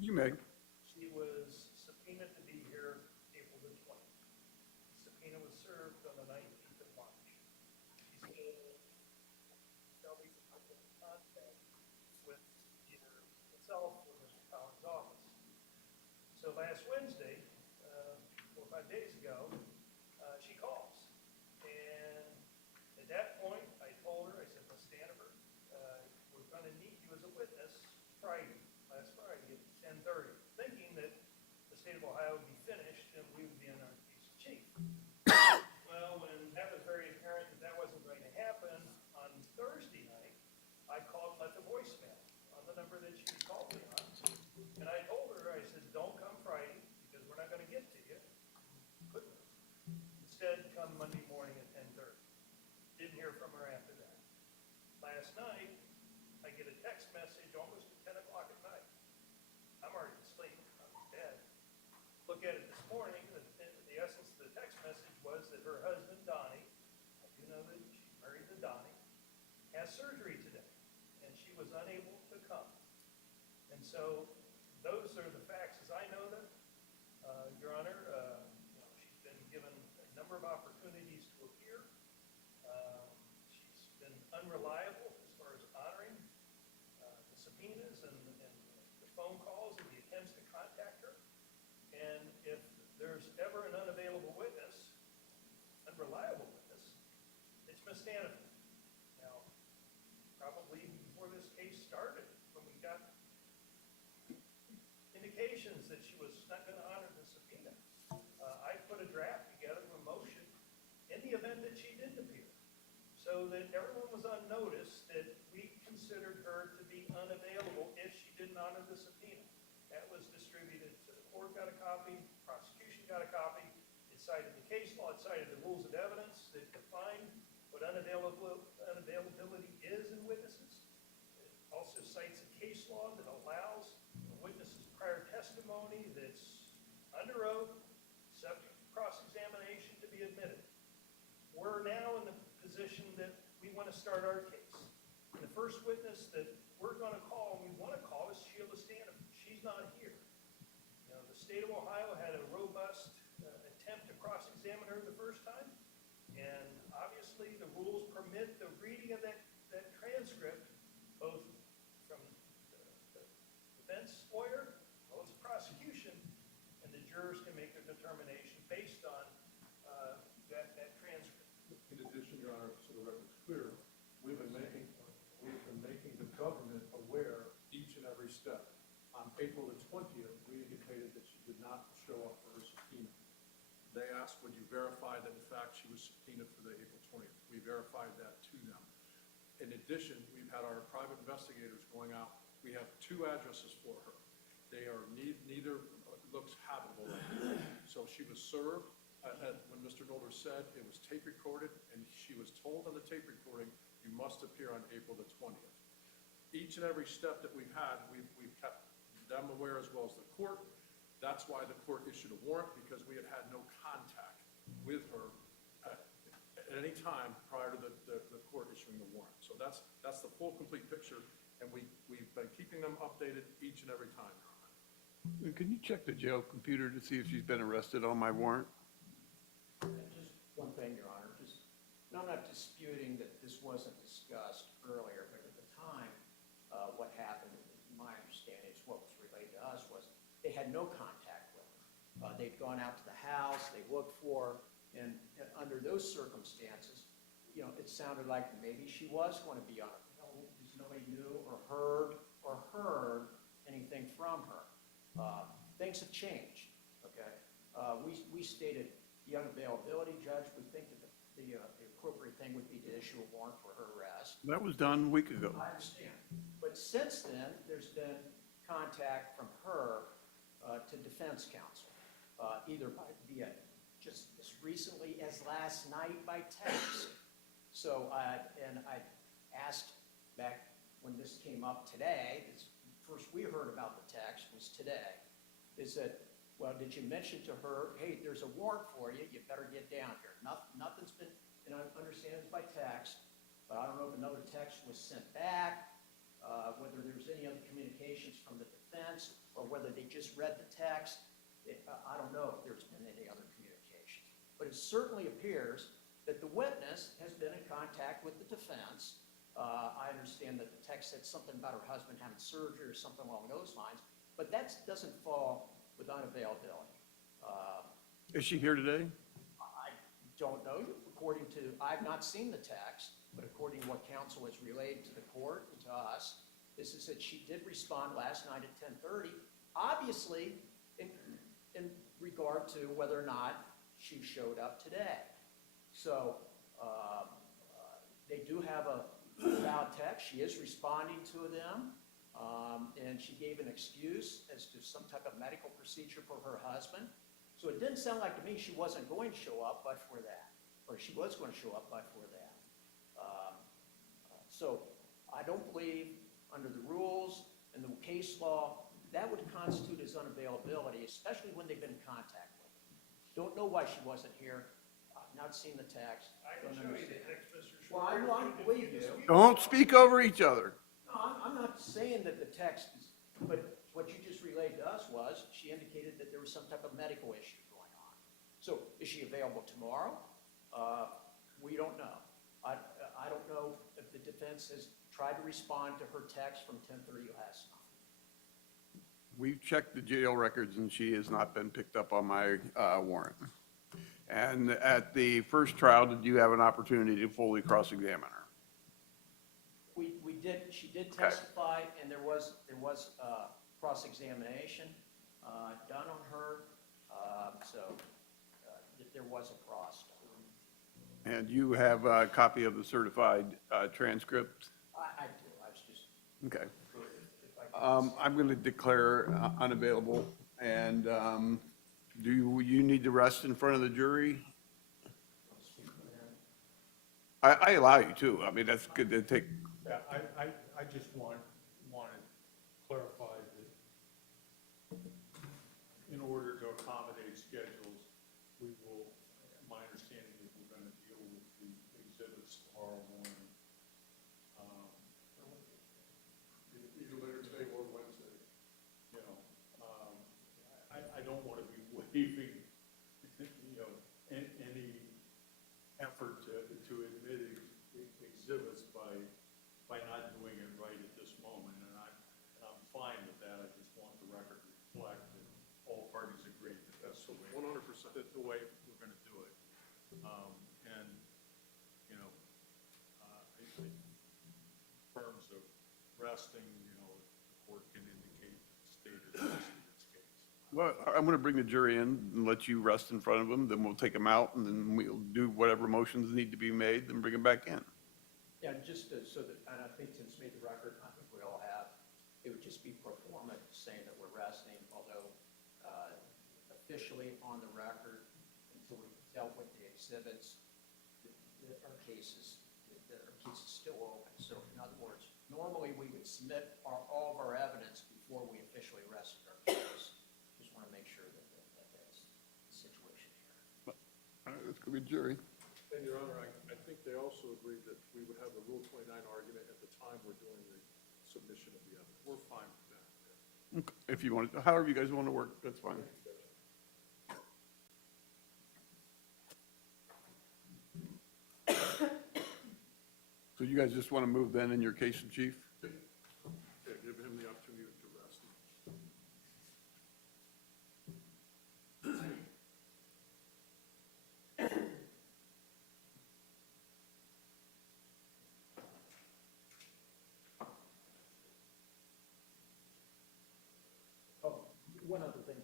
You may. She was subpoenaed to be here April the 20th. The subpoena was served on the 19th of March. She's still shall be in contact with either myself or Mr. Collins' office. So last Wednesday, 4 or 5 days ago, she calls. And at that point, I told her, I said, Miss Stanford, we're going to need you as a witness last Friday at 10:30, thinking that the state of Ohio would be finished and we would be in our case in chief. Well, when that was very apparent that that wasn't going to happen, on Thursday night, I called and left a voicemail on the number that she called me on. And I told her, I said, don't come Friday because we're not going to get to you. Couldn't. Instead, come Monday morning at 10:30. Didn't hear from her after that. Last night, I get a text message almost at 10 o'clock at night. I'm already asleep. I'm in bed. Look at it this morning. The essence of the text message was that her husband, Donnie, I do know that she's married to Donnie, has surgery today, and she was unable to come. And so those are the facts as I know them. Your Honor, she's been given a number of opportunities to appear. She's been unreliable as far as honoring the subpoenas and the phone calls and the attempts to contact her. And if there's ever an unavailable witness, unreliable witness, it's Ms. Stanford. Now, probably before this case started, when we got indications that she was not going to honor the subpoena, I put a draft together of a motion in the event that she didn't appear, so that everyone was on notice that we considered her to be unavailable if she didn't honor the subpoena. That was distributed to the court, got a copy, prosecution got a copy. It cited the case law, it cited the rules of evidence that define what unavailability is in witnesses. It also cites a case law that allows a witness's prior testimony that's under oath, subject to cross-examination, to be admitted. We're now in the position that we want to start our case. And the first witness that we're going to call, we want to call, is Sheila Stanford. She's not here. You know, the state of Ohio had a robust attempt to cross-examine her the first time, and obviously the rules permit the reading of that transcript, both from the defense lawyer as well as the prosecution, and the jurors can make their determination based on that transcript. In addition, Your Honor, so the record's clear, we've been making the government aware each and every step. On April the 20th, we indicated that she did not show up for her subpoena. They asked, would you verify that in fact she was subpoenaed for the April 20th? We verified that to them. In addition, we've had our private investigators going out. We have 2 addresses for her. They are neither looks habitable right now. So she was served. When Mr. Golder said it was tape recorded, and she was told on the tape recording, you must appear on April the 20th. Each and every step that we've had, we've kept them aware as well as the court. That's why the court issued a warrant, because we had had no contact with her at any time prior to the court issuing the warrant. So that's the full, complete picture, and we've been keeping them updated each and every time. Can you check the jail computer to see if she's been arrested on my warrant? Just one thing, Your Honor. I'm not disputing that this wasn't discussed earlier, but at the time, what happened, my understanding is what was relayed to us was they had no contact with her. They'd gone out to the house, they looked for her, and under those circumstances, you know, it sounded like maybe she was going to be unavailable because nobody knew or heard anything from her. Things have changed, okay? We stated the unavailability, Judge. We think that the appropriate thing would be to issue a warrant for her arrest. That was done a week ago. I understand. But since then, there's been contact from her to defense counsel, either via just as recently as last night by text. So, and I asked back when this came up today, first we heard about the text was today, is that, well, did you mention to her, hey, there's a warrant for you, you better get down here. Nothing's been, and I understand it's by text, but I don't know if another text was sent back, whether there was any other communications from the defense, or or whether they just read the text. I don't know if there's been any other communication. But it certainly appears that the witness has been in contact with the defense. I understand that the text said something about her husband having surgery or something along those lines, but that doesn't fall with unavailability. Is she here today? I don't know. I've not seen the text, but according to what counsel has relayed to the court and to us, this is that she did respond last night at 10:30, obviously in regard to whether or not she showed up today. So they do have a valid text. She is responding to them, and she gave an excuse as to some type of medical procedure for her husband. So it didn't sound like to me she wasn't going to show up but for that, or she was going to show up but for that. So I don't believe under the rules and the case law, that would constitute as unavailability, especially when they've been in contact with her. Don't know why she wasn't here. I've not seen the text. I can Don't show you the understand. text, Mr. Well, I Schwartz. believe you. Don't speak over each other. No, I'm not saying that the text is, but what you just relayed to us was, she indicated that there was some type of medical issue going on. So is she available tomorrow? We don't know. I don't know if the defense has tried to respond to her text from 10:30 last night. We've checked the jail records and she has not been picked up on my warrant. And at the first trial, did you have an opportunity to fully cross-examine her? We did, she did testify, and there was cross-examination done on her, so there was a cross. And you have a copy of the certified transcript? I do, I was just, Okay. if I could. I'm going to declare unavailable, and do you need to rest in front of the jury? I allow you to. I mean, that's good to take. Yeah, I just wanted to clarify that in order to accommodate schedules, we will, my understanding is we're going to deal with the exhibits tomorrow morning. Either later today or Wednesday, you know. I don't want to be waiving, you know, any effort to admit exhibits by not doing it right at this moment, and I'm fine with that. I just want the record to reflect that all parties agree that that's the way. 100%. That's the way we're going to do it. And, you know, in terms of resting, you know, the court can indicate the state is resting its case. Well, I'm going to bring the jury in and let you rest in front of them, then we'll take them out, and then we'll do whatever motions need to be made, then bring them back in. Yeah, just so that, and I think Tim's made the record, I think we all have, it would just be pro forma saying that we're resting, although officially on the record, until we've dealt with the exhibits, our case is still open. So in other words, normally we would submit all of our evidence before we officially rested our case. Just want to make sure that that's the situation here. All right, let's go get jury. And, Your Honor, I think they also agreed that we would have the Rule 29 argument at the time we're doing the submission of the evidence. We're fine with that. Okay. If you want, however you guys want to work, that's fine. So you guys just want to move then in your case in chief? Yeah, give him the opportunity to rest. Oh, one other thing.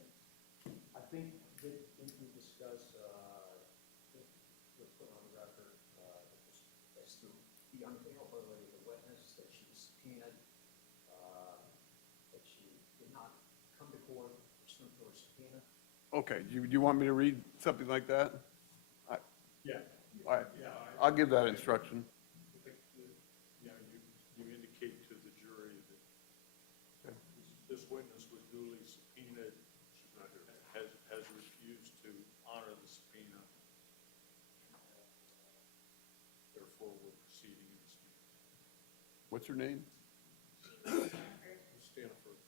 I think that we discussed, was put on the record, as to the unavailability of the witness, that she was subpoenaed, that she did not come to court pursuant to her subpoena. Okay, do you want me to read something like that? Yeah. All right, Yeah, I'll give that instruction. I think that, you know, you indicate to the jury that this witness was duly subpoenaed, has refused to honor the subpoena. Therefore, we're proceeding in Stanford. What's her name? Stanford.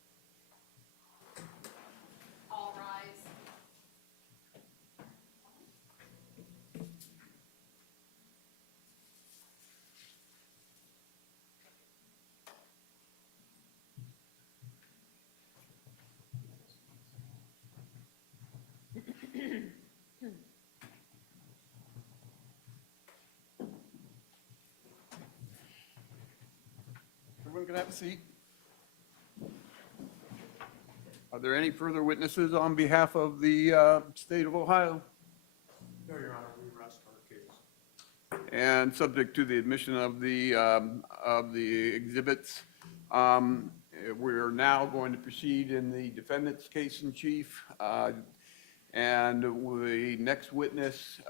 can have a seat. Are there any further witnesses on behalf of the state of Ohio? No, Your Honor, we rest our case. And subject to the admission of the exhibits, we're now going to proceed in the defendant's case in chief. And the next witness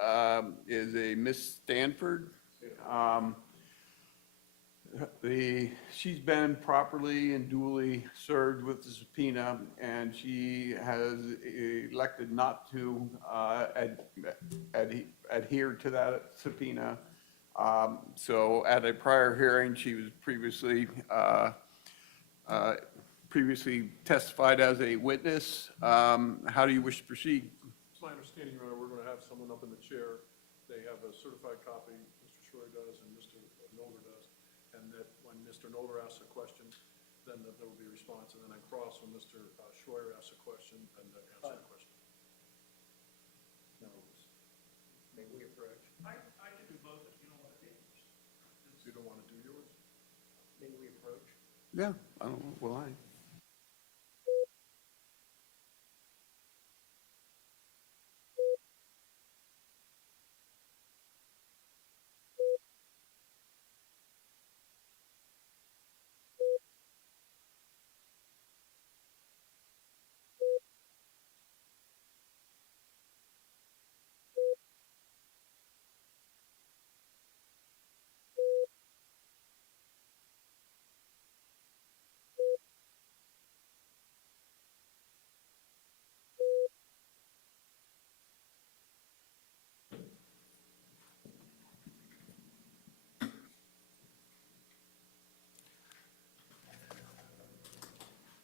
is a Miss Stanford. She's been properly and duly served with the subpoena, and she has elected not to adhere to that subpoena. So at a prior hearing, she was previously testified as a witness. How do you wish to proceed? It's my understanding, Your Honor, we're going to have someone up in the chair. They have a certified copy, Mr. Schroy does and Mr. Noller does, and that when Mr. Noller asks a question, then there will be a response, and then I cross when Mr. Schroyer asks a question and answer the question. No. May we approach? I can do both if you don't want to do yours. So you don't want to do yours? May we approach? Yeah, I don't know, will I?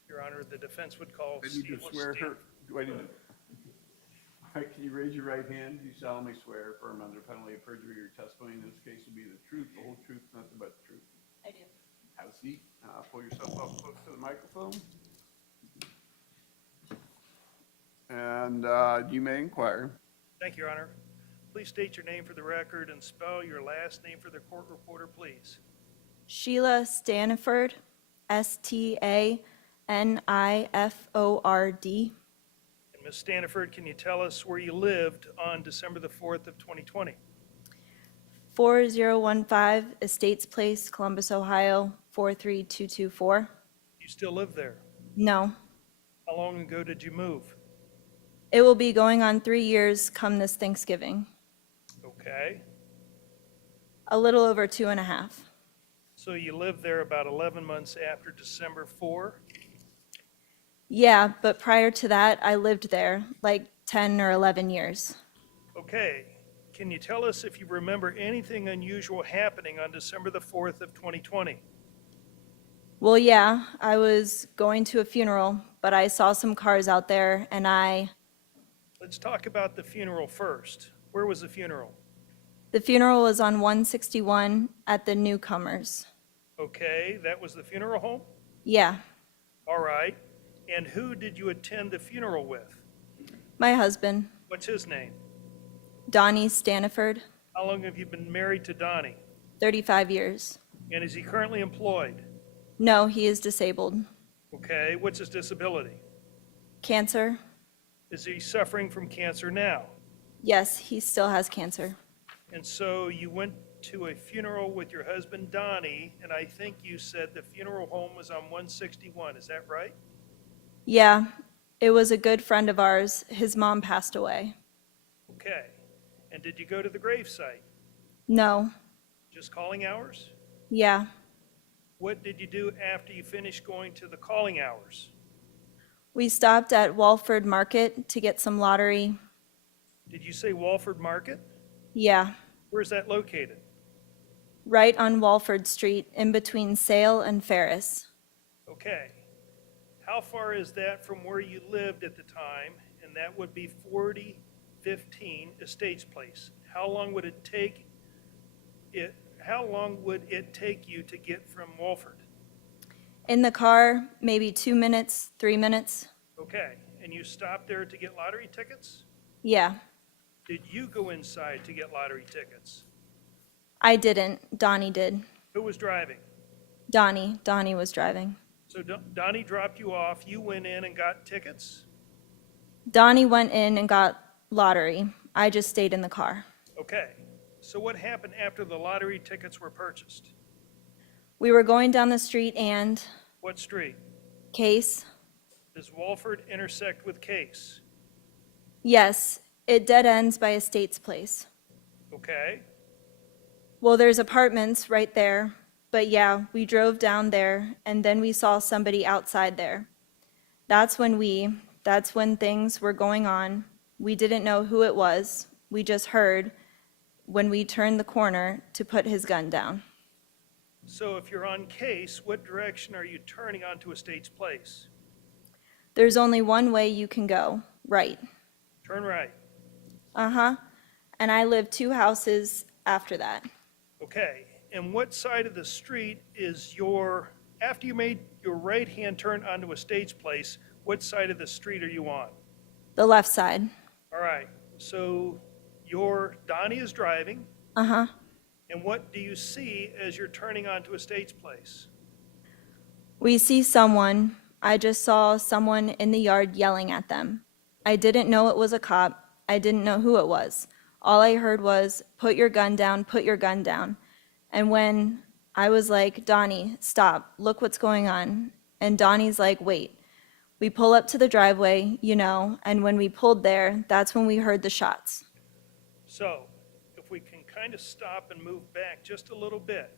Your Honor, the defense would call I need to Sheila swear her, Stanford. do I need to? All right, can you raise your right hand? Do you solemnly swear affirm under penalty of perjury your testimony in this case will be the truth, the whole truth, nothing but the truth? I do. Have a seat. Pull yourself up close to the microphone. And you may inquire. Thank you, Your Honor. Please state your name for the record and spell your last name for the court reporter, please. Sheila Stanford, Staniford. And Ms. Stanford, can you tell us where you lived on December the 4th of 2020? 4015 Estates Place, Columbus, Ohio, 43224. You still live there? No. How long ago did you move? It will be going on 3 years come this Thanksgiving. Okay. A little over 2.5. So you lived there about 11 months after December 4? Yeah, but prior to that, I lived there like 10 or 11 years. Okay. Can you tell us if you remember anything unusual happening on December the 4th of 2020? Well, yeah, I was going to a funeral, but I saw some cars out there and Let's talk about the funeral first. Where was the funeral? the funeral was on 161 at the Newcomers. Okay, that was the funeral home? Yeah, All right. And who did you attend the funeral with? my husband, What's his name? Donnie Staniford, How long have you been married to Donnie? 35 years. And is he currently employed? No, he is disabled. Okay, what's his disability? Cancer? Is he suffering from cancer now? Yes, he still has cancer. And so you went to a funeral with your husband Donnie, and I think you said the funeral home was on 161, is that right? Yeah, it was a good friend of ours. His mom passed away. Okay. And did you go to the gravesite? No. Just calling hours? Yeah. What did you do after you finished going to the calling hours? We stopped at Walford Market to get some lottery. Did you say Walford Market? Yeah, Where's that located? right on Walford Street in between Sale and Ferris. Okay. How far is that from where you lived at the time? And that would be 4015 Estates Place. How long would it take you to get from Walford? In the car, maybe 2 minutes, 3 minutes. Okay. And you stopped there to get lottery tickets? Yeah, Did you go inside to get lottery tickets? I didn't. Donnie did. Who was driving? Donnie was driving. So Donnie dropped you off, you went in and got tickets? Donnie went in and got lottery. I just stayed in the car. Okay. So what happened after the lottery tickets were purchased? We were going down the street and What street? Case. Does Walford intersect with Case? Yes, it dead ends by Estates Place. Okay. Well, there's apartments right there, but yeah, we drove down there and then we saw somebody outside there. That's when things were going on. We didn't know who it was. We just heard when we turned the corner to put his gun down. So if you're on Case, what direction are you turning onto Estates Place? There's only one way you can go, right. Turn right. Uh-huh. And I live 2 houses after that. Okay. And what side of the street is after you made your right-hand turn onto Estates Place, what side of the street are you on? The left side. All right. So Donnie is driving. Uh-huh. And what do you see as you're turning onto Estates Place? We see someone. I just saw someone in the yard yelling at them. I didn't know it was a cop. I didn't know who it was. All I heard was, put your gun down, put your gun down. And when I was like, Donnie, stop, look what's going on. And Donnie's like, wait. We pull up to the driveway, and when we pulled there, that's when we heard the shots. So if we can kind of stop and move back just a little bit.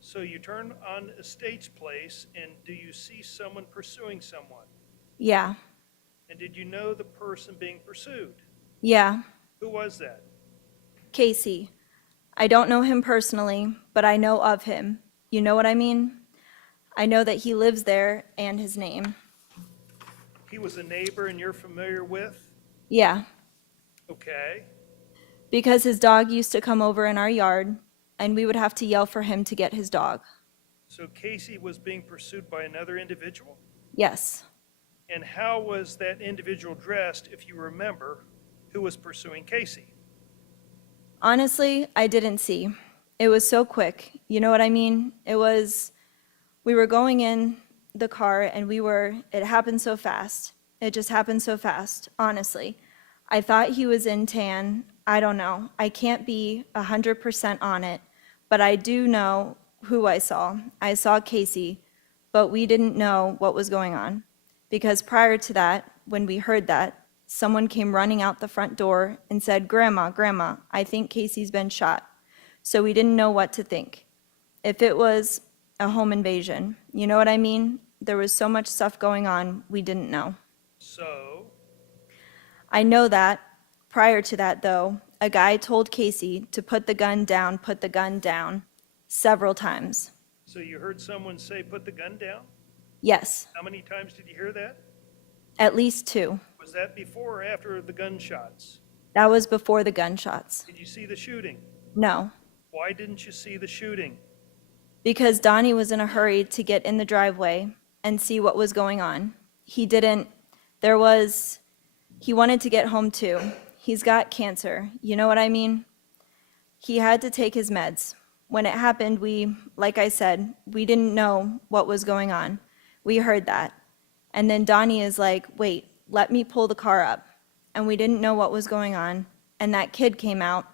So you turn on Estates Place, and do you see someone pursuing someone? Yeah, And did you know the person being pursued? yeah, Who was that? Casey. I don't know him personally, but I know of him. You know what I mean? I know that he lives there and his name. He was a neighbor and you're familiar with? Yeah, Okay. because his dog used to come over in our yard, and we would have to yell for him to get his dog. So Casey was being pursued by another individual? Yes. And how was that individual dressed, if you remember, who was pursuing Casey? Honestly, I didn't see. It was so quick. You know what I mean? We were going in the car and it happened so fast. It just happened so fast, honestly. I thought he was in tan. I don't know. I can't be 100% on it, but I do know who I saw. I saw Casey, but we didn't know what was going on. Because prior to that, when we heard that, someone came running out the front door and said, Grandma, Grandma, I think Casey's been shot. So we didn't know what to think. If it was a home invasion, you know what I mean? There was so much stuff going on, we didn't know. So, I know that. Prior to that, though, a guy told Casey to put the gun down, several times. so you heard someone say, put the gun down? Yes, How many times did you hear that? at least 2. Was that before or after the gunshots? That was before the gunshots. Did you see the shooting? No, Why didn't you see the shooting? because Donnie was in a hurry to get in the driveway and see what was going on. He wanted to get home too. He's got cancer, you know what I mean? He had to take his meds. When it happened, like I said, we didn't know what was going on. We heard that. And then Donnie is like, wait, let me pull the car up. And we didn't know what was going on. And that kid came out,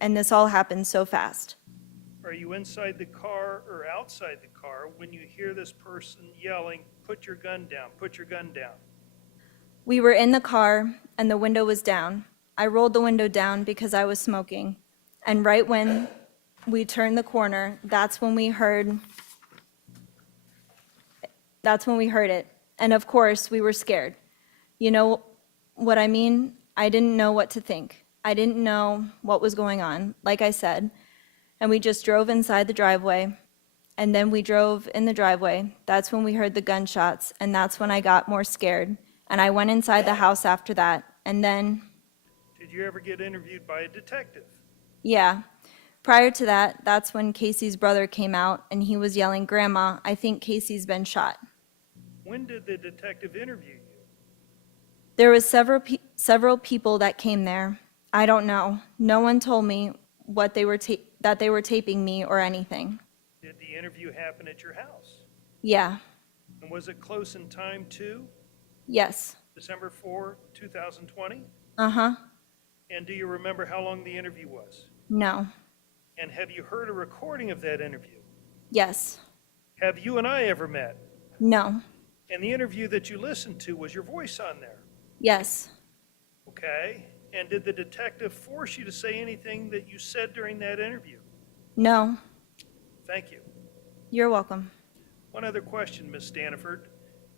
and this all happened so fast. Are you inside the car or outside the car when you hear this person yelling, put your gun down, put your gun down? We were in the car, and the window was down. I rolled the window down because I was smoking. And right when we turned the corner, that's when we heard it. And of course, we were scared. You know what I mean? I didn't know what to think. I didn't know what was going on, like I said. And we just drove inside the driveway. And then we drove in the driveway. That's when we heard the gunshots, and that's when I got more scared. And I went inside the house after that. And then, Did you ever get interviewed by a detective? yeah, prior to that, that's when Casey's brother came out, and he was yelling, Grandma, I think Casey's been shot. When did the detective interview you? There was several people that came there. I don't know. No one told me that they were taping me or anything. Did the the interview happened at your house. Yeah. And was it close in time to Yes. December 4, 2020? Uh-huh. And do you remember how long the interview was? No. And have you heard a recording of that interview? Yes. Have you and I ever met? No. And the interview that you listened to, was your voice on there? Yes. Okay. And did the detective force you to say anything that you said during that interview? No. Thank you. You're welcome. One other question, Ms. Stanford.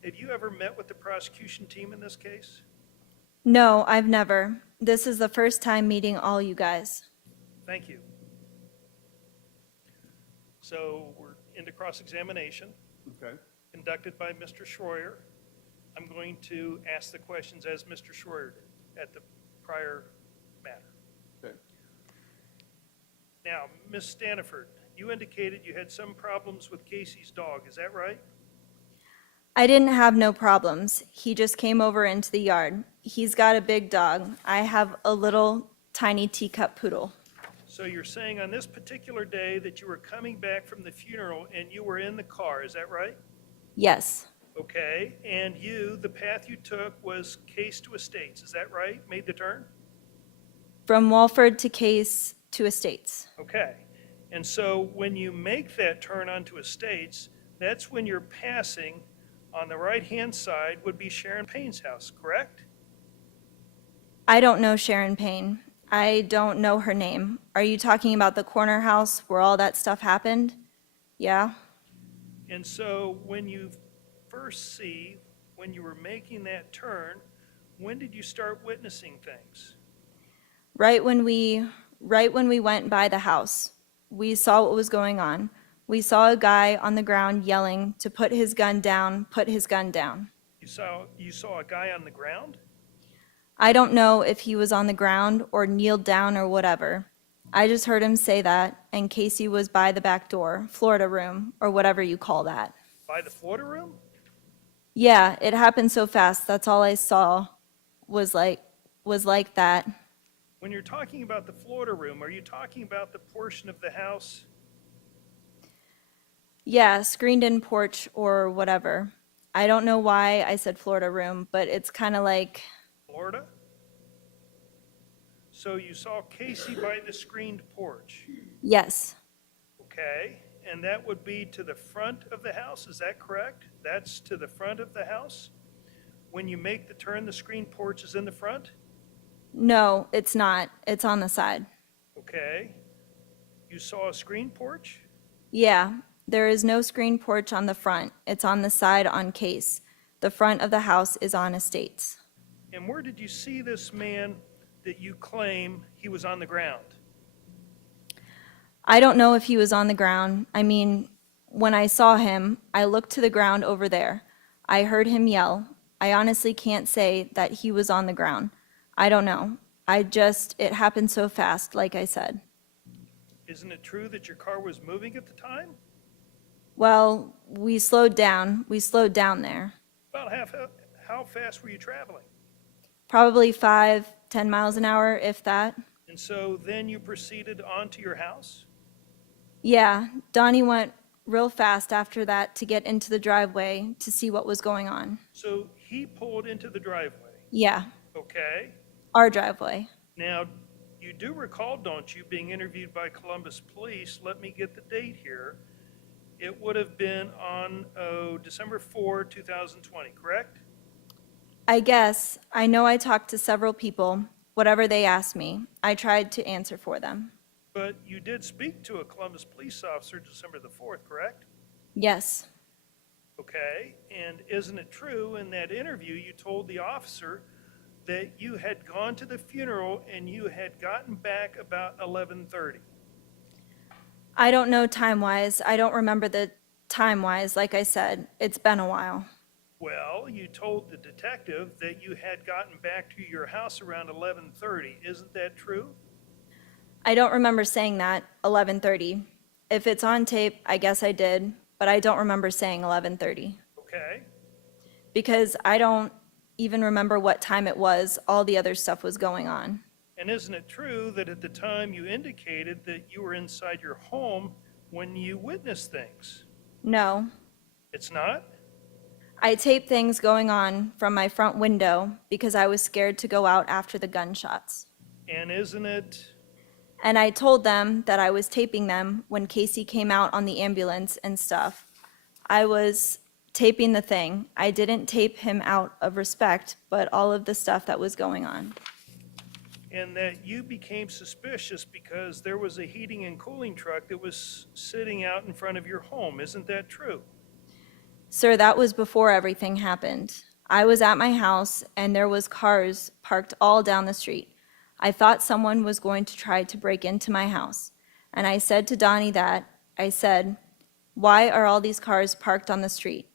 Have you ever met with the prosecution team in this case? No, I've never. This is the first time meeting all you guys. Thank you. So we're into cross-examination Okay. conducted by Mr. Schroyer. I'm going to ask the questions as Mr. Schroyer did at the prior matter. Okay. Now, Ms. Stanford, you indicated you had some problems with Casey's dog, is that right? I didn't have no problems. He just came over into the yard. He's got a big dog. I have a little tiny teacup poodle. So you're saying on this particular day that you were coming back from the funeral and you were in the car, is that right? Yes. Okay, and you, the path you took was Case to Estates, is that right? Made the turn? From Walford to Case to Estates. Okay, and so when you make that turn onto Estates, that's when you're passing on the right-hand side would be Sharon Payne's house, correct? I don't know Sharon Payne. I don't know her name. Are you talking about the corner house where all that stuff happened? Yeah. And so when you first see, when you were making that turn, when did you start witnessing things? Right when we went by the house, we saw what was going on. We saw a guy on the ground yelling to put his gun down, put his gun down. You saw a guy on the ground? I don't know if he was on the ground or kneeled down or whatever. I just heard him say that, and Casey was by the back door, Florida room, or whatever you call that. By the Florida room? Yeah, it happened so fast. That's all I saw was like that. When you're talking about the Florida room, are you talking about the portion of the house? Yeah, screened-in porch or whatever. I don't know why I said Florida room, but it's kind of like, Florida? So you saw Casey by the screened porch, yes, okay? And that would be to the front of the house, is that correct? That's to the front of the house? When you make the turn, the screened porch is in the front? no, it's not. It's on the side. Okay. You saw a screened porch? Yeah, there is no screen porch on the front. It's on the side on Case. The front of the house is on Estates. And where did you see this man that you claim he was on the ground? I don't know if he was on the ground. I mean, when I saw him, I looked to the ground over there. I heard him yell. I honestly can't say that he was on the ground. I don't know. It happened so fast, like I said. Isn't it true that your car was moving at the time? Well, we slowed down. We slowed down there. About how fast were you traveling? Probably 5, 10 miles an hour, if that. And so then you proceeded on to your house? Yeah, Donnie went real fast after that to get into the driveway to see what was going on. So he pulled into the driveway, Yeah, okay? our driveway. Now, you do recall, don't you, being interviewed by Columbus Police? Let me get the date here. It would have been on December 4, 2020, correct? I guess. I know I talked to several people. Whatever they asked me, I tried to answer for them. But you did speak to a Columbus police officer December the 4th, correct? Yes, Okay, and isn't it true in that interview you told the officer that you had gone to the funeral and you had gotten back about 11:30? I don't know time-wise. I don't remember the time-wise. Like I said, it's been a while. Well, you told the detective that you had gotten back to your house around 11:30. Isn't that true? I don't remember saying that, 11:30. If it's on tape, I guess I did, but I don't remember saying 11:30. Okay. Because I don't even remember what time it was. All the other stuff was going on. And isn't it true that at the time you indicated that you were inside your home, when you witness things. No. It's not? I taped things going on from my front window because I was scared to go out after the gunshots. And isn't it, And I told them that I was taping them when Casey came out on the ambulance and stuff. I was taping the thing. I didn't tape him out of respect, but all of the stuff that was going on. and that you became suspicious because there was a heating and cooling truck that was sitting out in front of your home. Isn't that true? Sir, that was before everything happened. I was at my house and there was cars parked all down the street. I thought someone was going to try to break into my house. And I said to Donnie I said, "Why are all these cars parked on the street?"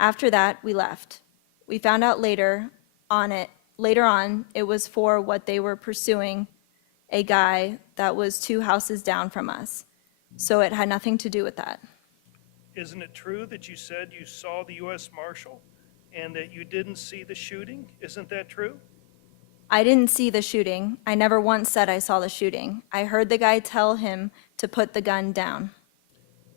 After that, we left. We found out later on, it was for what they were pursuing a guy that was 2 houses down from us. So it had nothing to do with that. Isn't it true that you said you saw the U.S. Marshal and that you didn't see the shooting? Isn't that true? I didn't see the shooting. I never once said I saw the shooting. I heard the guy tell him to put the gun down.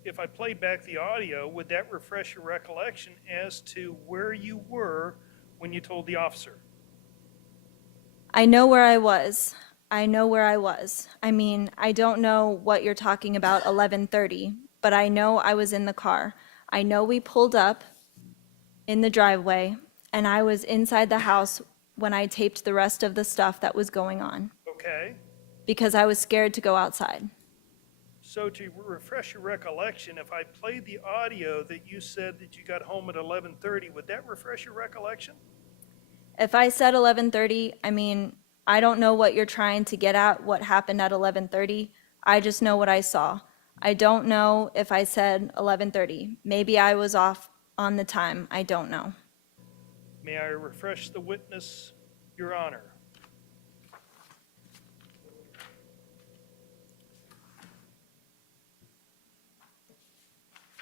If I played back the audio, would that refresh your recollection as to where you were when you told the officer? I know where I was. I know where I was. I mean, I don't know what you're talking about 11:30, but I know I was in the car. I know we pulled up in the driveway, and I was inside the house when I taped the rest of the stuff that was going on Okay. because I was scared to go outside. So to refresh your recollection, if I played the audio that you said that you got home at 11:30, would that refresh your recollection? If I said 11:30, I mean, I don't know what you're trying to get at, what happened at 11:30. I just know what I saw. I don't know if I said 11:30. Maybe I was off on the time. I don't know. May I refresh the witness, Your Honor?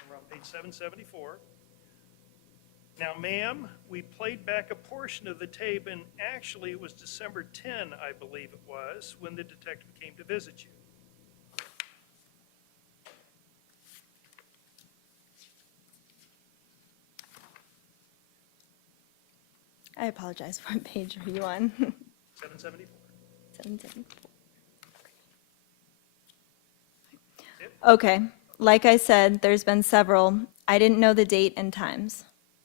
We're on page 774. Now, ma'am, we played back a portion of the tape, and actually it was December 10, I believe it was, when the detective came to visit you. I apologize. What page are you on? 774. 774. Yep. Okay. Like I said, there's been several. I didn't know the date and times.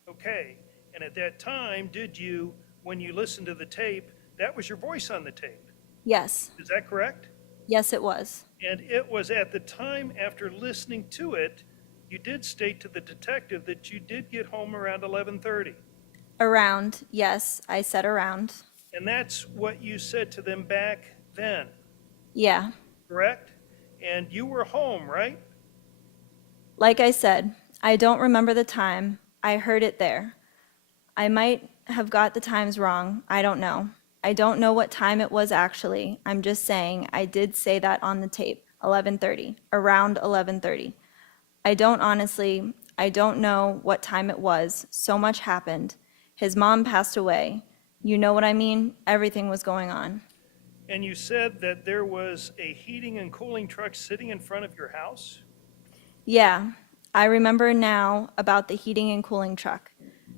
Okay, and at that time, did you, when you listened to the tape, that was your voice on the tape, Yes. is that correct? Yes, it was. And it was at the time after listening to it, you did state to the detective that you did get home around 11:30. Around. Yes, I said around. And that's what you said to them back then, Yeah. correct? And you were home, right? Like I said, I don't remember the time. I heard it there. I might have got the times wrong. I don't know. I don't know what time it was actually. I'm just saying I did say that on the tape, 11:30, around 11:30. I don't know what time it was. So much happened. His mom passed away. You know what I mean? Everything was going on. And you said that there was a heating and cooling truck sitting in front of your house? Yeah, I remember now about the heating and cooling truck.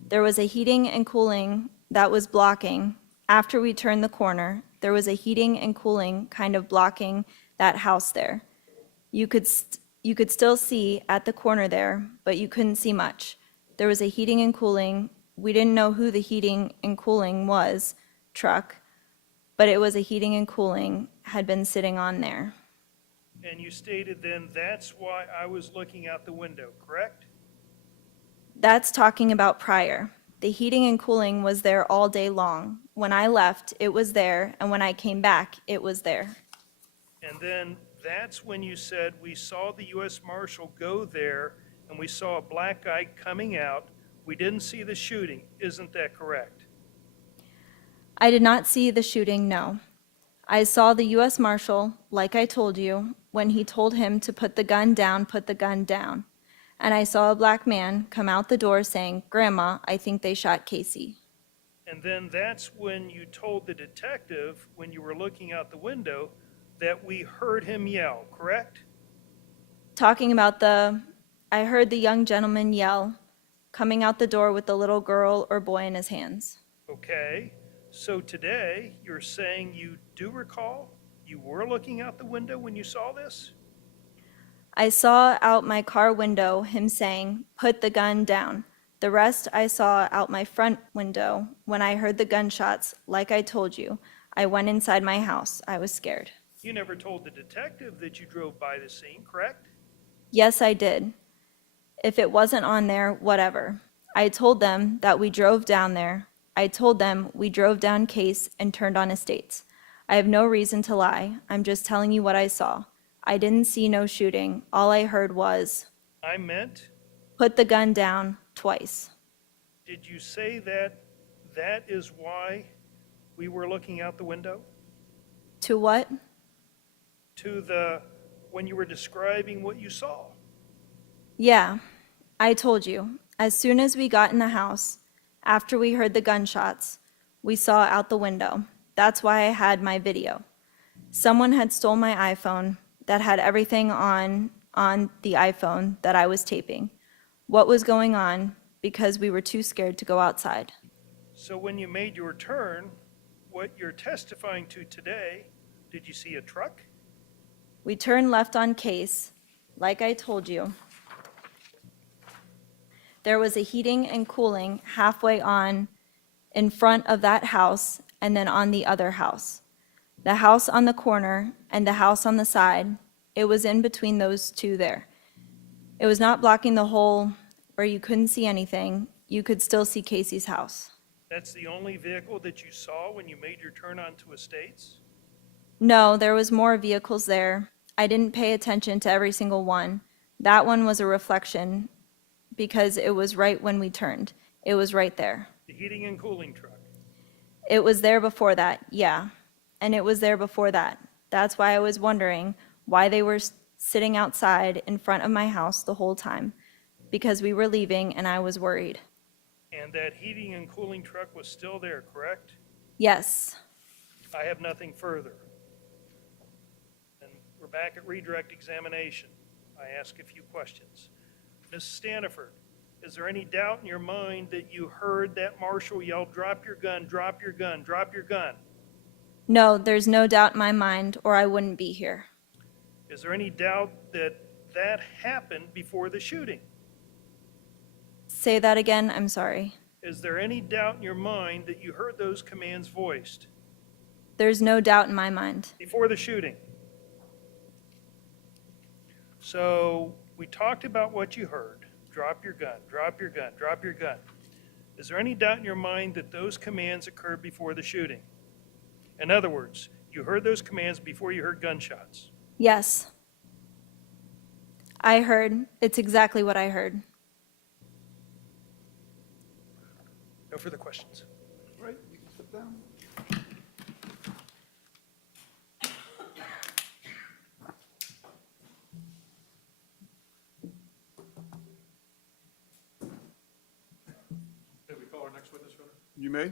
There was a heating and cooling that was blocking. After we turned the corner, there was a heating and cooling kind of blocking that house there. You could still see at the corner there, but you couldn't see much. There was a heating and cooling. We didn't know who the heating and cooling was, truck, but it was a heating and cooling had been sitting on there. And you stated then, that's why I was looking out the window, correct? That's talking about prior. The heating and cooling was there all day long. When I left, it was there, and when I came back, it was there. And then that's when you said, we saw the U.S. Marshal go there, and we saw a black guy coming out. We didn't see the shooting. Isn't that correct? I did not see the shooting, no. I saw the U.S. Marshal, like I told you, when he told him to put the gun down, put the gun down. And I saw a black man come out the door saying, "Grandma, I think they shot Casey." And then that's when you told the detective, when you were looking out the window, that we heard him yell, correct? talking about I heard the young gentleman yell, coming out the door with the little girl or boy in his hands. Okay, so today you're saying you do recall you were looking out the window when you saw this? I saw out my car window him saying, "Put the gun down." The rest I saw out my front window when I heard the gunshots. Like I told you, I went inside my house. I was scared. You never told the detective that you drove by the scene, correct? Yes, I did. If it wasn't on there, whatever. I told them that we drove down there. I told them we drove down Case and turned on Estates. I have no reason to lie. I'm just telling you what I saw. I didn't see no shooting. All I heard was, I meant, "Put the gun down," twice. did you say that that is why we were looking out the window? To what? When you were describing what you saw? Yeah, I told you. As soon as we got in the house, after we heard the gunshots, we saw out the window. That's why I had my video. Someone had stole my iPhone that had everything on the iPhone that I was taping. What was going on, because we were too scared to go outside. So when you made your turn, what you're testifying to today, did you see a truck? We turned left on Case, like I told you. There was a heating and cooling halfway on in front of that house and then on the other house. The house on the corner and the house on the side, it was in between those two there. It was not blocking the hole where you couldn't see anything. You could still see Casey's house. That's the only vehicle that you saw when you made your turn onto Estates? No, there was more vehicles there. I didn't pay attention to every single one. That one was a reflection because it was right when we turned. It was right there. The heating and cooling truck? It was there before that, yeah. And it was there before that. That's why I was wondering why they were sitting outside in front of my house the whole time. Because we were leaving and I was worried. And that heating and cooling truck was still there, correct? Yes. I have nothing further. And we're back at redirect examination. I ask a few questions. Ms. Stanford, is there any doubt in your mind that you heard that marshal yell, "Drop your gun, drop your gun, drop your gun"? No, there's no doubt in my mind, or I wouldn't be here. Is there any doubt that that happened before the shooting? Say that again, I'm sorry. Is there any doubt in your mind that you heard those commands voiced There's no doubt in my mind. before the shooting? So we talked about what you heard. Drop your gun, drop your gun, drop your gun. Is there any doubt in your mind that those commands occurred before the shooting? In other words, you heard those commands before you heard gunshots. Yes. I heard. It's exactly what I heard. No further questions. Right, you can sit down. May we call our next witness, Your Honor? You may.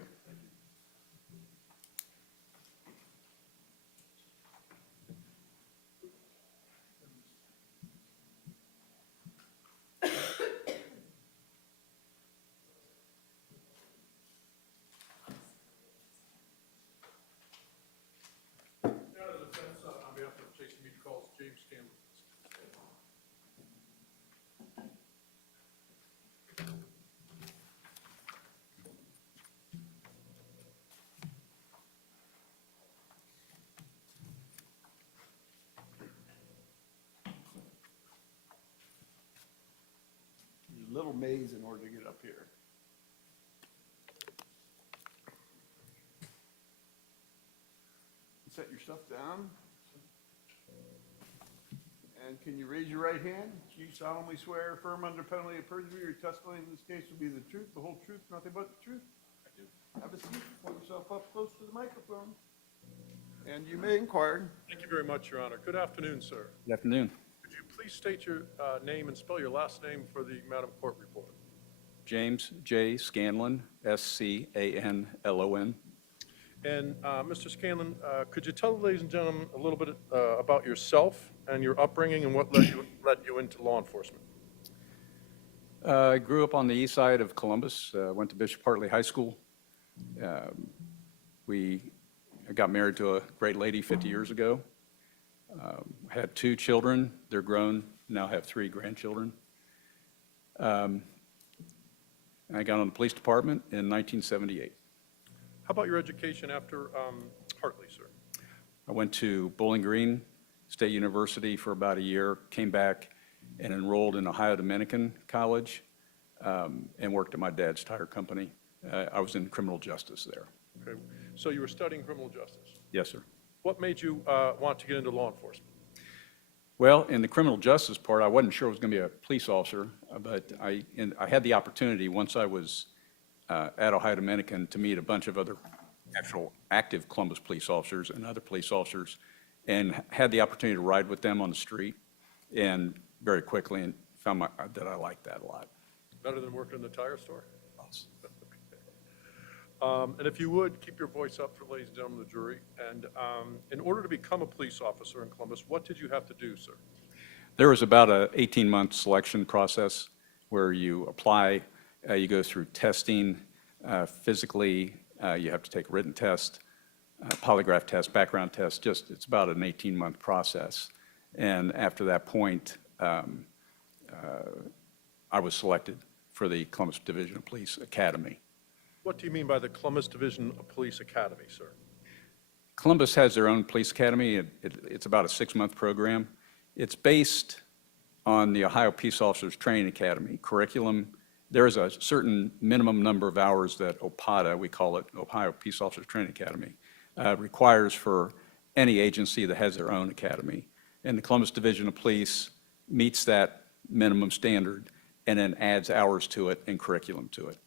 Now, the defense, on behalf of Jason Meade, calls James Scanlon. There's a little maze in order to get up here. Set your stuff down. And can you raise your right hand? Do you solemnly swear or affirm under penalty of perjury your testimony in this case will be the truth, the whole truth, nothing but the truth? I do. Have a seat. Pull yourself up close to the microphone. And you may inquire. Thank you very much, Your Honor. Good afternoon, sir. Good afternoon. Could you please state your name and spell your last name for the Madam Court report? James J. Scanlon, Scanlon. And Mr. Scanlon, could you tell the ladies and gentlemen a little bit about yourself and your upbringing and what led you into law enforcement? I grew up on the east side of Columbus, went to Bishop Hartley High School. I got married to a great lady 50 years ago. Had 2 children. They're grown, now have 3 grandchildren. I got on the police department in 1978. How about your education after Hartley, sir? I went to Bowling Green State University for about a year, came back and enrolled in Ohio Dominican College, and worked at my dad's tire company. I was in criminal justice there. Okay. So you were studying criminal justice. Yes, sir. What made you want to get into law enforcement? Well, in the criminal justice part, I wasn't sure I was going to be a police officer, but I had the opportunity, once I was at Ohio Dominican, to meet a bunch of other actual active Columbus police officers and other police officers, and had the opportunity to ride with them on the street, and very quickly and found that I liked that a lot. Better than working in the tire store? And if you would, keep your voice up for ladies and gentlemen of the jury. And in order to become a police officer in Columbus, what did you have to do, sir? There was about a 18-month selection process where you apply, you go through testing, physically, you have to take a written test, polygraph test, background test, it's about an 18-month process. And after that point, I was selected for the Columbus Division of Police Academy. What do you mean by the Columbus Division of Police Academy, sir? Columbus has their own police academy. It's about a 6-month program. It's based on the Ohio Peace Officers Training Academy curriculum. There is a certain minimum number of hours that OPATA, we call it, Ohio Peace Officers Training Academy, requires for any agency that has their own academy. And the Columbus Division of Police meets that minimum standard and then adds hours to it and curriculum to it.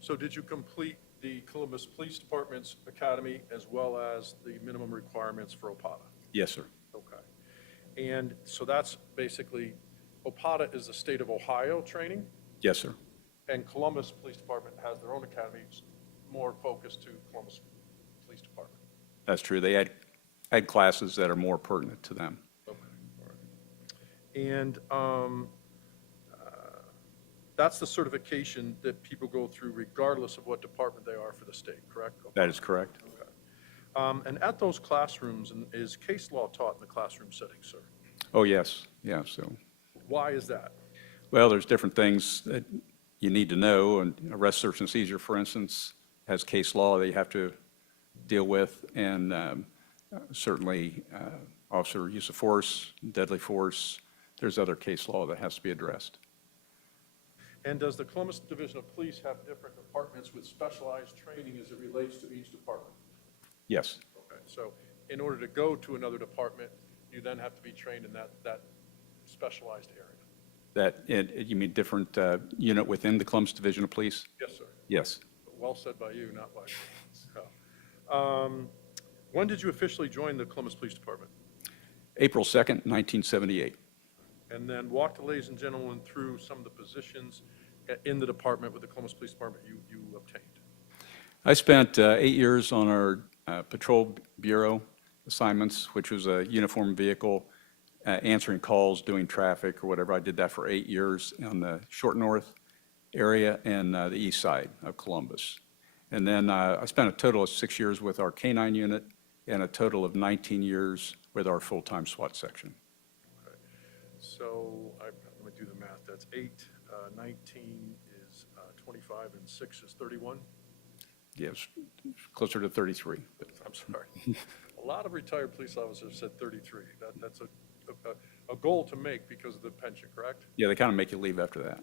So did you complete the Columbus Police Department's academy as well as the minimum requirements for OPATA? Yes, sir. Okay. And so that's basically, OPATA is the state of Ohio training, Yes, sir. and Columbus Police Department has their own academies more focused to Columbus Police Department. That's true. They add classes that are more pertinent to them. Okay, all right. And that's the certification that people go through regardless of what department they are for the state, correct? That is correct. Okay. And at those classrooms, is case law taught in the classroom setting, sir? Oh, yes. Yeah, so, Why is that? well, there's different things that you need to know, and arrest, search, and seizure, for instance, has case law that you have to deal with, and certainly officer use of force, deadly force. There's other case law that has to be addressed. And does the Columbus Division of Police have different departments with specialized training as it relates to each department? Yes. Okay, so in order to go to another department, you then have to be trained in that specialized area? You mean different unit within the Columbus Division of Police? Yes, sir. Yes. Well said by you, not by me. So, when did you officially join the Columbus Police Department? April 2nd, 1978. And then walk the ladies and gentlemen through some of the positions in the department with the Columbus Police Department you obtained. I spent 8 years on our patrol bureau assignments, which was a uniform vehicle, answering calls, doing traffic or whatever. I did that for 8 years on the Short North area and the east side of Columbus. And then I spent a total of 6 years with our K-9 unit and a total of 19 years with our full-time SWAT section. Okay. So let me do the math. That's 8, 19 is 25, and 6 is 31? Yes, closer to 33. But I'm sorry. A lot of retired police officers said 33. That's a goal to make because of the pension, correct? yeah, they kind of make you leave after that.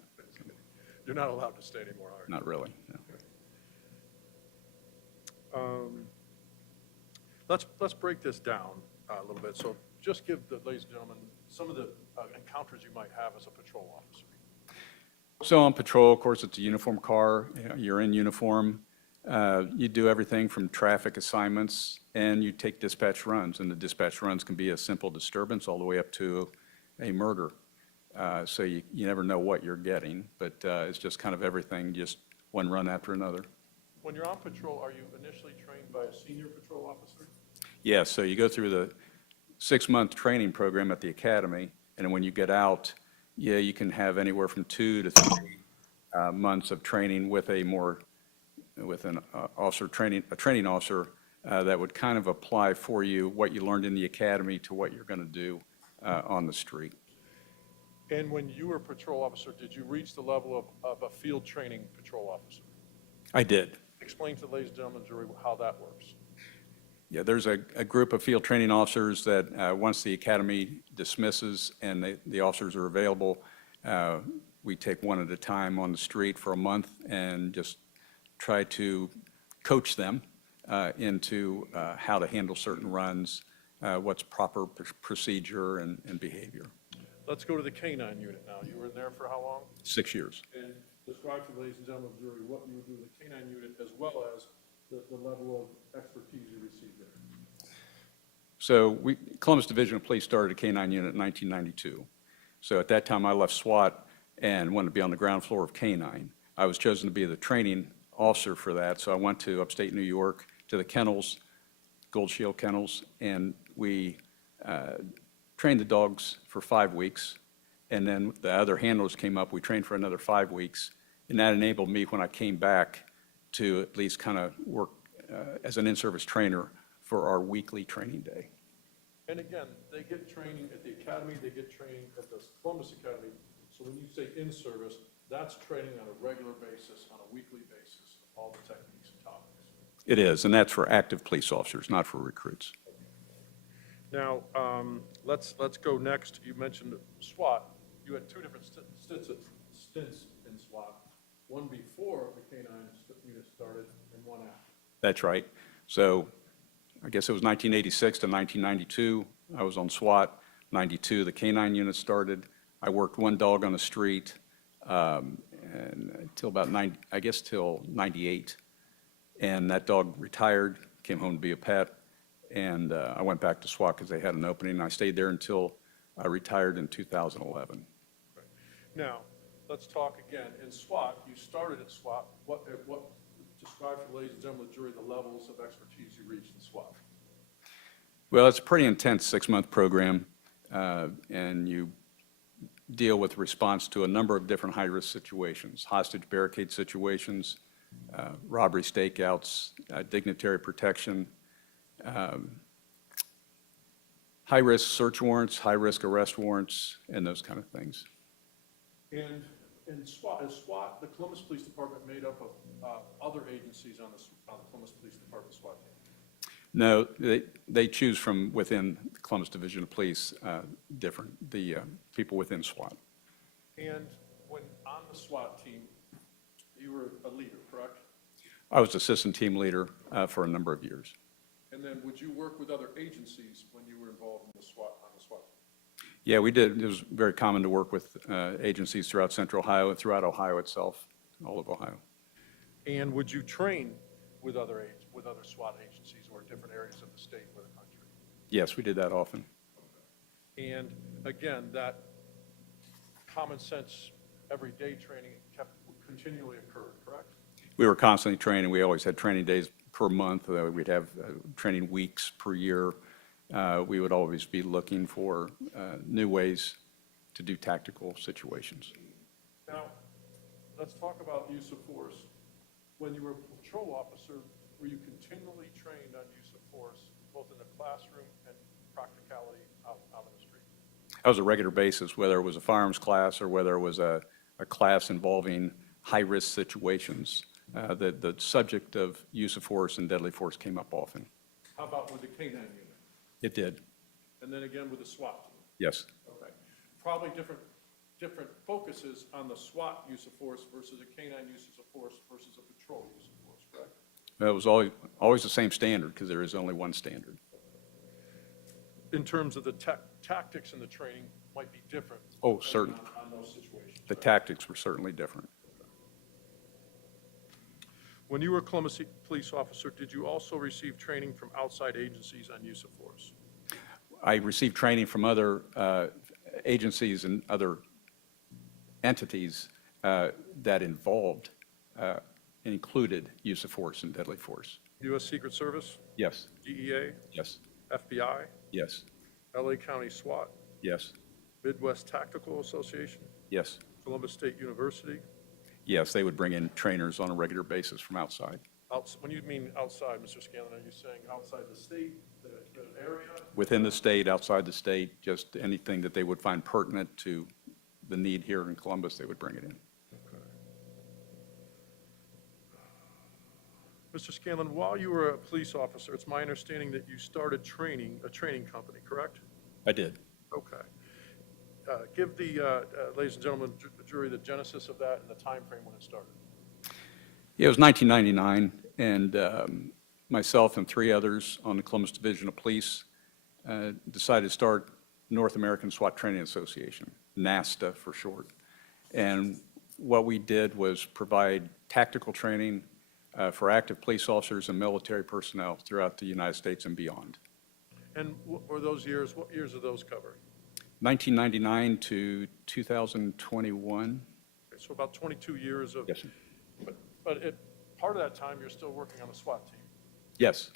You're not allowed to stay anymore, are you? Not really. No. Let's break this down a little bit. So just give the ladies and gentlemen some of the encounters you might have as a patrol officer. So on patrol, of course, it's a uniform car. You're in uniform. You do everything from traffic assignments, and you take dispatch runs. And the dispatch runs can be a simple disturbance all the way up to a murder. So you never know what you're getting, but it's just kind of everything, just one run after another. When you're on patrol, are you initially trained by a senior patrol officer? Yeah, so you go through 6-month training program at the academy, and then when you get out, yeah, you can have anywhere from 2 to 3 months of training with an officer training, a training officer that would kind of apply for you what you learned in the academy to what you're going to do on the street. And when you were patrol officer, did you reach the level of a field training patrol officer? I did. Explain to the ladies and gentlemen of the jury how that works. Yeah, there's a group of field training officers that once the academy dismisses and the officers are available, we take one at a time on the street for a month and just try to coach them into how to handle certain runs, what's proper procedure and behavior. Let's go to the K-9 unit now. You were in there for how long? 6 years. And describe to the ladies and gentlemen of the jury what you would do in the K-9 unit as well as the level of expertise you received there. So Columbus Division of Police started a K-9 unit in 1992. So at that time, I left SWAT and wanted to be on the ground floor of K-9. I was chosen to be the training officer for that, so I went to upstate New York to the kennels, Gold Shield kennels, and we trained the dogs for 5 weeks. And then the other handlers came up, we trained for another 5 weeks. And that enabled me, when I came back, to at least kind of work as an in-service trainer for our weekly training day. And again, they get training at the academy, they get training at the Columbus Academy. So when you say in-service, that's training on a regular basis, on a weekly basis, all the techniques and topics. It is, and that's for active police officers, not for recruits. Now, let's go next. You mentioned SWAT. You had 2 different stints in SWAT, one before the K-9 unit started and one after. That's right. So I guess it was 1986 to 1992. I was on SWAT. 92, the K-9 unit started. I worked one dog on the street and until about till 98. And that dog retired, came home to be a pet. And I went back to SWAT because they had an opening. I stayed there until I retired in 2011. Right. Now, let's talk again. In SWAT, you started at SWAT. What describe for the ladies and gentlemen of the jury the levels of expertise you reached in SWAT? Well, it's a pretty intense 6-month program, and you deal with response to a number of different high-risk situations, hostage barricade situations, robbery stakeouts, dignitary protection, high-risk search warrants, high-risk arrest warrants, and those kind of things. And in SWAT, is SWAT, the Columbus Police Department, made up of other agencies on the Columbus Police Department SWAT team? No, they choose from within the Columbus Division of Police, the people within SWAT. And when on the SWAT team, you were a leader, correct? I was assistant team leader for a number of years. And then would you work with other agencies when you were involved in the SWAT, on the SWAT team? Yeah, we did. It was very common to work with agencies throughout central Ohio and throughout Ohio itself, all of Ohio. And would you train with other SWAT agencies or different areas of the state or the country? Yes, we did that often. And again, that common sense, everyday training continually occurred, correct? We were constantly training. We always had training days per month. We'd have training weeks per year. We would always be looking for new ways to do tactical situations. Now, let's talk about use of force. When you were a patrol officer, were you continually trained on use of force, both in the classroom and practicality out in the street? That was a regular basis, whether it was a firearms class or whether it was a class involving high-risk situations. The subject of use of force and deadly force came up often. How about with the K-9 unit? It did, And then again with the SWAT team? yes. Okay. Probably different focuses on the SWAT use of force versus a K-9 use of force versus a patrol use of force, correct? It was always the same standard because there is only one standard. In terms of the tactics and the training might be different. Oh, certainly. On those situations. The right? tactics were certainly different. When you were a Columbus police officer, did you also receive training from outside agencies on use of force? I received training from other agencies and other entities that involved, included use of force and deadly force. U.S. Secret Service, Yes, DEA, yes, FBI, yes. LA County SWAT, Yes, Midwest Tactical Association, yes, Columbus State University. yes, they would bring in trainers on a regular basis from outside. When you mean outside, Mr. Scanlon, are you saying outside the state, the area? Within the state, outside the state, just anything that they would find pertinent to the need here in Columbus, they would bring it in. Mr. Scanlon, while you were a police officer, it's my understanding that you started training, a training company, correct? I did. Okay. Give the, ladies and gentlemen, jury, the genesis of that and the time frame when it started. Yeah, it was 1999, and myself and 3 others on the Columbus Division of Police decided to start North American SWAT Training Association, NASTA for short. And what we did was provide tactical training for active police officers and military personnel throughout the United States and beyond. And what were those years, what years are those cover? 1999 to 2021. Okay, so about 22 years of. Yes, sir. But part of that time, you're still working on the SWAT team. Yes,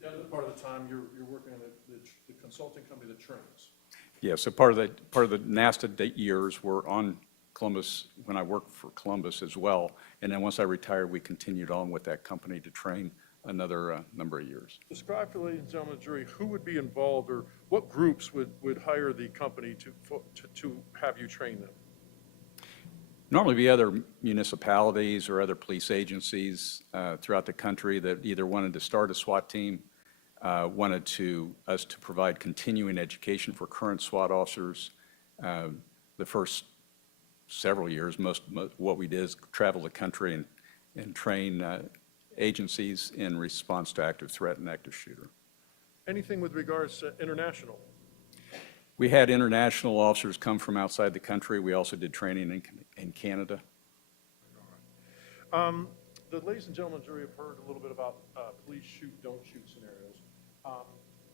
The other part of the time, you're working on the consulting company that trains. yes. So part of the NASTA years were on Columbus, when I worked for Columbus as well. And then once I retired, we continued on with that company to train another number of years. Describe for ladies and gentlemen of the jury, who would be involved or what groups would hire the company to have you train them? Normally be other municipalities or other police agencies throughout the country that either wanted to start a SWAT team, wanted us to provide continuing education for current SWAT officers. The first several years, what we did is travel the country and train agencies in response to active threat and active shooter. Anything with regards to international? We had international officers come from outside the country. We also did training in Canada. The ladies and gentlemen of the jury have heard a little bit about police shoot, don't shoot scenarios.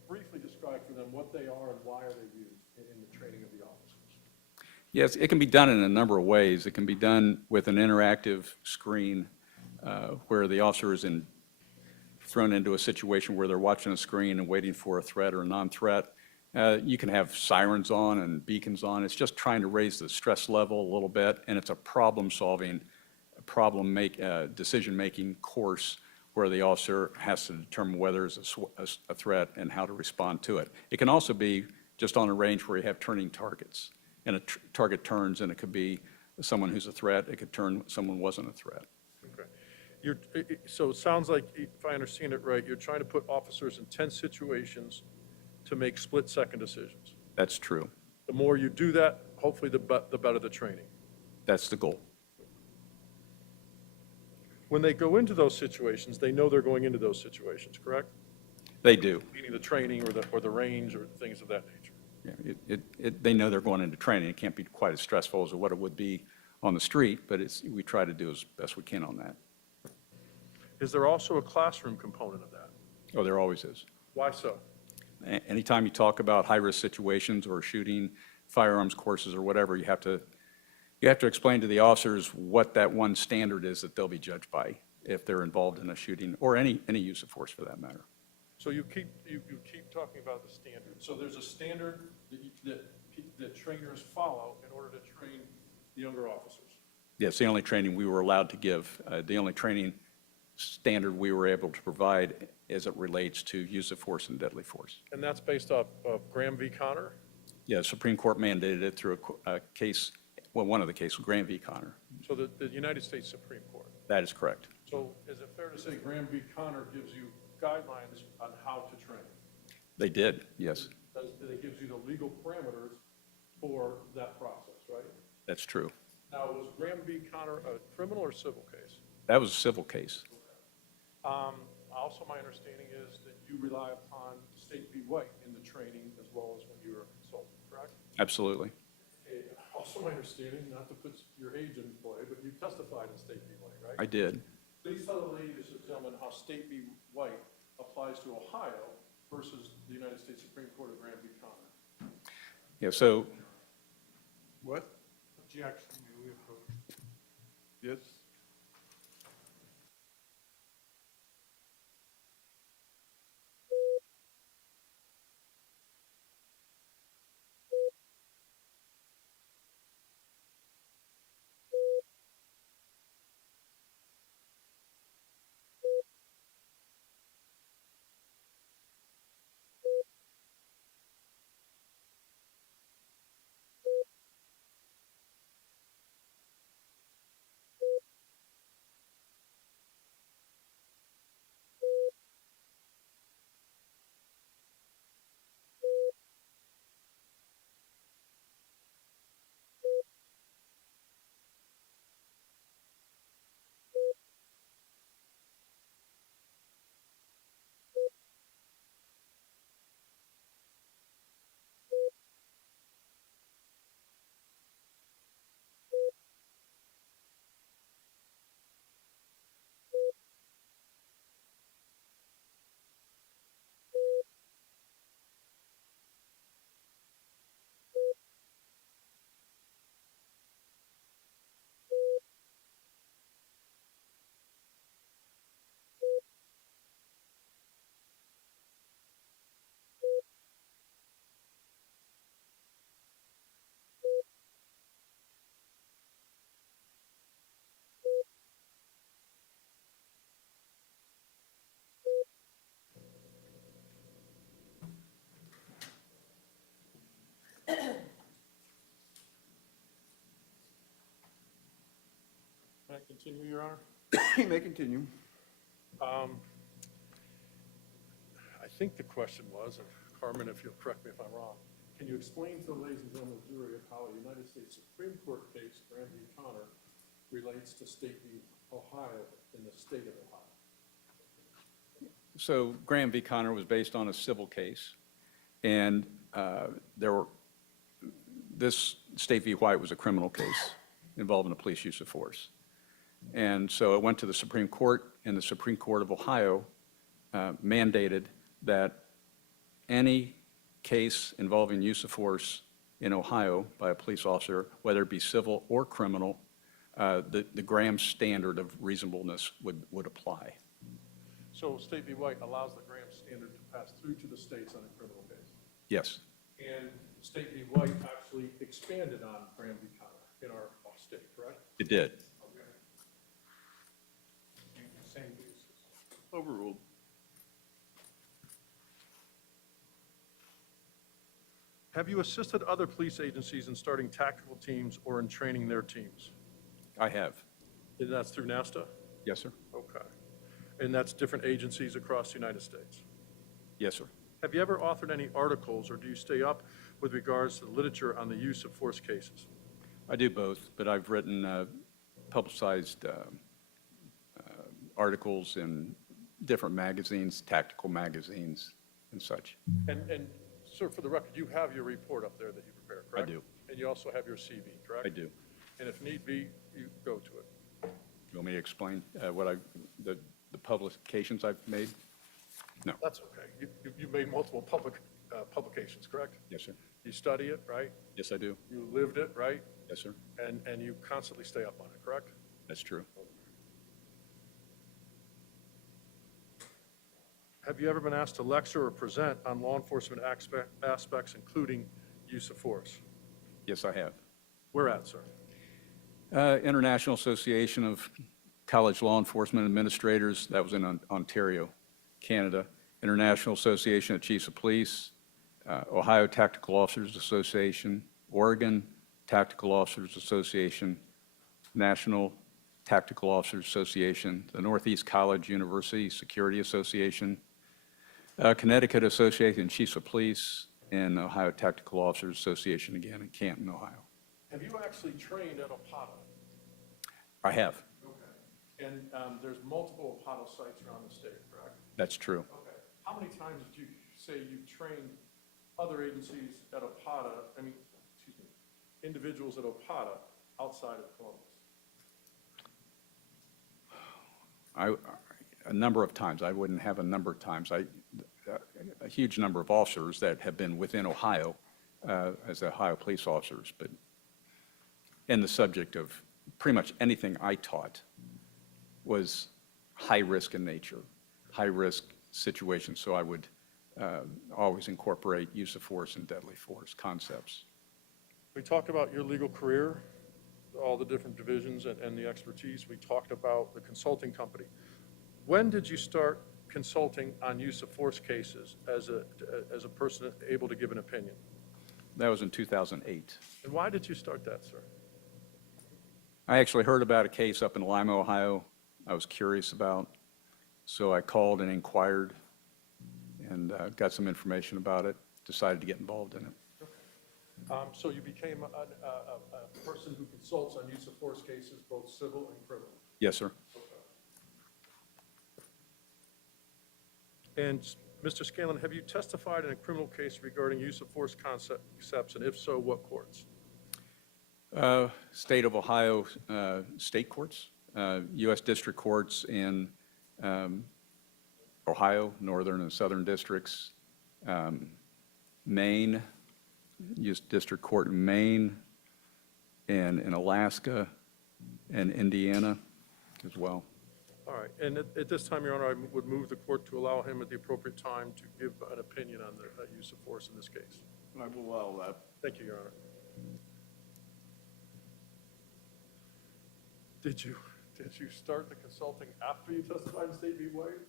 Briefly describe for them what they are and why are they used in the training of the officers. Yes, it can be done in a number of ways. It can be done with an interactive screen where the officer is thrown into a situation where they're watching a screen and waiting for a threat or a non-threat. You can have sirens on and beacons on. It's just trying to raise the stress level a little bit, and it's a problem-solving, decision-making course where the officer has to determine whether it's a threat and how to respond to it. It can also be just on a range where you have turning targets, and a target turns, and it could be someone who's a threat. It could turn someone who wasn't a threat. Okay. So it sounds like, if I understand it right, you're trying to put officers in tense situations to make split-second decisions. That's true. The more you do that, hopefully the better the training. That's the goal. When they go into those situations, they know they're going into those situations, correct? They do. Meaning the training or the range or things of that nature. Yeah, they know they're going into training. It can't be quite as stressful as what it would be on the street, but we try to do as best we can on that. Is there also a classroom component of that? Oh, there always is. Why so? Anytime you talk about high-risk situations or shooting, firearms courses or whatever, you have to explain to the officers what that one standard is that they'll be judged by if they're involved in a shooting or any use of force for that matter. So you keep talking about the standard. So there's a standard that trainers follow in order to train the younger officers. Yes, the only training we were allowed to give, the only training standard we were able to provide as it relates to use of force and deadly force. And that's based off of Graham v. Connor? Yeah, Supreme Court mandated it through a case, well, one of the cases, Graham v. Connor. So the United States Supreme Court. That is correct. So is it fair to say Graham v. Connor gives you guidelines on how to train? They did, yes, It gives you the legal parameters for that process, right? that's true. Now, was Graham v. Connor a criminal or civil case? That was a civil case. Also, my understanding is that you rely upon State v. White in the training as well as when you were a consultant, correct? Absolutely. Also, my understanding, not to put your age in play, but you testified in State v. White, right? I did. Please tell the ladies and gentlemen how State v. White applies to Ohio versus the United States Supreme Court of Graham v. Connor. Yeah, so What? Objection, may we approach? Yes? Can I continue, Your Honor? You may continue. I think the question was, and Carmen, if you'll correct me if I'm wrong, can you explain to the ladies and gentlemen of the jury of how a United States Supreme Court case, Graham v. Connor, relates to State v. Ohio in the state of Ohio? So Graham v. Connor was based on a civil case, and this State v. White was a criminal case involving a police use of force. And so it went to the Supreme Court, and the Supreme Court of Ohio mandated that any case involving use of force in Ohio by a police officer, whether it be civil or criminal, the Graham standard of reasonableness would apply. So State v. White allows the Graham standard to pass through to the states on a criminal case. Yes, And State v. White actually expanded on Graham v. Connor in our state, correct? it did. Okay. Same cases. Overruled. Have you assisted other police agencies in starting tactical teams or in training their teams? I have. And that's through NASTA? Yes, sir. Okay. And that's different agencies across the United States? Yes, sir. Have you ever authored any articles, or do you stay up with regards to the literature on the use of force cases? I do both, but I've written publicized articles in different magazines, tactical magazines and such. And sir, for the record, you have your report up there that you prepare, correct? do. And you also have your CV, correct? I do. And if need be, you go to it. You want me to explain the publications I've made? No. That's okay. You've made multiple publications, correct? Yes, sir. You study it, right? Yes, I do. You lived it, right? Yes, sir. And you constantly stay up on it, correct? That's true. Have you ever been asked to lecture or present on law enforcement aspects, including use of force? Yes, I have. Where at, sir? International Association of College Law Enforcement Administrators, that was in Ontario, Canada. International Association of Chiefs of Police, Ohio Tactical Officers Association, Oregon Tactical Officers Association, National Tactical Officers Association, the Northeast College University Security Association, Connecticut Association of Chiefs of Police, and Ohio Tactical Officers Association again in Canton, Ohio. Have you actually trained at OPATA? I have. Okay. And there's multiple OPATA sites around the state, correct? That's true. Okay. How many times did you say you've trained other agencies at individuals at OPATA outside of Columbus? A number of times. I wouldn't have a number of times. A huge number of officers that have been within Ohio as Ohio police officers, but and the subject of pretty much anything I taught was high risk in nature, high risk situations. So I would always incorporate use of force and deadly force concepts. We talked about your legal career, all the different divisions and the expertise. We talked about the consulting company. When did you start consulting on use of force cases as a person able to give an opinion? That was in 2008. And why did you start that, sir? I actually heard about a case up in Lima, Ohio, I was curious about. So I called and inquired and got some information about it, decided to get involved in it. So you became a person who consults on use of force cases, both civil and criminal. Yes, sir. And Mr. Scanlon, have you testified in a criminal case regarding use of force concepts, and if so, what courts? State of Ohio state courts, U.S. district courts in Ohio, northern and southern districts, Maine, U.S. district court in Maine, and in Alaska and Indiana as well. All right, and at this time, Your Honor, I would move the court to allow him at the appropriate time to give an opinion on the use of force in this case. I will allow that. Thank you, Your Honor. Did you start the consulting after you testified in State v. White?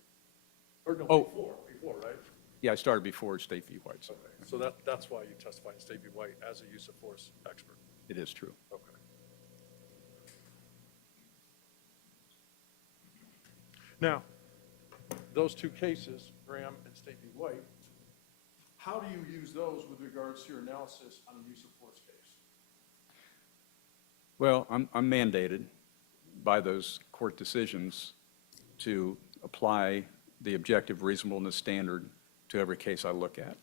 Or no, Oh. before, right? Yeah, I started before State v. White, so Okay, so that's why you testified in State v. White as a use of force expert. it is true. Okay. Now, those two cases, Graham and State v. White, how do you use those with regards to your analysis on a use of force case? Well, I'm mandated by those court decisions to apply the objective reasonableness standard to every case I look at.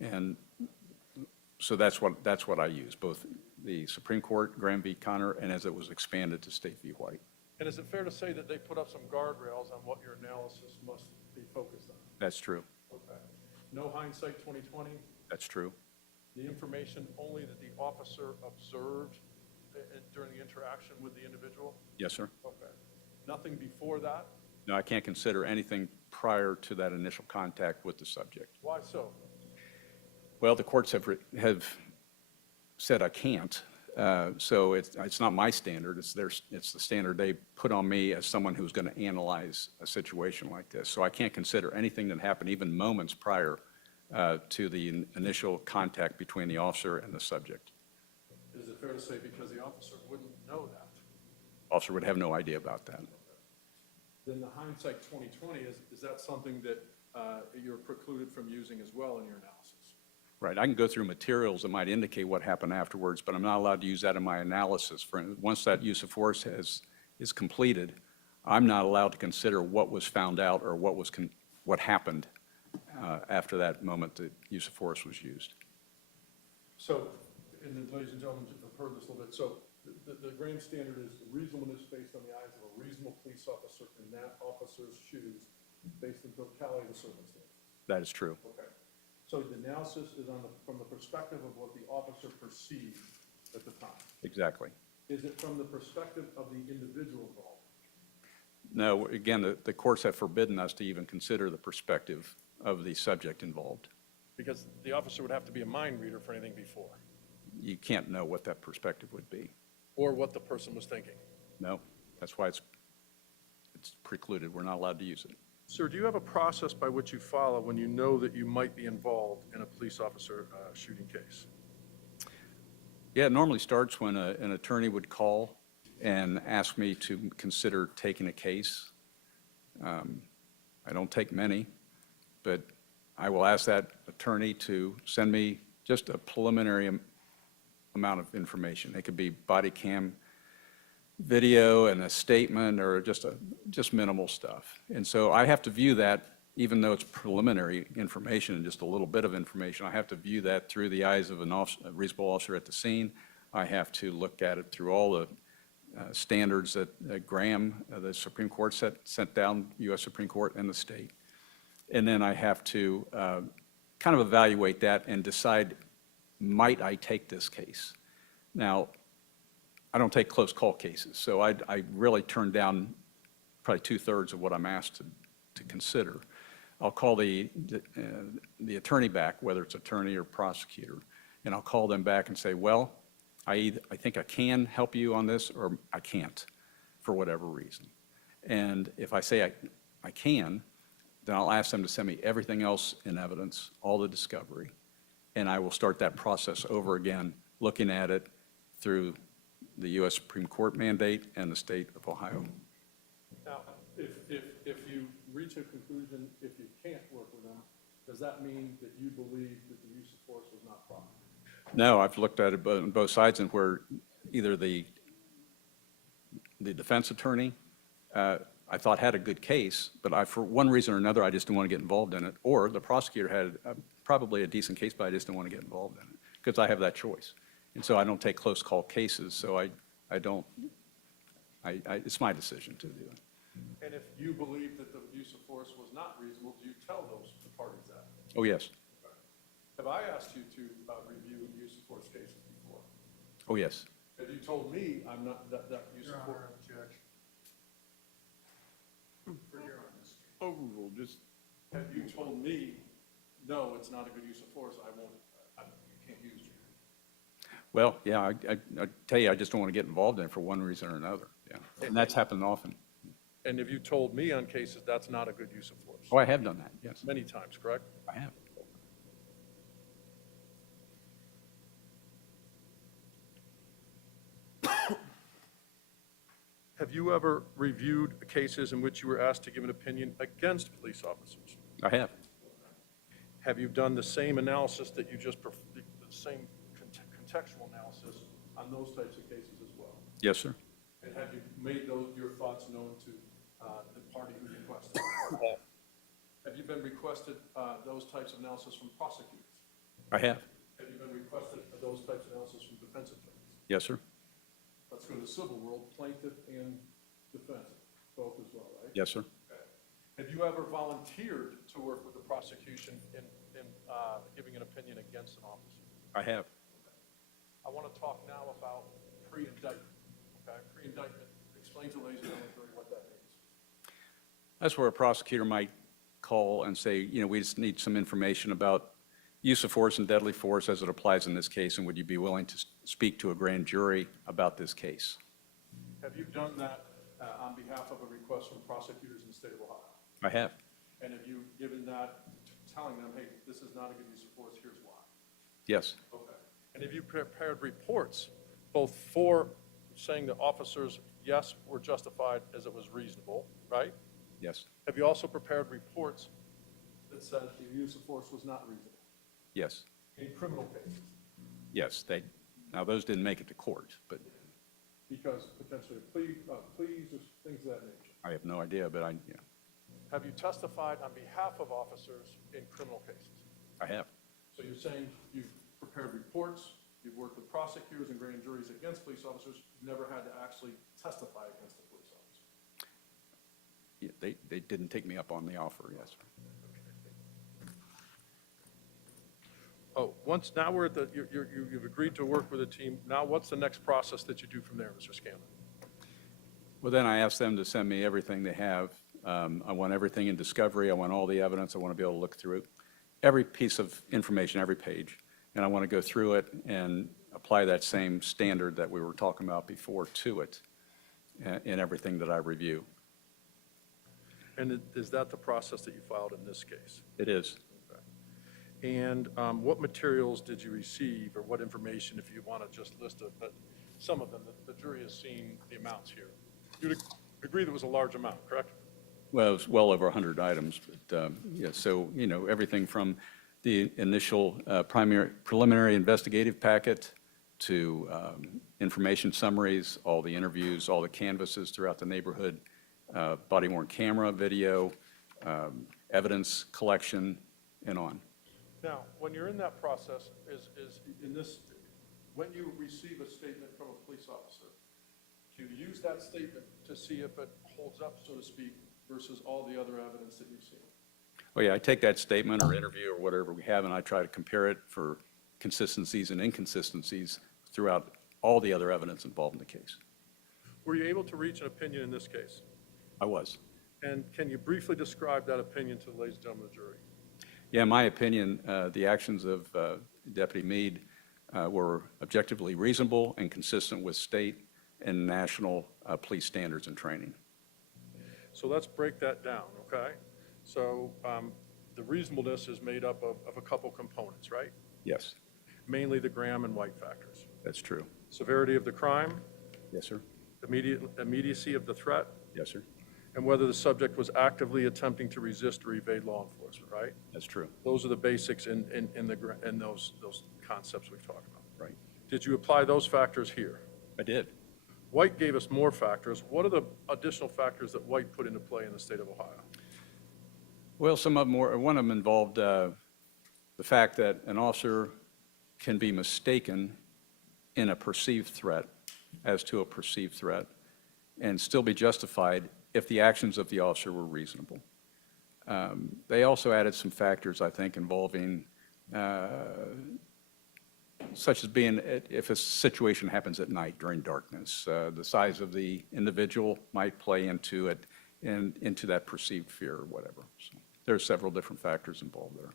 And so that's what I use, both the Supreme Court, Graham v. Connor, and as it was expanded to State v. White. And is it fair to say that they put up some guardrails on what your analysis must be focused on? That's true. Okay. No hindsight 2020, That's true. the information only that the officer observed during the interaction with the individual? Yes, sir. Okay. Nothing before that? No, I can't consider anything prior to that initial contact with the subject. Why so? Well, the courts have said I can't. So it's not my standard. It's the standard they put on me as someone who's going to analyze a situation like this. So I can't consider anything that happened even moments prior to the initial contact between the officer and the subject. Is it fair to say because the officer wouldn't know that? Officer would have no idea about that. Then the hindsight 2020, is that something that you're precluded from using as well in your analysis? Right, I can go through materials that might indicate what happened afterwards, but I'm not allowed to use that in my analysis. Once that use of force is completed, I'm not allowed to consider what was found out or what happened after that moment the use of force was used. So, ladies and gentlemen, I've heard this a little bit. So the Graham standard is reasonableness based on the eyes of a reasonable police officer in that officer's shoes based on the totality of the circumstance. That is true. Okay. So the analysis is from the perspective of what the officer perceived at the time. Exactly. Is it from the perspective of the individual involved? No, again, the courts have forbidden us to even consider the perspective of the subject involved. Because the officer would have to be a mind reader for anything before, You can't know what that perspective would be. or what the person was thinking. No, that's why it's precluded. We're not allowed to use it. Sir, do you have a process by which you follow when you know that you might be involved in a police officer shooting case? Yeah, it normally starts when an attorney would call and ask me to consider taking a case. I don't take many, but I will ask that attorney to send me just a preliminary amount of information. It could be body cam video and a statement or just minimal stuff. And so I have to view that, even though it's preliminary information and just a little bit of information, I have to view that through the eyes of a reasonable officer at the scene. I have to look at it through all the standards that Graham, the Supreme Court sent down, U.S. Supreme Court and the state. And then I have to kind of evaluate that and decide, might I take this case? Now, I don't take close call cases, so I really turn down probably 2/3 of what I'm asked to consider. I'll call the attorney back, whether it's attorney or prosecutor, and I'll call them back and say, well, I think I can help you on this, or I can't, for whatever reason. And if I say I can, then I'll ask them to send me everything else in evidence, all the discovery, and I will start that process over again, looking at it through the U.S. Supreme Court mandate and the state of Ohio. Now, if you reach a conclusion, if you can't work with them, does that mean that you believe that the use of force was not proper? No, I've looked at it on both sides, and where either the defense attorney, I thought had a good case, but for one reason or another, I just didn't want to get involved in it, or the prosecutor had probably a decent case, but I just didn't want to get involved in it, because I have that choice. And so I don't take close call cases, so it's my decision to do it. And if you believe that the use of force was not reasonable, do you tell the parties that? Oh, yes. Have I asked you to review use of force cases before? Oh, yes. Have you told me I'm not, that use of force? Overruled, just, Have you told me, no, it's not a good use of force, you can't use it? Well, yeah, I tell you, I just don't want to get involved in it for one reason or another, yeah. And that's happened often. And have you told me on cases that's not a good use of force? Oh, I have done that, yes. Many times, correct? I have. Have you ever reviewed cases in which you were asked to give an opinion against police officers? I have. Have you done the same analysis that you just, the same contextual analysis on those types of cases as well? Yes, sir. And have you made your thoughts known to the party who requested? Have you been requested those types of analysis from prosecutors? I have. Have you been requested those types of analysis from defense attorneys? Yes, sir. Let's go to the civil world, plaintiff and defense, both as well, right? Yes, sir. Okay. Have you ever volunteered to work with the prosecution in giving an opinion against an officer? I have. I want to talk now about pre-indictment, okay? Pre-indictment, explain to ladies and gentlemen what that means. That's where a prosecutor might call and say, we just need some information about use of force and deadly force as it applies in this case, and would you be willing to speak to a grand jury about this case? Have you done that on behalf of a request from prosecutors in the state of Ohio? I have. And have you given that, telling them, hey, this is not a good use of force, here's why? Yes. Okay. And have you prepared reports, both for saying that officers, yes, were justified as it was reasonable, right? Yes. Have you also prepared reports that said the use of force was not reasonable Yes. in criminal cases? Yes. Now, those didn't make it to court, but Because potentially pleas or things of that nature. I have no idea, but Have you testified on behalf of officers in criminal cases? I have. So you're saying you've prepared reports, you've worked with prosecutors and grand juries against police officers, you've never had to actually testify against a police officer? Yeah, they didn't take me up on the offer, yes. Oh, now we're at you've agreed to work with a team. Now what's the next process that you do from there, Mr. Scanlon? Well, then I asked them to send me everything they have. I want everything in discovery. I want all the evidence. I want to be able to look through every piece of information, every page. And I want to go through it and apply that same standard that we were talking about before to it in everything that I review. And is that the process that you filed in this case? It is. And what materials did you receive, or what information, if you want to just list it, but some of them, the jury has seen the amounts here. You'd agree that it was a large amount, correct? Well, it was well over 100 items. But, yeah, so, everything from the initial preliminary investigative packet to information summaries, all the interviews, all the canvases throughout the neighborhood, body-worn camera, video, evidence collection, and on. Now, when you're in that process, when you receive a statement from a police officer, do you use that statement to see if it holds up, so to speak, versus all the other evidence that you've seen? Oh, yeah, I take that statement or interview or whatever we have, and I try to compare it for consistencies and inconsistencies throughout all the other evidence involved in the case. Were you able to reach an opinion in this case? I was. And can you briefly describe that opinion to the ladies and gentlemen of the jury? Yeah, in my opinion, the actions of Deputy Meade were objectively reasonable and consistent with state and national police standards and training. So let's break that down, okay? So the reasonableness is made up of a couple components, right? Yes, Mainly the Graham and White factors. that's true. Severity of the crime, Yes, sir. immediacy of the threat, Yes, sir. and whether the subject was actively attempting to resist or evade law enforcement, right? That's true. Those are the basics in those concepts we've talked about. Right. Did you apply those factors here? I did. White gave us more factors. What are the additional factors that White put into play in the state of Ohio? Well, some of them were, one of them involved the fact that an officer can be mistaken in a perceived threat as to a perceived threat and still be justified if the actions of the officer were reasonable. They also added some factors, I think, involving, such as being, if a situation happens at night during darkness, the size of the individual might play into it, and into that perceived fear or whatever. So there are several different factors involved there.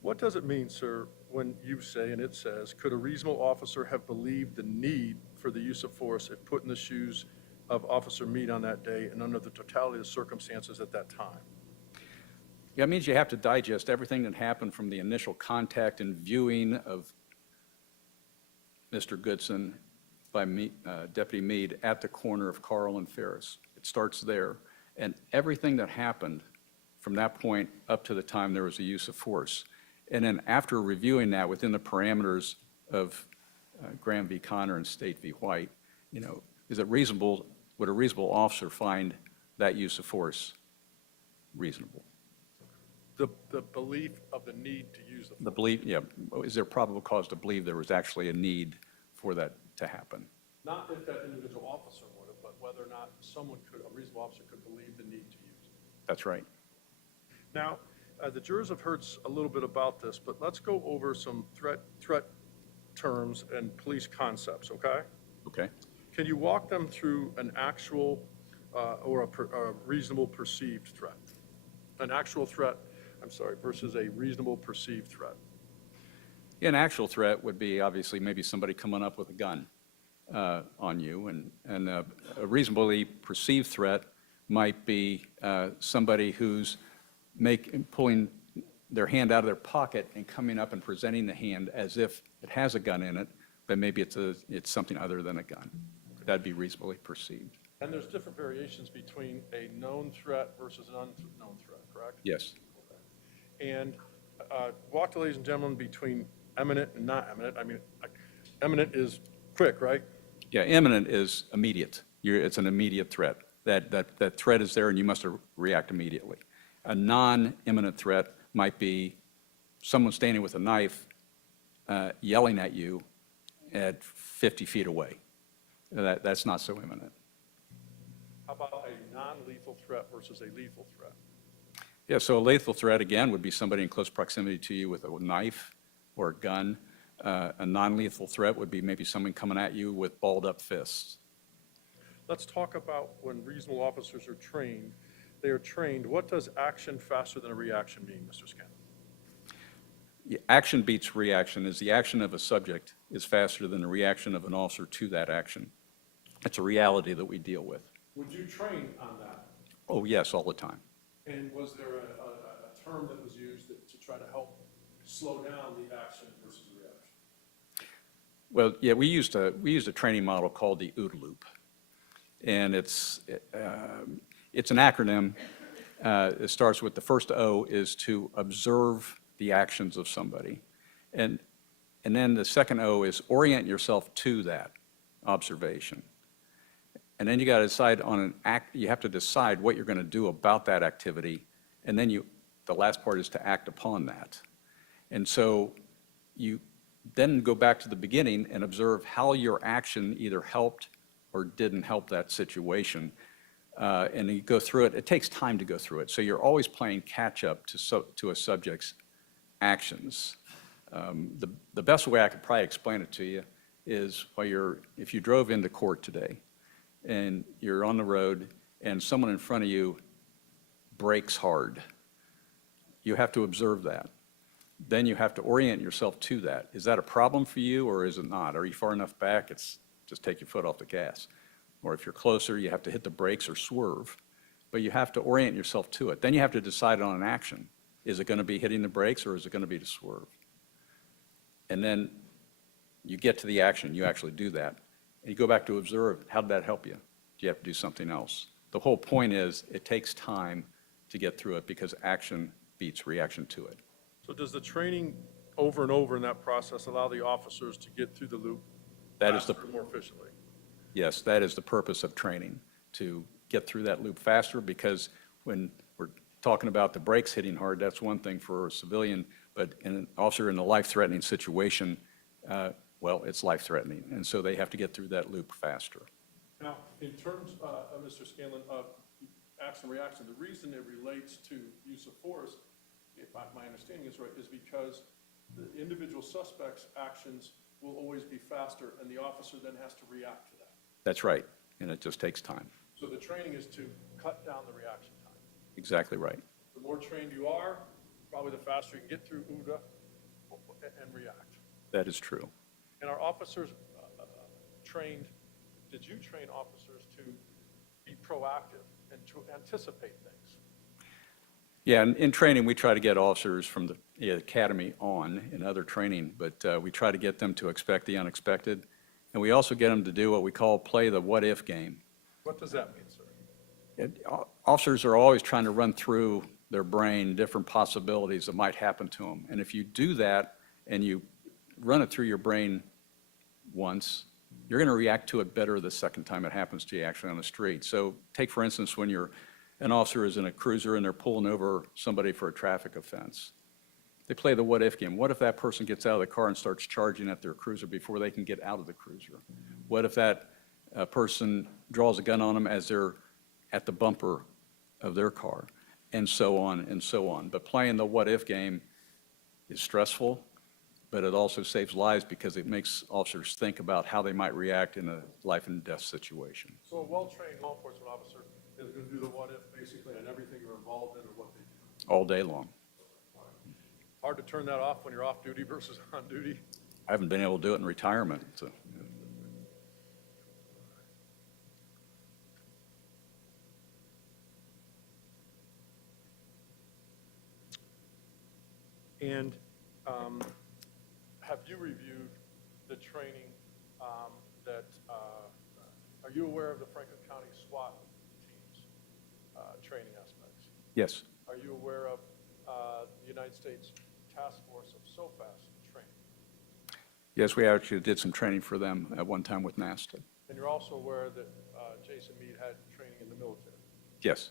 What does it mean, sir, when you say, and it says, could a reasonable officer have believed the need for the use of force if put in the shoes of Officer Meade on that day and under the totality of the circumstances at that time? Yeah, it means you have to digest everything that happened from the initial contact and viewing of Mr. Goodson by Deputy Meade at the corner of Carl and Ferris. It starts there. And everything that happened from that point up to the time there was a use of force. And then after reviewing that within the parameters of Graham v. Connor and State v. White, is it reasonable, would a reasonable officer find that use of force reasonable? The belief of the need to use the force. The belief, yeah, is there probable cause to believe there was actually a need for that to happen? Not if that individual officer would have, but whether or not a reasonable officer could believe the need to use it. That's right. Now, the jurors have heard a little bit about this, but let's go over some threat terms and police concepts, okay? Okay. Can you walk them through an actual or a reasonable perceived threat? An actual threat, versus a reasonable perceived threat. An actual threat would be obviously maybe somebody coming up with a gun on you, and a reasonably perceived threat might be somebody who's pulling their hand out of their pocket and coming up and presenting the hand as if it has a gun in it, but maybe it's something other than a gun. That'd be reasonably perceived. And there's different variations between a known threat versus an unknown threat, correct? Yes. And walk the ladies and gentlemen between imminent and not imminent. I mean, imminent is quick, right? Yeah, imminent is immediate. It's an immediate threat. That threat is there and you must react immediately. A non-imminent threat might be someone standing with a knife yelling at you at 50 feet away. That's not so imminent. How about a non-lethal threat versus a lethal threat? Yeah, so a lethal threat, again, would be somebody in close proximity to you with a knife or a gun. A non-lethal threat would be maybe someone coming at you with balled-up fists. Let's talk about when reasonable officers are trained. They are trained. What does action faster than a reaction mean, Mr. Scanlon? Action beats reaction is the action of a subject is faster than the reaction of an officer to that action. It's a reality that we deal with. Would you train on that? Oh, yes, all the time. And was there a term that was used to try to help slow down the action versus the reaction? Well, yeah, we used a training model called the OODA loop. And it's an acronym. It starts with the first O is to observe the actions of somebody. And then the second O is orient yourself to that observation. And then you got to decide on an act, you have to decide what you're going to do about that activity. And then the last part is to act upon that. And so you then go back to the beginning and observe how your action either helped or didn't help that situation. And you go through it. It takes time to go through it. So you're always playing catch up to a subject's actions. The best way I could probably explain it to you is if you drove into court today and you're on the road and someone in front of you brakes hard, you have to observe that. Then you have to orient yourself to that. Is that a problem for you or is it not? Are you far enough back? It's just take your foot off the gas. Or if you're closer, you have to hit the brakes or swerve. But you have to orient yourself to it. Then you have to decide on an action. Is it going to be hitting the brakes or is it going to be to swerve? And then you get to the action. You actually do that. And you go back to observe. How did that help you? Do you have to do something else? The whole point is it takes time to get through it because action beats reaction to it. So does the training over and over in that process allow the officers to get through the loop That is faster and more efficiently? Yes, that is the purpose of training, to get through that loop faster, because when we're talking about the brakes hitting hard, that's one thing for a civilian, but an officer in a life-threatening situation, well, it's life-threatening, and so they have to get through that loop faster. Now, in terms of Mr. Scanlon, of action and reaction, the reason it relates to use of force, if my understanding is right, is because the individual suspect's actions will always be faster, and the officer then has to react to that. That's right, and it just takes time. So the training is to cut down the reaction time. Exactly right. The more trained you are, probably the faster you can get through OODA and react. That is true. And our officers trained, did you train officers to be proactive and to anticipate things? Yeah, in training, we try to get officers from the academy on in other training, but we try to get them to expect the unexpected And we also get them to do what we call play the what-if game. What does that mean, sir? Officers are always trying to run through their brain different possibilities that might happen to them. And if you do that and you run it through your brain once, you're going to react to it better the second time it happens to you actually on the street. So take, for instance, when an officer is in a cruiser and they're pulling over somebody for a traffic offense. They play the what-if game. What if that person gets out of the car and starts charging at their cruiser before they can get out of the cruiser? What if that person draws a gun on them as they're at the bumper of their car? And so on and so on. But playing the what-if game is stressful, but it also saves lives because it makes officers think about how they might react in a life and death situation. So a well-trained law enforcement officer is going to do the what-if basically on everything you're involved in or what they do. All day long. Hard to turn that off when you're off duty versus on duty. I haven't been able to do it in retirement, so. And have you reviewed the training are you aware of the Franklin County SWAT teams, training aspects? Yes, Are you aware of the United States Task Force of SOFAS training? yes, we actually did some training for them at one time with NASTA. And you're also aware that Jason Meade had training in the military? Yes,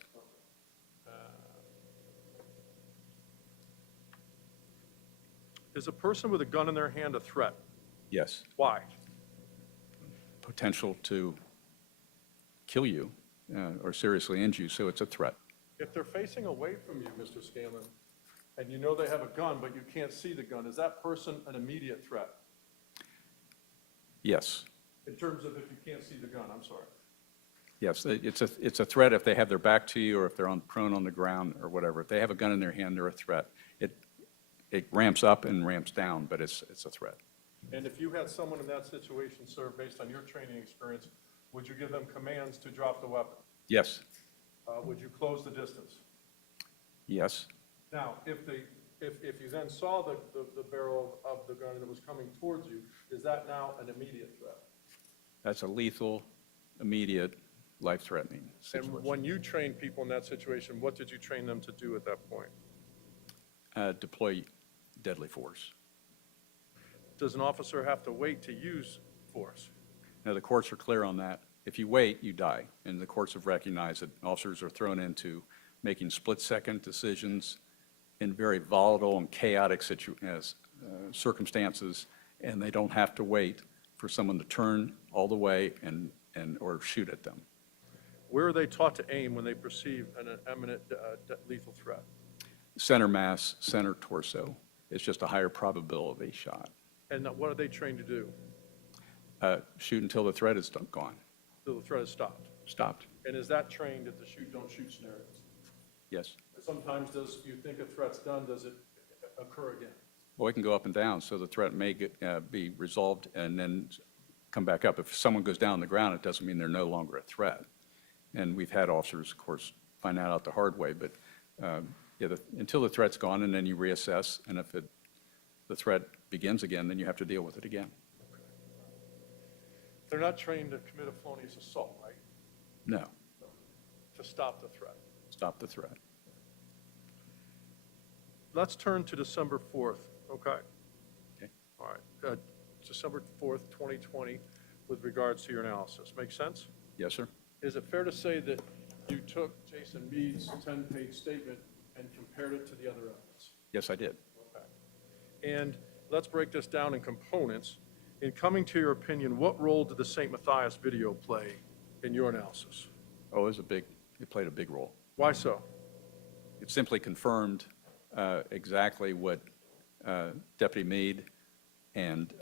Is a person with a gun in their hand a threat? yes. Why? Potential to kill you or seriously injure you, so it's a threat. If they're facing away from you, Mr. Scanlon, and you know they have a gun, but you can't see the gun, is that person an immediate threat? Yes, In terms of if you can't see the gun, I'm sorry. yes. It's a threat if they have their back to you or if they're prone on the ground or whatever. If they have a gun in their hand, they're a threat. It ramps up and ramps down, but it's a threat. And if you had someone in that situation, sir, based on your training experience, would you give them commands to drop the weapon? Yes, Would you close the distance? yes, Now, if you then saw the barrel of the gun that was coming towards you, is that now an immediate threat? that's a lethal, immediate, life-threatening And situation. when you train people in that situation, what did you train them to do at that point? Deploy deadly force. Does an officer have to wait to use force? Now, the courts are clear on that. If you wait, you die. And the courts have recognized that officers are thrown into making split-second decisions in very volatile and chaotic circumstances, and they don't have to wait for someone to turn all the way or shoot at them. Where are they taught to aim when they perceive an imminent lethal threat? Center mass, center torso. It's just a higher probability shot. And what are they trained to do? Shoot until the threat is gone, Till the threat is stopped? stopped. And is that trained at the shoot, don't shoot scenarios? Yes. Sometimes you think a threat's done, does it occur again? Well, it can go up and down, so the threat may be resolved and then come back up. If someone goes down on the ground, it doesn't mean they're no longer a threat. And we've had officers, of course, find that out the hard way, but until the threat's gone, and then you reassess, and if the threat begins again, then you have to deal with it again. They're not trained to commit a felonious assault, right? No, To stop the threat. stop the threat. Let's turn to December 4th, okay? Okay. All right, December 4th, 2020, with regards to your analysis. Make sense? Yes, sir? Is it fair to say that you took Jason Meade's 10-page statement and compared it to the other evidence? Yes, I did. Okay. And let's break this down in components. In coming to your opinion, what role did the St. Matthias video play in your analysis? Oh, it played a big role. Why so? It simply confirmed exactly what Deputy Meade and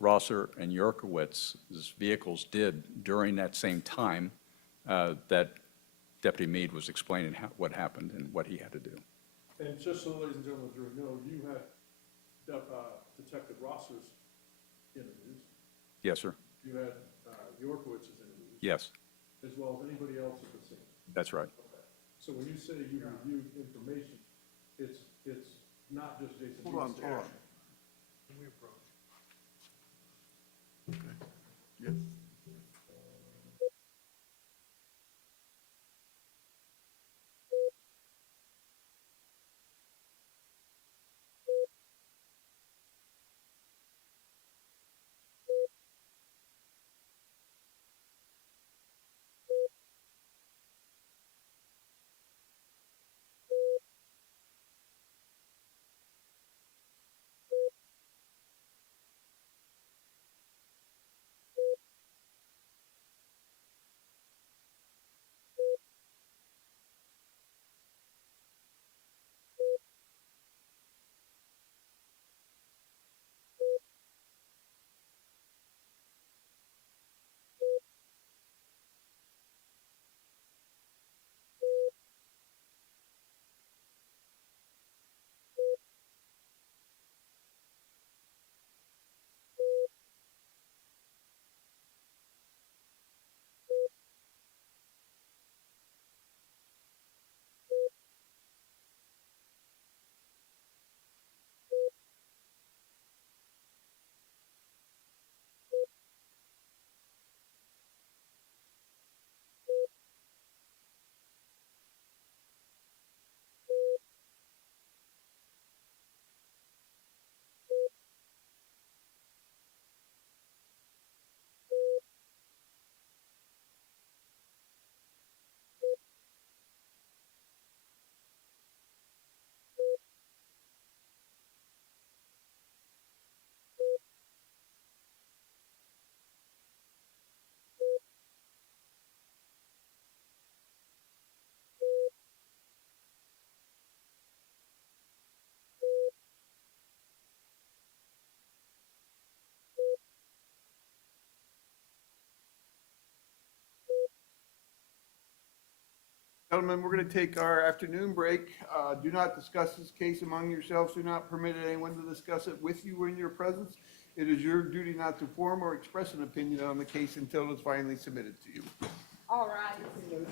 Rosser and Yerkowitz's vehicles did during that same time that Deputy Meade was explaining what happened and what he had to do. And just so ladies and gentlemen, you know, you had Detective Rosser's interviews. Yes, sir? You had Yorkowitz's interviews. Yes, As well as anybody else at the scene. that's right. Okay. So when you say you reviewed information, it's not just Jason. Hold on, hold on. Can we approach? Yes. Gentlemen, we're going to take our afternoon break. Do not discuss this case among yourselves. Do not permit anyone to discuss it with you in your presence. It is your duty not to form or express an opinion on the case until it's finally submitted to you. All right.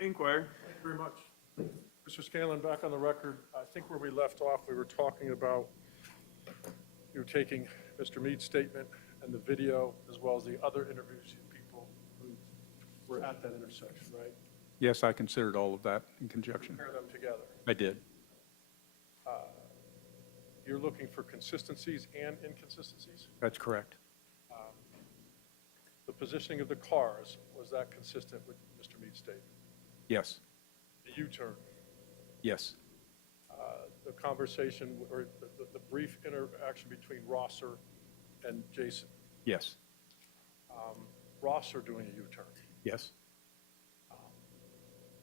Inquire. Thank you very much. Mr. Scanlon, back on the record, I think where we left off, we were talking about you taking Mr. Meade's statement and the video, as well as the other interviews of people who were at that intersection, right? Yes, I considered all of that in conjunction. Pair them together. I did. You're looking for consistencies and inconsistencies? That's correct. The positioning of the cars, was that consistent with Mr. Meade's statement? Yes, The U-turn, yes, the conversation, or the brief interaction between Rosser and Jason. yes, Rosser doing a U-turn. yes.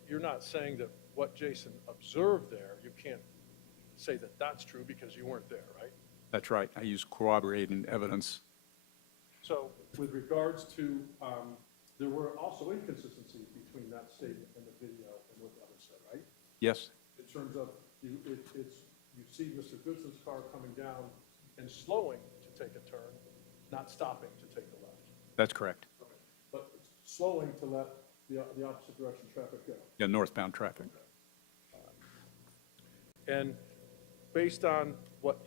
You're not saying that what Jason observed there, you can't say that that's true because you weren't there, right? That's right. I used corroborating evidence. So with regards to, there were also inconsistencies between that statement and the video and what the other said, right? Yes, In terms of, you see Mr. Goodson's car coming down and slowing to take a turn, not stopping to take the left. that's correct. But slowing to let the opposite direction traffic go. Yeah, northbound traffic. And based on what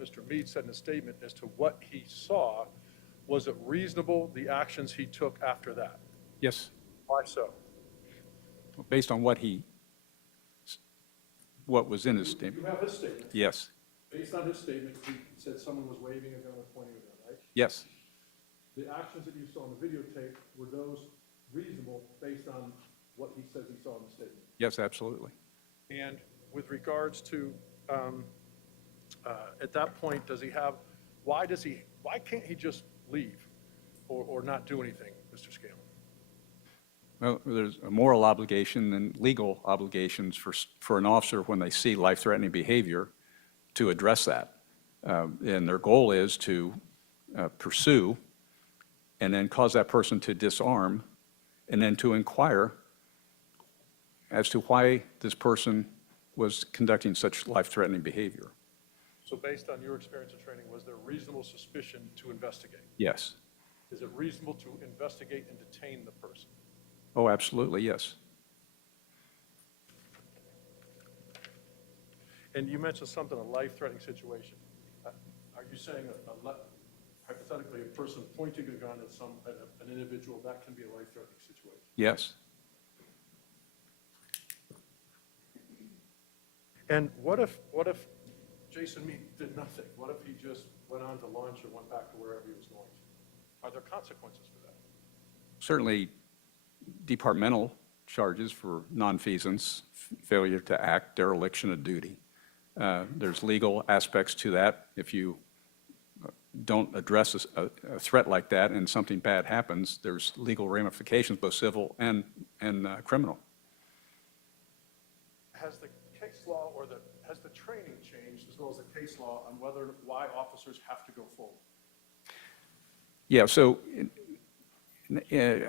Mr. Meade said in his statement as to what he saw, was it reasonable, the actions he took after that? Yes, Why so? based on what was in his statement. You have his statement. Yes, Based on his statement, he said someone was waving a gun or pointing a gun, right? yes, The actions that you saw in the videotape, were those reasonable based on what he says he saw in the statement? yes, absolutely. And with regards to, at that point, why can't he just leave or not do anything, Mr. Scanlon? Well, there's a moral obligation and legal obligations for an officer when they see life-threatening behavior to address that. And their goal is to pursue and then cause that person to disarm and then to inquire as to why this person was conducting such life-threatening behavior. So based on your experience and training, was there reasonable suspicion to investigate? Yes. Is it reasonable to investigate and detain the person? Oh, absolutely, yes. And you mentioned something, a life-threatening situation. Are you saying hypothetically, a person pointing a gun at an individual, that can be a life-threatening situation? Yes. And what if Jason Meade did nothing? What if he just went on to lunch or went back to wherever he was going to? Are there consequences for that? Certainly departmental charges for nonfeasance, failure to act, dereliction of duty. There's legal aspects to that. If you don't address a threat like that and something bad happens, there's legal ramifications, both civil and criminal. Has the case law has the training changed as well as the case law on why officers have to go forward? Yeah, so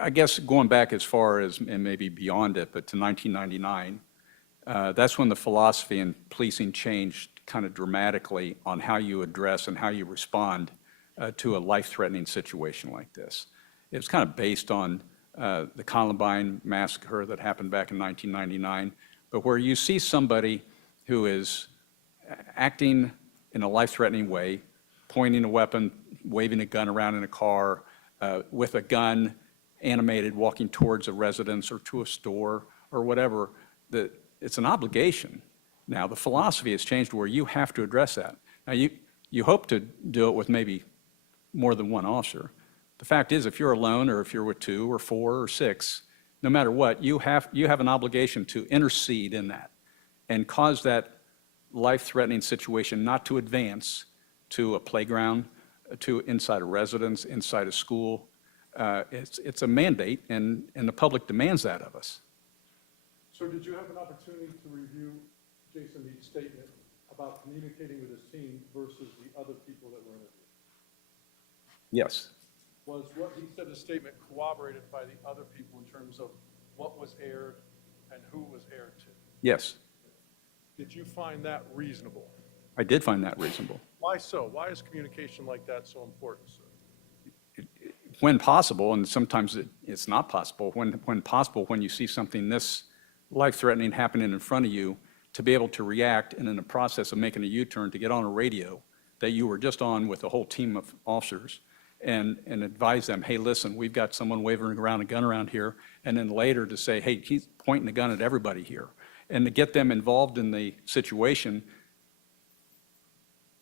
I guess going back as far as, and maybe beyond it, but to 1999, that's when the philosophy in policing changed kind of dramatically on how you address and how you respond to a life-threatening situation like this. It was kind of based on the Columbine massacre that happened back in 1999, but where you see somebody who is acting in a life-threatening way, pointing a weapon, waving a gun around in a car, with a gun, animated, walking towards a residence or to a store or whatever, it's an obligation. Now, the philosophy has changed where you have to address that. Now, you hope to do it with maybe more than one officer. The fact is, if you're alone or if you're with 2 or 4 or 6, no matter what, you have an obligation to intercede in that and cause that life-threatening situation not to advance to a playground, to inside a residence, inside a school. It's a mandate, and the public demands that of us. Sir, did you have an opportunity to review Jason Meade's statement about communicating with his team versus the other people that were interviewed? Yes. Was what he said in his statement corroborated by the other people in terms of what was aired and who was aired to? Yes, Did you find that reasonable? I did find that reasonable. Why so? Why is communication like that so important, sir? when possible, and sometimes it's not possible, when possible, when you see something this life-threatening happening in front of you, to be able to react and in the process of making a U-turn to get on a radio that you were just on with a whole team of officers and advise them, hey, listen, we've got someone waving around a gun around here, and then later to say, hey, he's pointing a gun at everybody here. And to get them involved in the situation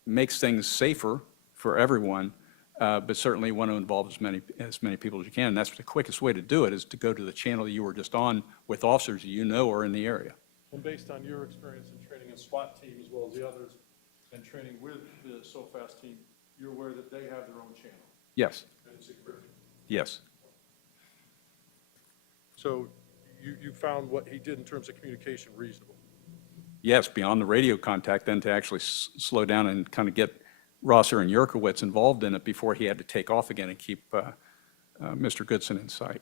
makes things safer for everyone, but certainly want to involve as many people as you can. And that's the quickest way to do it, is to go to the channel you were just on with officers you know are in the area. And based on your experience in training in SWAT team as well as the others, and training with the So Fast team, you're aware that they have their own channel Yes, and security. yes. So you found what he did in terms of communication reasonable? Yes, beyond the radio contact, then to actually slow down and kind of get Rosser and Yurkowitz involved in it before he had to take off again and keep Mr. Goodson in sight.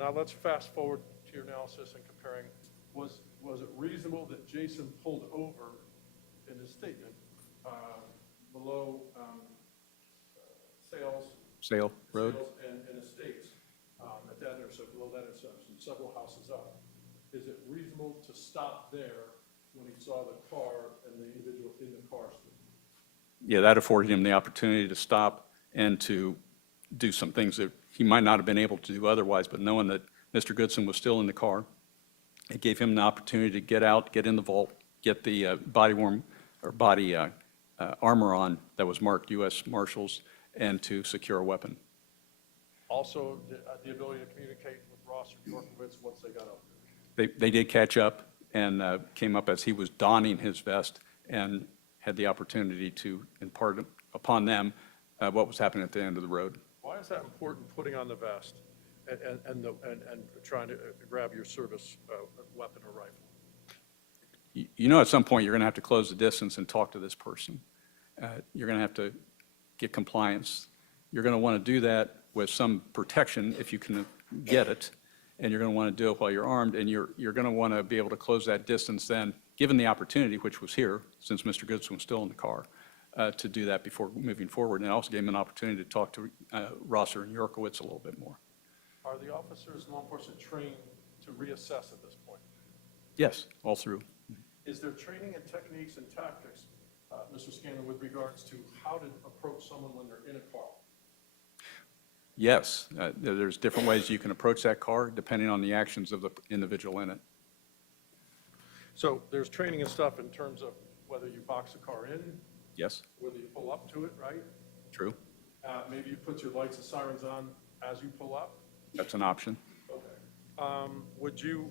Now let's fast forward to your analysis and comparing, was it reasonable that Jason pulled over in his statement below Sale Road? Sales and Estates at that intersection, below that intersection, several houses up? Is it reasonable to stop there when he saw the car and the individual in the car? Yeah, that afforded him the opportunity to stop and to do some things that he might not have been able to do otherwise, but knowing that Mr. Goodson was still in the car, it gave him the opportunity to get out, get in the vault, get the body armor on that was marked U.S. Marshals, and to secure a weapon. Also, the ability to communicate with Ross or Yorkowitz once they got up. They did catch up and came up as he was donning his vest and had the opportunity to impart upon them what was happening at the end of the road. Why is that important, putting on the vest and trying to grab your service weapon or rifle? You know, at some point, you're going to have to close the distance and talk to this person. You're going to have to get compliance. You're going to want to do that with some protection if you can get it, and you're going to want to do it while you're armed, and you're going to want to be able to close that distance then, given the opportunity, which was here, since Mr. Goodson was still in the car, to do that before moving forward. And it also gave him an opportunity to talk to Rosser and Yurkowitz a little bit more. Are the officers, law enforcement, trained to reassess at this point? Yes, all through. Is there training and techniques and tactics, Mr. Scanlon, with regards to how to approach someone when they're in a car? Yes, there's different ways you can approach that car depending on the actions of the individual in it. So there's training and stuff in terms of whether you box a car in, Yes, whether you pull up to it, right? true. Maybe you put your lights and sirens on as you pull up. That's an option. Okay. Would you,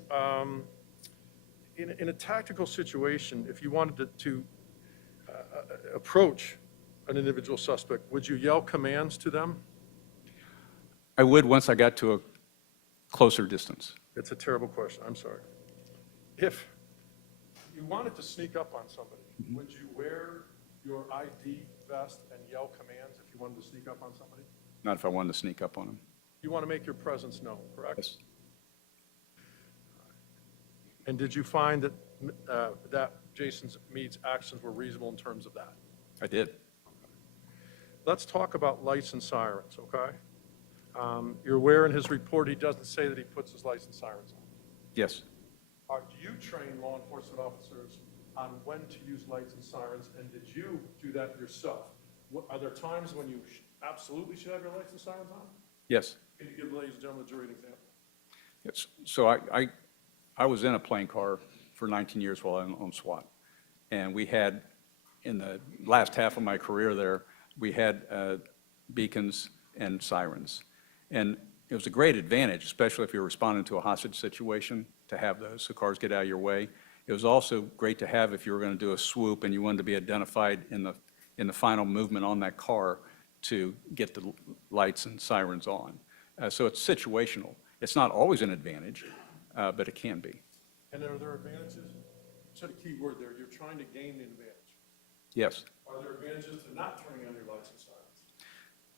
in a tactical situation, if you wanted to approach an individual suspect, would you yell commands to them? I would once I got to a closer distance. It's a terrible question, I'm sorry. If you wanted to sneak up on somebody, would you wear your ID vest and yell commands if you wanted to sneak up on somebody? Not if I wanted to sneak up on him. You want to make your presence known, correct? Yes. And did you find that that Jason Meade's actions were reasonable in terms of that? I did. Let's talk about lights and sirens, okay? You're aware in his report he doesn't say that he puts his lights and sirens on. Yes. Do you train law enforcement officers on when to use lights and sirens, and did you do that yourself? Are there times when you absolutely should have your lights and sirens on? Yes. Can you give ladies and gentlemen of the jury an example? Yes. So I was in a plane car for 19 years while on SWAT. And we had, in the last half of my career there, we had beacons and sirens. And it was a great advantage, especially if you're responding to a hostage situation, to have those so cars get out of your way. It was also great to have if you were going to do a swoop and you wanted to be identified in the final movement on that car to get the lights and sirens on. So it's situational. It's not always an advantage, but it can be. And are there advantages? You said a key word there. You're trying to gain the advantage. Yes. Are there advantages to not turning on your lights and sirens?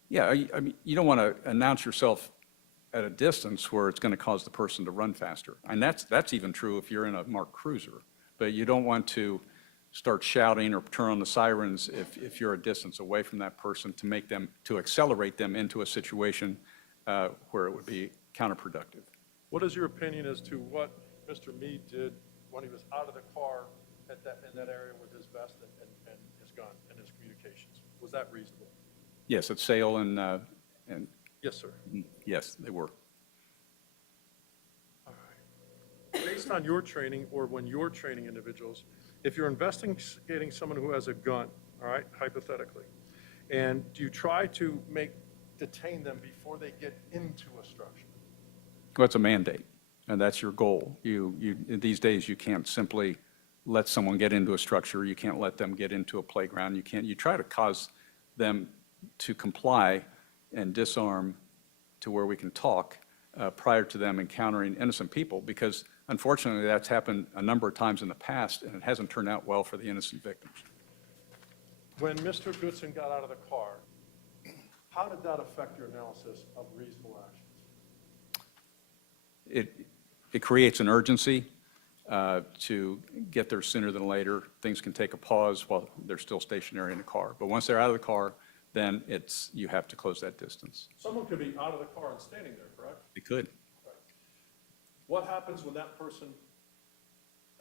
Yeah, I mean, you don't want to announce yourself at a distance where it's going to cause the person to run faster. And that's even true if you're in a marked cruiser. But you don't want to start shouting or turn on the sirens if you're a distance away from that person to accelerate them into a situation where it would be counterproductive. What is your opinion as to what Mr. Meade did when he was out of the car in that area with his vest and his gun and his communications? Was that reasonable? Yes, at sale and Yes, sir. yes, they were. All right. Based on your training or when you're training individuals, if you're investigating someone who has a gun, all right, hypothetically, and do you try to detain them before they get into a structure? Well, it's a mandate, and that's your goal. These days, you can't simply let someone get into a structure. You can't let them get into a playground. You try to cause them to comply and disarm to where we can talk prior to them encountering innocent people, because unfortunately, that's happened a number of times in the past, and it hasn't turned out well for the innocent victims. When Mr. Goodson got out of the car, how did that affect your analysis of reasonable actions? It creates an urgency to get there sooner than later. Things can take a pause while they're still stationary in the car. But once they're out of the car, then you have to close that distance. Someone could be out of the car and standing there, correct? They could. Right. What happens when that person,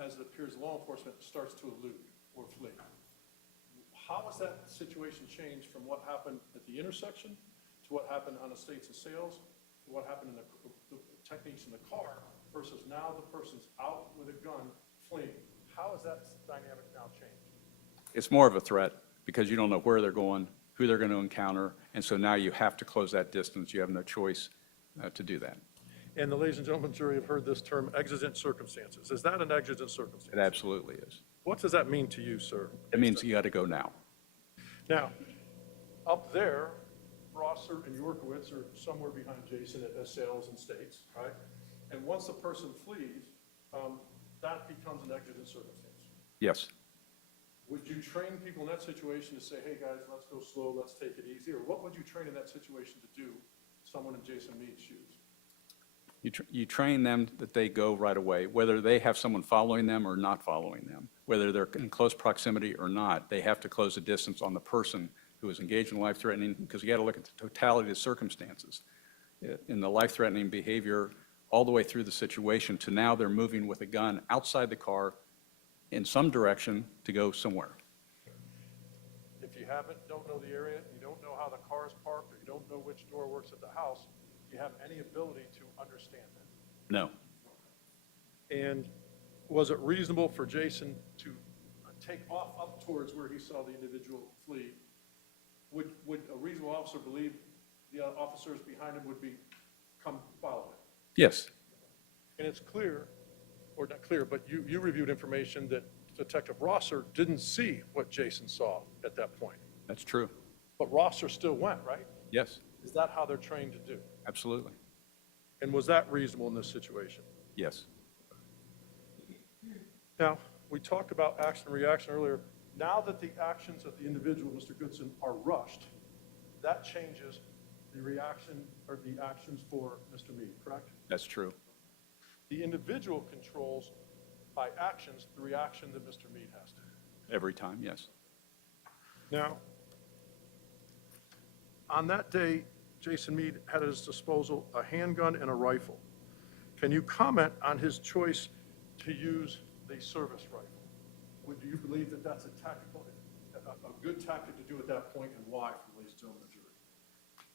as it appears law enforcement, starts to elude or flee? How has that situation changed from what happened at the intersection to what happened on estates and sales, to what happened in the techniques in the car, versus now the person's out with a gun fleeing? How has that dynamic now changed? It's more of a threat because you don't know where they're going, who they're going to encounter, and so now you have to close that distance. You have no choice to do that. And the ladies and gentlemen jury have heard this term, exigent circumstances. Is that an exigent circumstance? It absolutely is. What does that mean to you, sir? It means you got to go now. Now, up there, Rosser and Yorkowitz are somewhere behind Jason at sales and states, right? And once the person flees, that becomes an exigent circumstance. Yes. Would you train people in that situation to say, hey, guys, let's go slow, let's take it easy? Or what would you train in that situation to do, someone in Jason Meade's shoes? You train them that they go right away, whether they have someone following them or not following them, whether they're in close proximity or not. They have to close the distance on the person who is engaged in life-threatening, because you got to look at the totality of the circumstances. In the life-threatening behavior, all the way through the situation to now they're moving with a gun outside the car in some direction to go somewhere. If you don't know the area, you don't know how the car is parked, or you don't know which door works at the house, do you have any ability to understand that? No. And was it reasonable for Jason to take off up towards where he saw the individual flee? Would a reasonable officer believe the officers behind him would come follow him? Yes. And it's clear, or not clear, but you reviewed information that Detective Rosser didn't see what Jason saw at that point. That's true. But Rosser still went, right? Yes, Is that how they're trained to do? absolutely. And was that reasonable in this situation? Yes. Now, we talked about action and reaction earlier. Now that the actions of the individual, Mr. Goodson, are rushed, that changes the reaction or the actions for Mr. Meade, correct? That's true. The individual controls by actions the reaction that Mr. Meade has to. Every time, yes. Now, on that day, Jason Meade had at his disposal a handgun and a rifle. Can you comment on his choice to use the service rifle? Do you believe that that's a good tactic to do at that point, and why, for the ladies and gentlemen of the jury?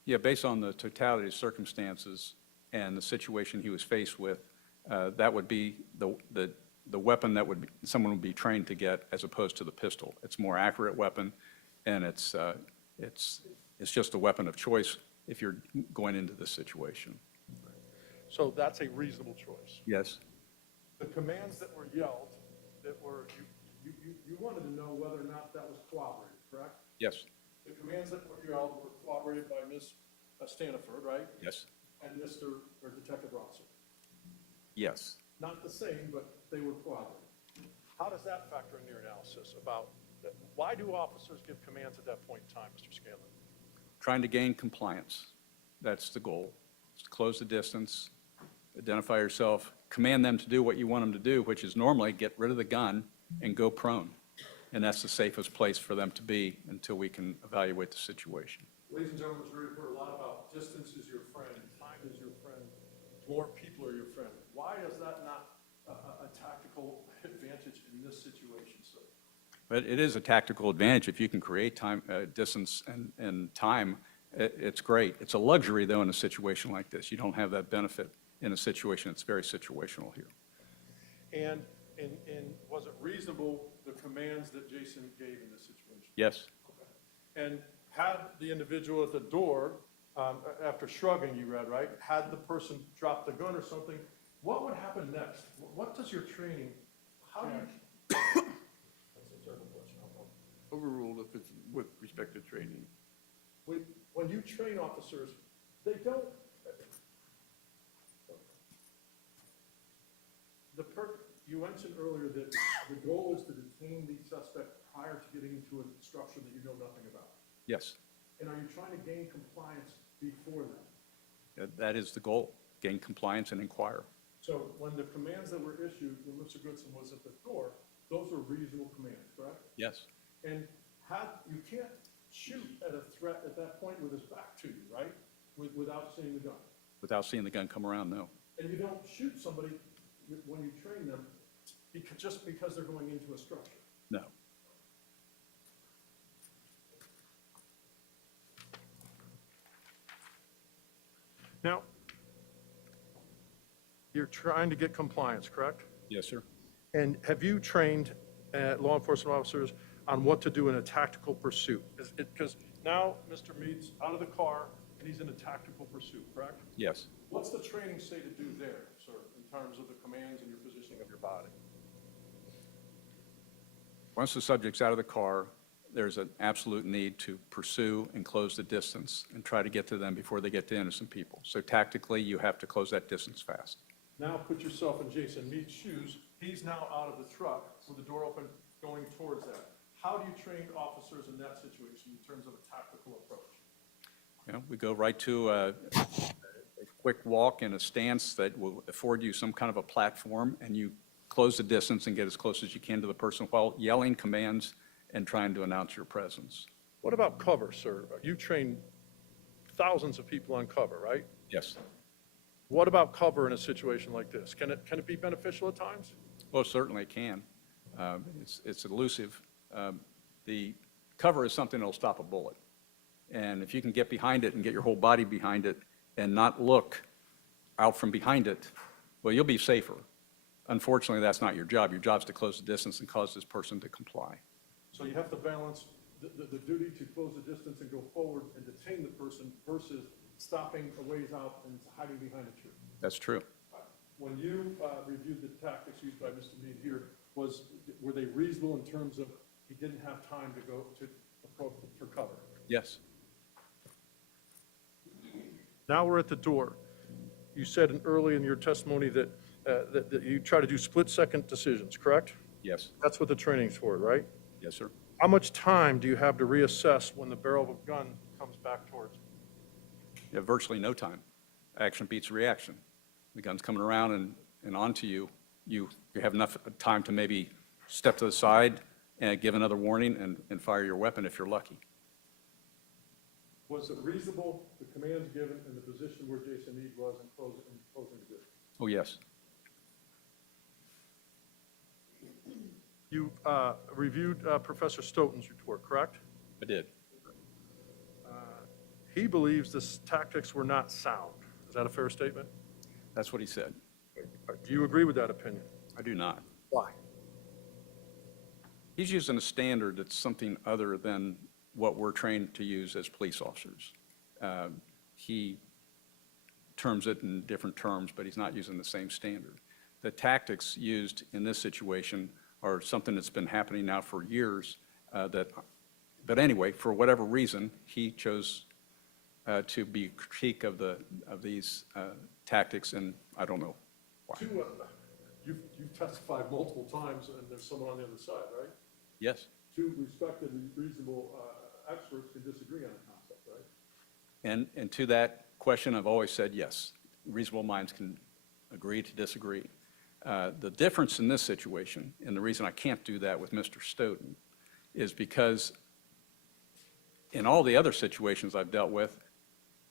Yeah, based on the totality of circumstances and the situation he was faced with, that would be the weapon that someone would be trained to get, as opposed to the pistol. It's a more accurate weapon, and it's just a weapon of choice if you're going into this situation. So that's a reasonable choice. Yes. The commands that were yelled, you wanted to know whether or not that was corroborated, correct? Yes. The commands that were yelled were corroborated by Ms. Stanford, right? Yes. And Detective Rosser. Yes. Not the same, but they were corroborated. How does that factor into your analysis about why do officers give commands at that point in time, Mr. Scanlon? Trying to gain compliance. That's the goal. Close the distance, identify yourself, command them to do what you want them to do, which is normally get rid of the gun and go prone. And that's the safest place for them to be until we can evaluate the situation. Ladies and gentlemen, we've heard a lot about distance is your friend and more people are your friend. Why is that not a tactical advantage in this situation, sir? But it is a tactical advantage if you can create time, distance and time, it's great. It's a luxury, though, in a situation like this. You don't have that benefit in a situation that's very situational here. And was it reasonable, the commands that Jason gave in this situation? Yes, And had the individual at the door, after shrugging, you read, right, had the person dropped the gun or something, what would happen next? What does your training, how do you? That's a terrible question. Overruled if it's with respect to training. When you train officers, they don't. You mentioned earlier that the goal is to detain the suspect prior to getting into a structure that you know nothing about. yes. And are you trying to gain compliance before that? That is the goal, gain compliance and inquire. So when the commands that were issued, when Mr. Goodson was at the door, those are reasonable commands, correct? Yes, And you can't shoot at a threat at that point with his back to you, right? Without seeing the gun. without seeing the gun come around, no. And you don't shoot somebody when you train them just because they're going into a structure. No. Now, you're trying to get compliance, correct? Yes, sir. And have you trained law enforcement officers on what to do in a tactical pursuit? Because now Mr. Meade's out of the car and he's in a tactical pursuit, correct? Yes. What's the training say to do there, sir, in terms of the commands and your positioning of your body? Once the subject's out of the car, there's an absolute need to pursue and close the distance and try to get to them before they get to innocent people. So tactically, you have to close that distance fast. Now put yourself in Jason Meade's shoes. He's now out of the truck with the door open, going towards that. How do you train officers in that situation in terms of a tactical approach? You know, we go right to a quick walk in a stance that will afford you some kind of a platform, and you close the distance and get as close as you can to the person while yelling commands and trying to announce your presence. What about cover, sir? You train thousands of people on cover, right? Yes. What about cover in a situation like this? Can it be beneficial at times? Well, certainly it can. It's elusive. The cover is something that'll stop a bullet. And if you can get behind it and get your whole body behind it and not look out from behind it, well, you'll be safer. Unfortunately, that's not your job. Your job's to close the distance and cause this person to comply. So you have to balance the duty to close the distance and go forward and detain the person versus stopping a ways out and hiding behind a tree. That's true. When you reviewed the tactics used by Mr. Meade here, were they reasonable in terms of he didn't have time to go to approach for cover? Yes. Now we're at the door. You said early in your testimony that you try to do split-second decisions, correct? Yes. That's what the training's for, right? Yes, sir. How much time do you have to reassess when the barrel of a gun comes back towards you? You have virtually no time. Action beats reaction. The gun's coming around and onto you. You have enough time to maybe step to the side and give another warning and fire your weapon if you're lucky. Was it reasonable, the commands given and the position where Jason Meade was in closing the distance? Oh, yes. You reviewed Professor Stoughton's report, correct? I did. He believes the tactics were not sound. Is that a fair statement? That's what he said. Do you agree with that opinion? I do not. Why? He's using a standard that's something other than what we're trained to use as police officers. He terms it in different terms, but he's not using the same standard. The tactics used in this situation are something that's been happening now for years. But anyway, for whatever reason, he chose to be critique of these tactics, and I don't know why. You've testified multiple times, and there's someone on the other side, right? Yes. Two respected and reasonable experts can disagree on a concept, right? And to that question, I've always said yes. Reasonable minds can agree to disagree. The difference in this situation, and the reason I can't do that with Mr. Stoughton, is because in all the other situations I've dealt with,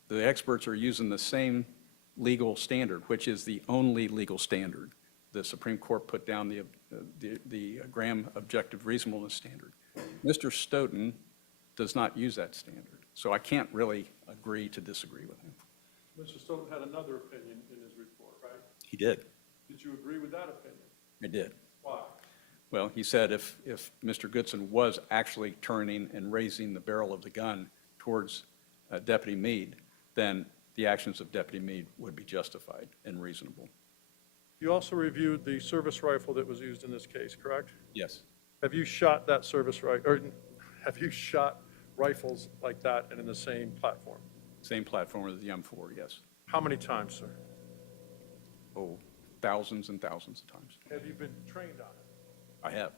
the experts are using the same legal standard, which is the only legal standard. The Supreme Court put down the Graham objective reasonableness standard. Mr. Stoughton does not use that standard, so I can't really agree to disagree with him. Mr. Stoughton had another opinion in his report, right? He did. Did you agree with that opinion? I did. Why? Well, he said if Mr. Goodson was actually turning and raising the barrel of the gun towards Deputy Meade, then the actions of Deputy Meade would be justified and reasonable. You also reviewed the service rifle that was used in this case, correct? Yes. Have you shot that service rifle, or have you shot rifles like that and in the same platform? Same platform as the M4, yes. How many times, sir? Oh, thousands and thousands of times. Have you been trained on it? I have.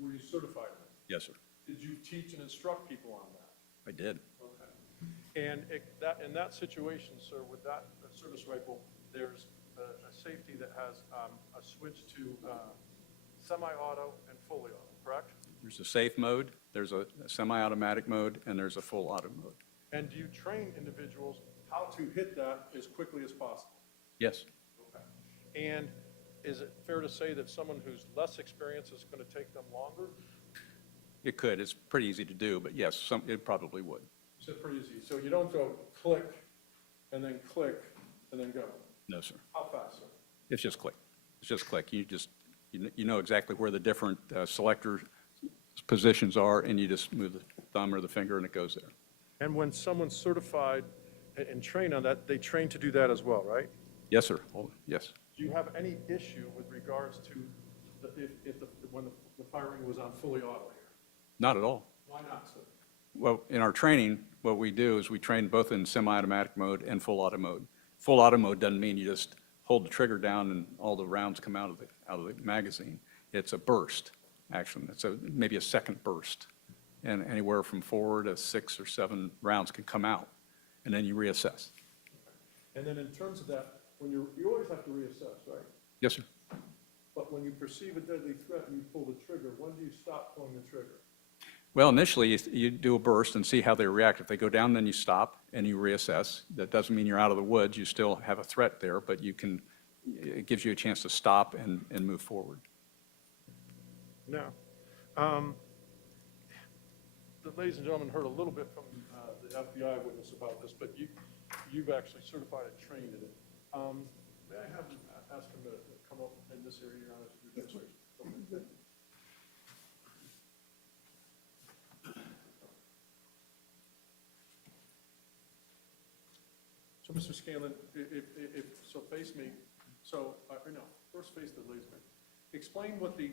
Were you certified in it? Yes, sir. Did you teach and instruct people on that? I did. Okay. And in that situation, sir, with that service rifle, there's a safety that has a switch to semi-auto and fully auto, correct? There's a safe mode, there's a semi-automatic mode, and there's a full auto mode. And do you train individuals how to hit that as quickly as possible? Yes. Okay. And is it fair to say that someone who's less experienced is going to take them longer? It could. It's pretty easy to do, but yes, it probably would. You said pretty easy. So you don't go click and then go. No, sir. How fast, sir? It's just click. It's just click. You know exactly where the different selector positions are, and you just move the thumb or the finger, and it goes there. And when someone's certified and trained on that, they train to do that as well, right? Yes, sir. Oh, yes. Do you have any issue with regards to when the firing was on fully auto here? Not at all. Why not, sir? Well, in our training, what we do is we train both in semi-automatic mode and full auto mode. Full auto mode doesn't mean you just hold the trigger down and all the rounds come out of the magazine. It's a burst action. It's maybe a second burst. And anywhere from 4 to 6 or 7 rounds can come out, and then you reassess. And then in terms of that, when you always have to reassess, right? Yes, sir. But when you perceive a deadly threat and you pull the trigger, when do you stop pulling the trigger? Well, initially, you do a burst and see how they react. If they go down, then you stop and you reassess. That doesn't mean you're out of the woods. You still have a threat there, but it gives you a chance to stop and move forward. Now, the ladies and gentlemen heard a little bit from the FBI witness about this, but you've actually certified and trained in it. May I ask him to come up in this area, Your Honor? Yes, please. Okay. So, Mr. Scanlon, so face me, first face the ladies. Explain what the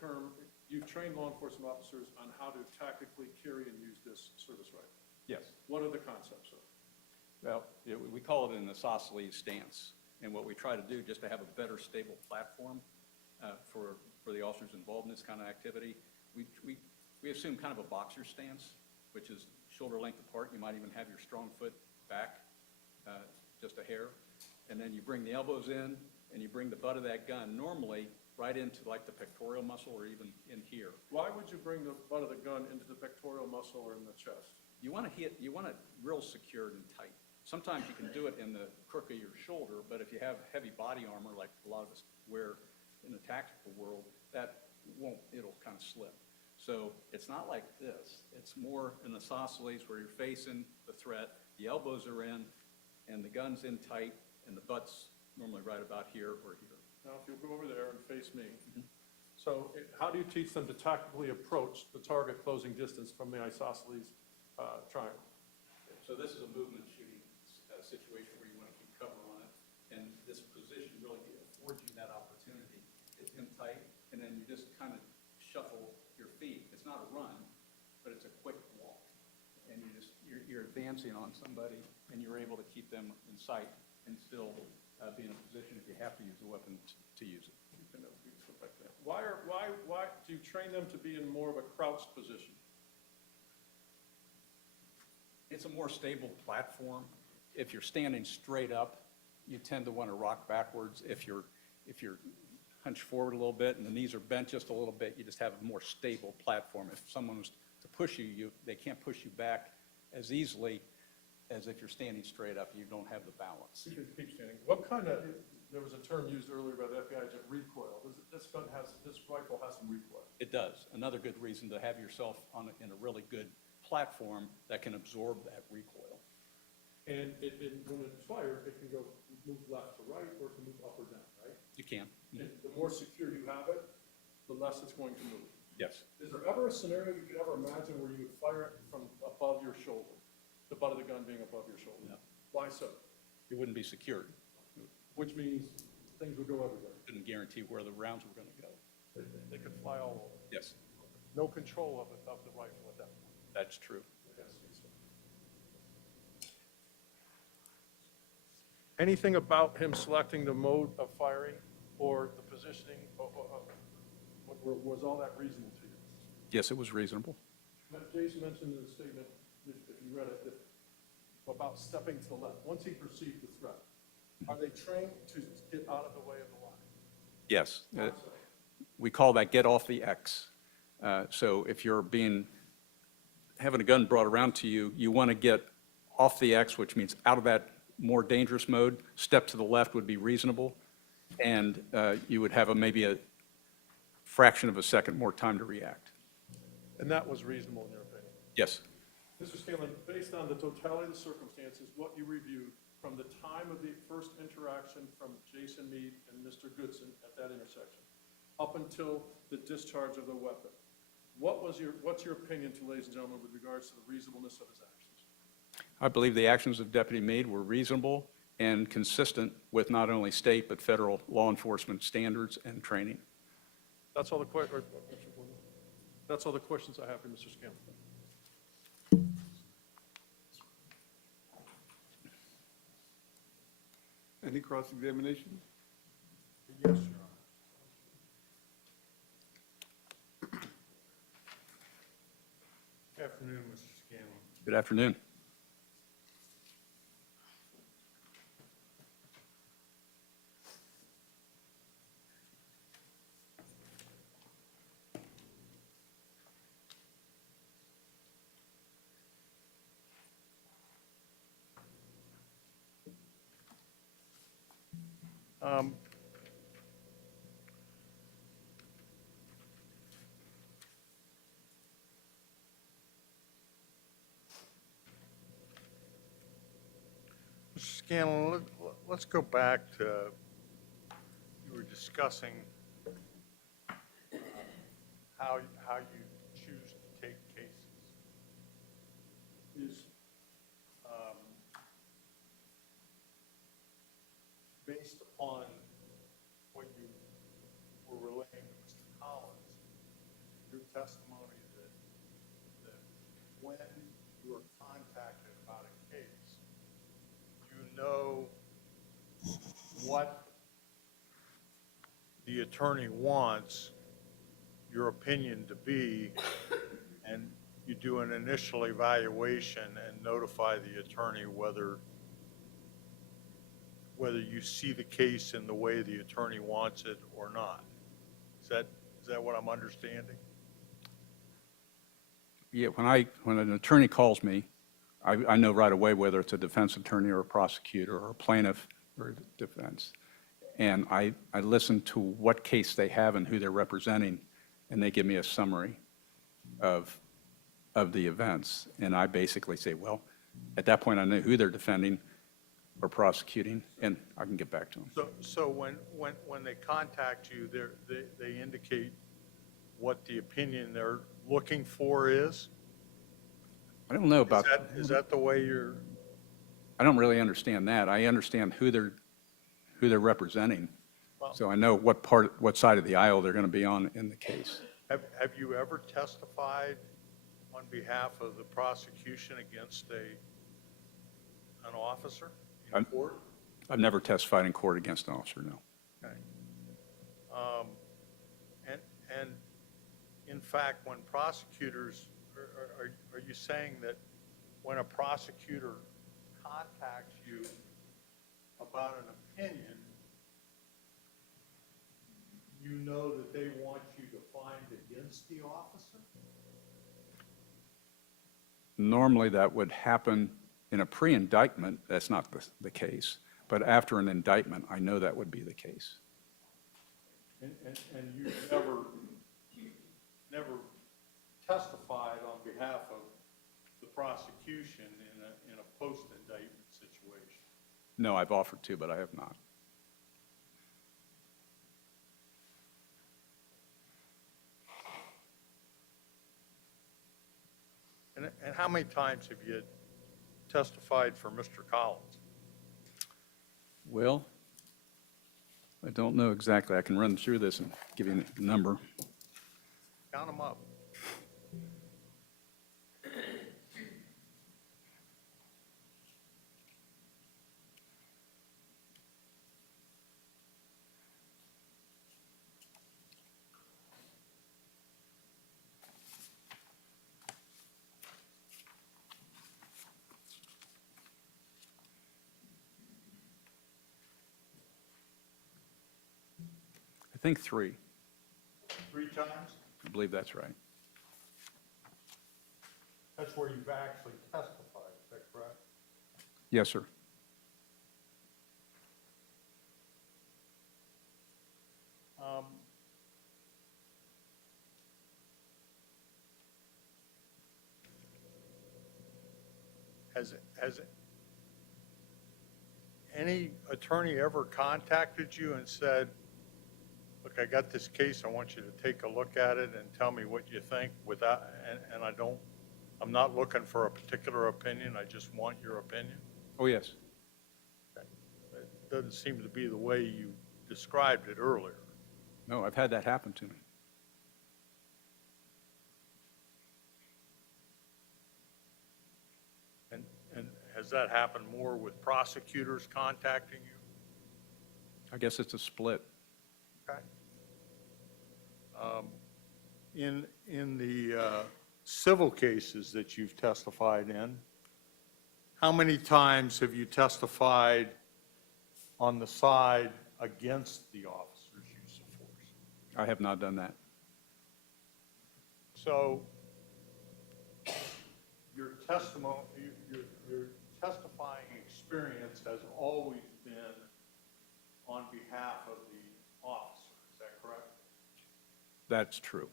term, you've trained law enforcement officers on how to tactically carry and use this service rifle. Yes. What are the concepts, sir? Well, we call it an isosceles stance, and what we try to do just to have a better stable platform for the officers involved in this kind of activity, we assume kind of a boxer stance, which is shoulder length apart. You might even have your strong foot back just a hair, and then you bring the elbows in and you bring the butt of that gun normally right into like the pectoral muscle or even in here. Why would you bring the butt of the gun into the pectoral muscle or in the chest? You want it real secured and tight. Sometimes you can do it in the crook of your shoulder, but if you have heavy body armor like a lot of us wear in the tactical world, it'll kind of slip. So it's not like this. It's more an isosceles where you're facing the threat, the elbows are in, and the gun's in tight, and the butt's normally right about here or here. Now, if you'll go over there and face me. So how do you teach them to tactically approach the target closing distance from the isosceles triangle? So this is a movement shooting situation where you want to keep cover on it, and this position really affords you that opportunity. It's in tight, and then you just kind of shuffle your feet. It's not a run, but it's a quick walk, and you're advancing on somebody, and you're able to keep them in sight and still be in a position if you have to use a weapon to use it. Why do you train them to be in more of a crouched position? It's a more stable platform. If you're standing straight up, you tend to want to rock backwards. If you're hunched forward a little bit and the knees are bent just a little bit, you just have a more stable platform. If someone was to push you, they can't push you back as easily as if you're standing straight up, you don't have the balance. You can keep standing. What kind of, there was a term used earlier by the FBI, is it recoil? This rifle has some recoil. It does. Another good reason to have yourself in a really good platform that can absorb that recoil. And when it's fired, it can move left to right, or it can move up or down, right? You can. And the more secure you have it, the less it's going to move. Yes. Is there ever a scenario you could ever imagine where you would fire it from above your shoulder? The butt of the gun being above your shoulder? No. Why so? It wouldn't be secured. Which means things would go everywhere. Couldn't guarantee where the rounds were going to go. They could fly all over. Yes, No control of the rifle at that point. that's true. Anything about him selecting the mode of firing or the positioning, was all that reasonable to you? Yes, it was reasonable. Jason mentioned in the statement, if you read it, about stepping to the left. Once he perceived the threat, are they trained to get out of the way of the line? Yes. We call that get off the X. So if you're having a gun brought around to you, you want to get off the X, which means out of that more dangerous mode. Step to the left would be reasonable, and you would have maybe a fraction of a second more time to react. And that was reasonable in your opinion? Yes. Mr. Scanlon, based on the totality of the circumstances, what you reviewed from the time of the first interaction from Jason Meade and Mr. Goodson at that intersection, up until the discharge of the weapon, what's your opinion, ladies and gentlemen, with regards to the reasonableness of his actions? I believe the actions of Deputy Meade were reasonable and consistent with not only state but federal law enforcement standards and training. That's all the questions I have for Mr. Scanlon. Any cross-examination? Yes, Your Honor. Good afternoon, Mr. Scanlon. Good afternoon. Mr. Scanlon, let's go back to, you were discussing how you choose to take cases. Is based upon what you were relaying to Mr. Collins, your testimony that when you are contacted about a case, you know what the attorney wants your opinion to be, and you do an initial evaluation and notify the attorney whether you see the case in the way the attorney wants it or not. Is that what I'm understanding? Yeah, when an attorney calls me, I know right away whether it's a defense attorney or a prosecutor or a plaintiff or defense. And I listen to what case they have and who they're representing, and they give me a summary of the events. And I basically say, well, at that point I know who they're defending or prosecuting, and I can get back to them. So when they contact you, they indicate what the opinion they're looking for is? I don't know about, Is that the way you're? I don't really understand that. I understand who they're representing. Well- So I know what side of the aisle they're going to be on in the case. Have you ever testified on behalf of the prosecution against an officer in court? I've never testified in court against an officer, no. Okay. And in fact, when prosecutors, are you saying that when a prosecutor contacts you about an opinion, you know that they want you to find against the officer? Normally, that would happen In a pre-indictment, that's not the case, but after an indictment, I know that would be the case. And you never testified on behalf of the prosecution in a post-indictment situation? No, I've offered to, but I have not. And how many times have you testified for Mr. Collins? Well, I don't know exactly. I can run through this and give you a number. Count them up. I think 3. 3 times? I believe that's right. That's where you've actually testified, is that correct? Yes, sir. Has any attorney ever contacted you and said, look, I got this case, I want you to take a look at it and tell me what you think without, and I'm not looking for a particular opinion, I just want your opinion? Oh, yes. It doesn't seem to be the way you described it earlier. No, I've had that happen to me. And has that happened more with prosecutors contacting you? I guess it's a split. Okay. In the civil cases that you've testified in, how many times have you testified on the side against the officer's use of force? I have not done that. So your testimony, your testifying experience has always been on behalf of the officer, is that correct? That's true.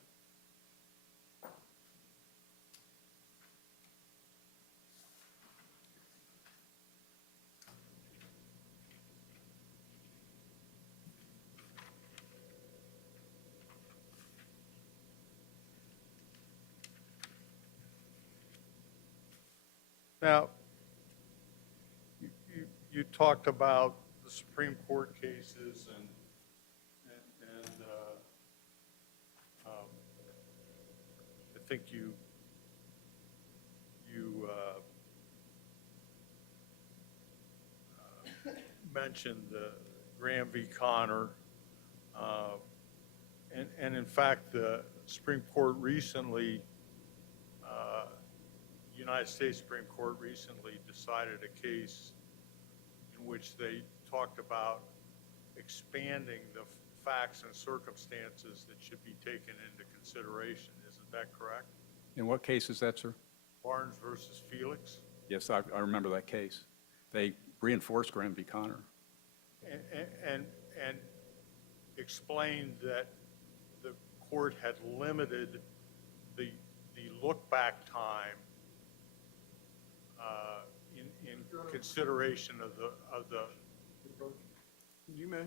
Now, you talked about the Supreme Court cases and I think you mentioned Graham v. Connor, and in fact, the Supreme Court recently, United States Supreme Court recently decided a case in which they talked about expanding the facts and circumstances that should be taken into consideration. Isn't that correct? In what case is that, sir? Barnes versus Felix? Yes, I remember that case. They reinforced Graham v. Connor. And explained that the court had limited the look-back time in consideration of the. You may.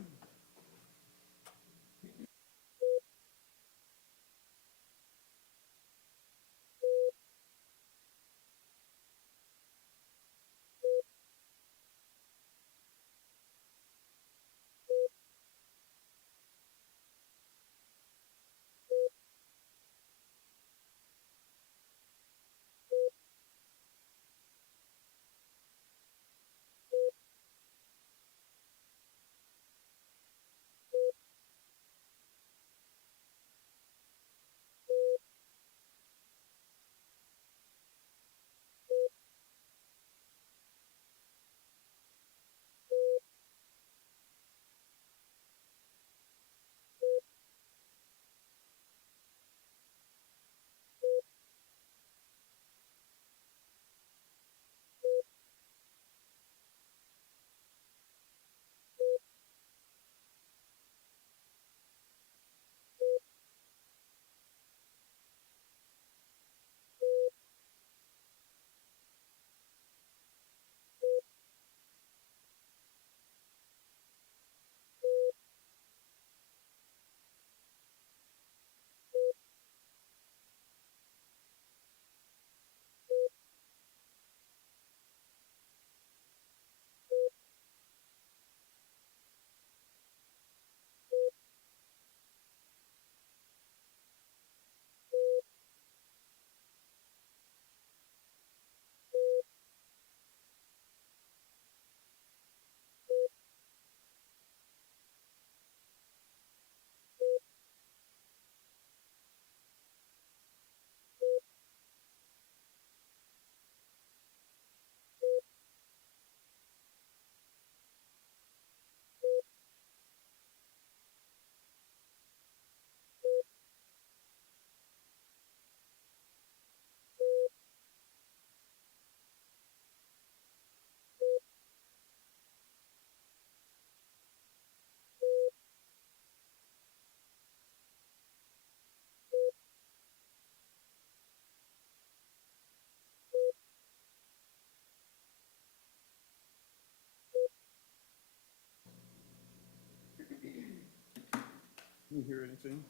You hear anything?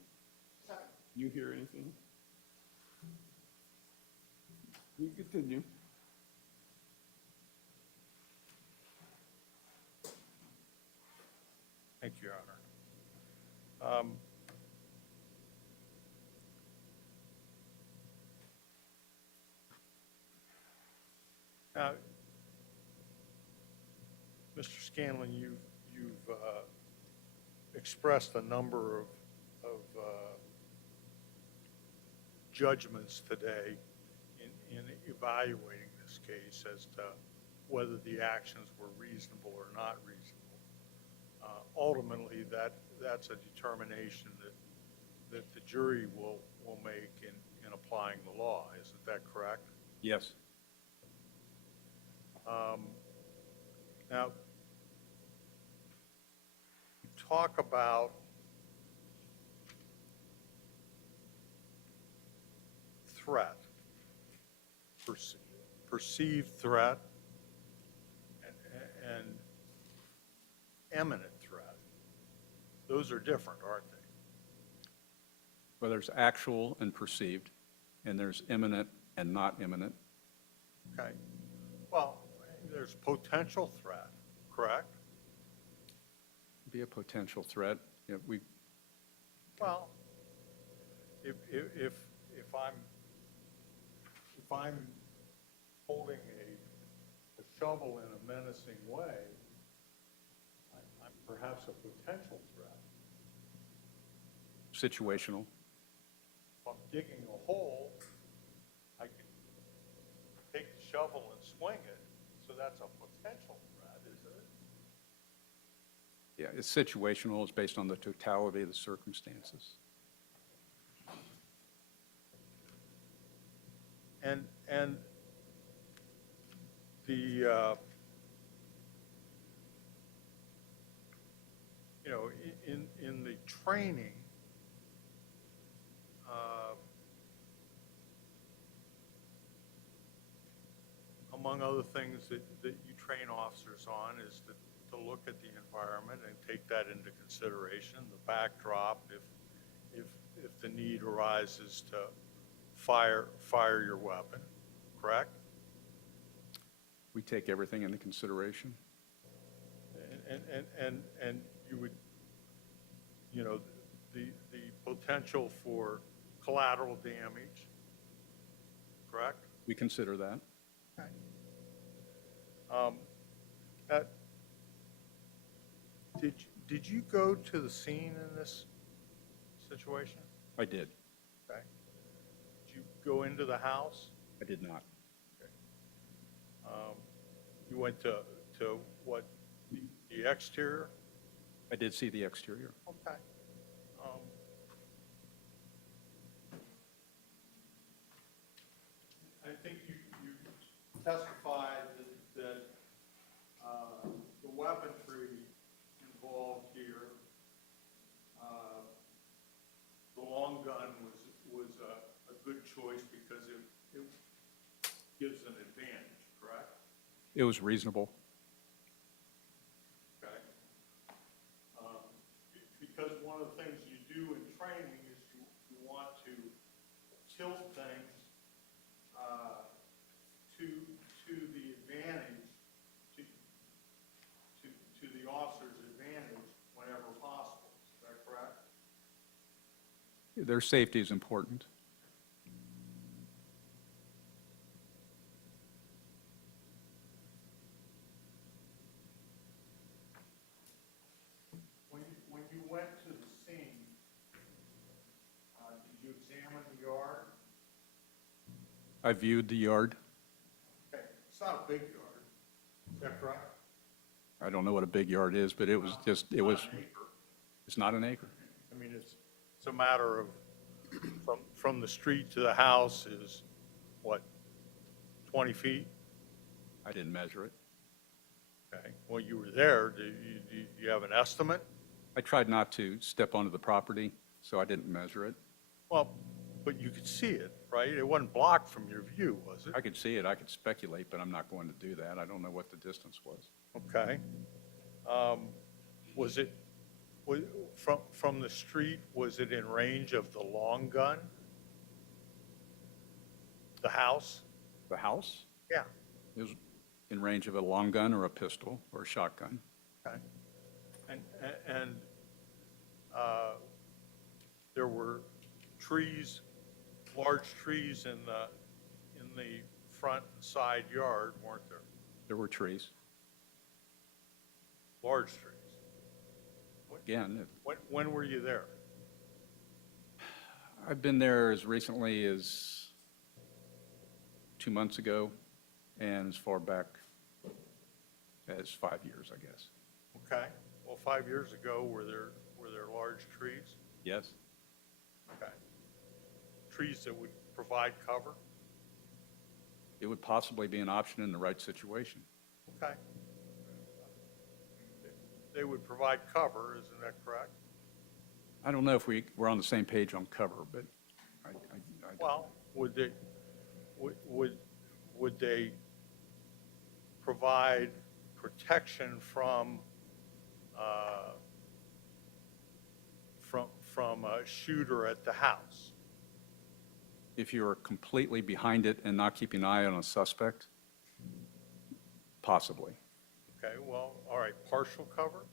Sorry. You hear anything? You continue. Thank you, Your Honor. Now, Mr. Scanlon, you've expressed a number of judgments today in evaluating this case as to whether the actions were reasonable or not reasonable. Ultimately, that's a determination that the jury will make in applying the law. Isn't that correct? Yes. Now, you talk about threat, perceived threat, and imminent threat. Those are different, aren't they? Well, there's actual and perceived, and there's imminent and not imminent. Okay. Well, there's potential threat, correct? Be a potential threat. You know, Well, if I'm holding a shovel in a menacing way, I'm perhaps a potential threat. situational. If I'm digging a hole, I can take the shovel and swing it, so that's a potential threat, isn't it? Yeah, it's situational. It's based on the totality of the circumstances. And the, you know, in the training, among other things that you train officers on is to look at the environment and take that into consideration, the backdrop, if the need arises to fire your weapon, correct? We take everything into consideration. And you would, you know, the potential for collateral damage, correct? We consider that. Okay. Did you go to the scene in this situation? I did. Okay. Did you go into the house? I did not. You went to what, the exterior? I did see the exterior. Okay. I think you testified that the weaponry involved here, the long gun was a good choice because it gives an advantage, correct? It was reasonable. Okay. Because one of the things you do in training is you want to tilt things to the advantage, to the officer's advantage whenever possible. Is that correct? Their safety is important. When you went to the scene, did you examine the yard? I viewed the yard. Okay, it's not a big yard, is that correct? I don't know what a big yard is, but it was just, It's not an acre. it's not an acre. I mean, it's a matter of, from the street to the house is, what, 20 feet? I didn't measure it. Okay, well, you were there, do you have an estimate? I tried not to step onto the property, so I didn't measure it. Well, but you could see it, right? It wasn't blocked from your view, was it? I could see it, I could speculate, but I'm not going to do that. I don't know what the distance was. Okay. Was it From the street, was it in range of the long gun? The house? The house Yeah. is in range of a long gun or a pistol or a shotgun. Okay. And there were trees, large trees in the front and side yard, weren't there? There were trees. Large trees. Again, When were you there? I've been there as recently as 2 months ago and as far back as 5 years, I guess. Okay. Well, 5 years ago, were there large trees? Yes? Okay. Trees that would provide cover? It would possibly be an option in the right situation. Okay. They would provide cover, isn't that correct? I don't know if we're on the same page on cover, but I Well, would they provide protection from a shooter at the house? if you're completely behind it and not keeping an eye on a suspect, possibly. Okay, well, all right, partial cover?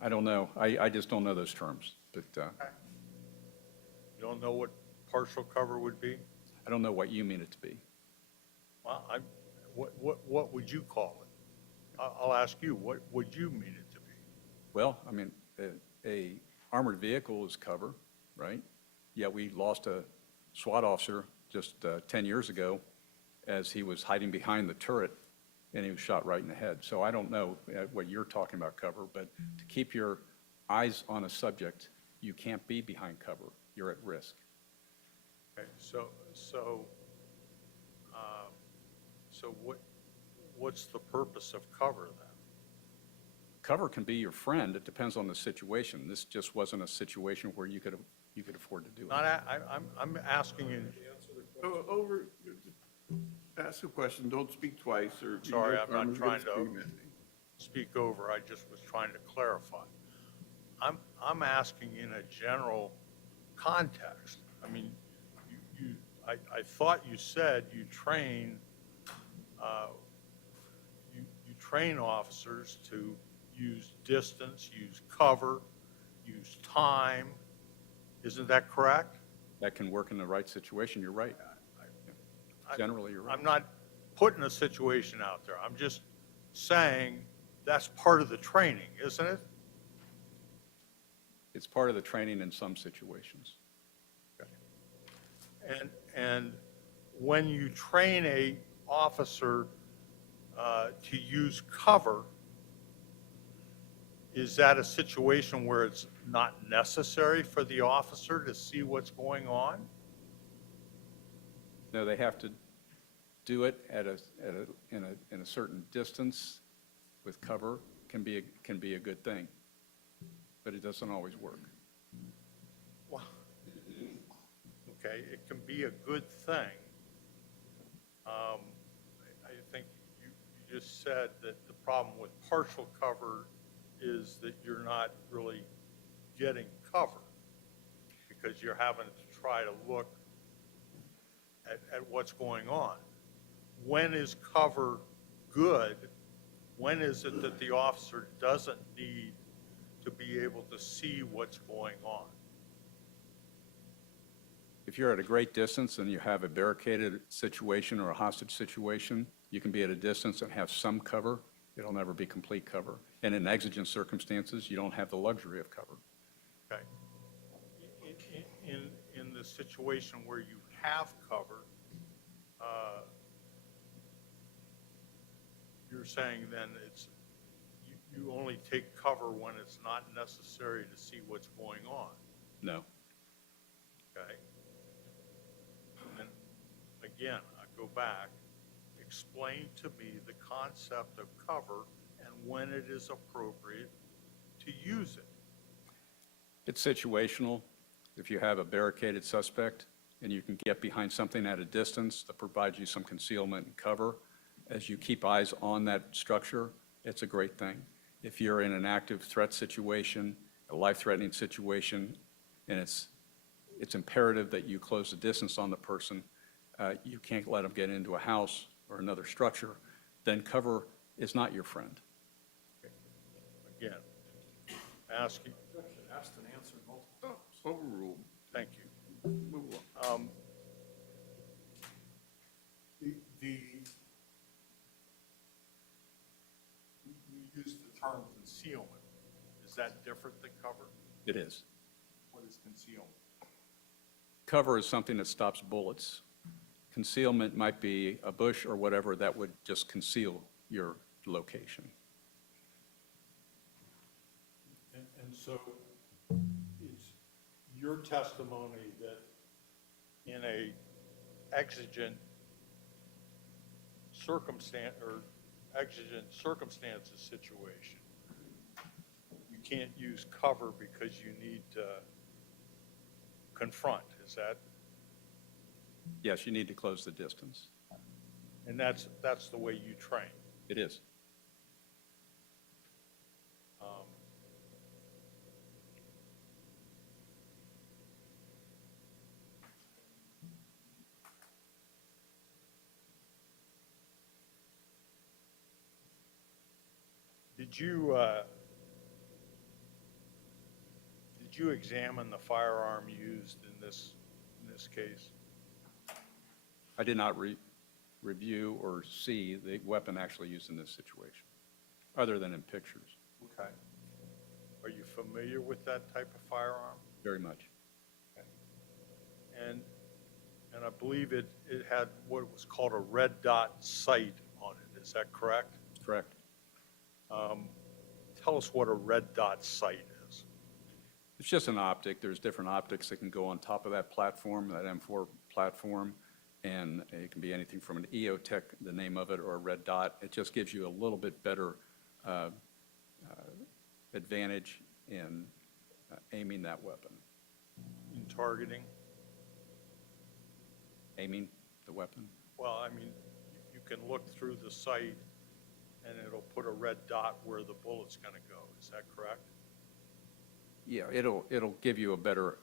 I don't know. I just don't know those terms, but Okay. You don't know what partial cover would be? I don't know what you mean it to be. Well, what would you call it? I'll ask you, what would you mean it to be? Well, I mean, a armored vehicle is cover, right? Yet we lost a SWAT officer just 10 years ago as he was hiding behind the turret and he was shot right in the head. So I don't know what you're talking about cover, but to keep your eyes on a subject, you can't be behind cover. You're at risk. Okay, what's the purpose of cover then? Cover can be your friend. It depends on the situation. This just wasn't a situation where you could afford to do it. I'm asking you, Ask a question, don't speak twice, or. Sorry, I'm not trying to- Scream at me. speak over, I just was trying to clarify. I'm asking in a general context. I mean, I thought you said you train officers to use distance, use cover, use time. Isn't that correct? That can work in the right situation. You're right. Generally, you're right. I'm not putting a situation out there. I'm just saying that's part of the training, isn't it? It's part of the training in some situations. And when you train a officer to use cover, is that a situation where it's not necessary for the officer to see what's going on? No, they have to do it in a certain distance with cover. Can be a good thing, but it doesn't always work. Well, okay, it can be a good thing. I think you just said that the problem with partial cover is that you're not really getting cover because you're having to try to look at what's going on. When is cover good? When is it that the officer doesn't need to be able to see what's going on? If you're at a great distance and you have a barricaded situation or a hostage situation, you can be at a distance and have some cover. It'll never be complete cover. And in exigent circumstances, you don't have the luxury of cover. Okay. In the situation where you have cover, you're saying then you only take cover when it's not necessary to see what's going on, No. okay? And again, I go back, explain to me the concept of cover and when it is appropriate to use it. It's situational. If you have a barricaded suspect and you can get behind something at a distance that provides you some concealment and cover, as you keep eyes on that structure, it's a great thing. If you're in an active threat situation a life-threatening situation, and it's imperative that you close the distance on the person, you can't let them get into a house or another structure, then cover is not your friend. Again, asking, Objection asked and answered multiple times. Overruled. thank you. Move on. You used the term concealment. Is that different than cover? It is. What is concealment? Cover is something that stops bullets. Concealment might be a bush or whatever that would just conceal your location. And so it's your testimony that in a exigent circumstance or exigent circumstances situation, you can't use cover because you need to confront, is that? Yes, you need to close the distance. And that's the way you train. It is. Did you examine the firearm used in this case? I did not review or see the weapon actually used in this situation, other than in pictures, Okay. Are you familiar with that type of firearm? very much. And I believe it had what was called a red dot sight on it. Is that correct? Correct. Tell us what a red dot sight is. It's just an optic. There's different optics that can go on top of that platform, that M4 platform, and it can be anything from an EOTech, the name of it, or a red dot. It just gives you a little bit better advantage in aiming that weapon, In targeting? aiming the weapon. Well, I mean, you can look through the sight and it'll put a red dot where the bullet's going to go. Is that correct? Yeah, it'll give you a better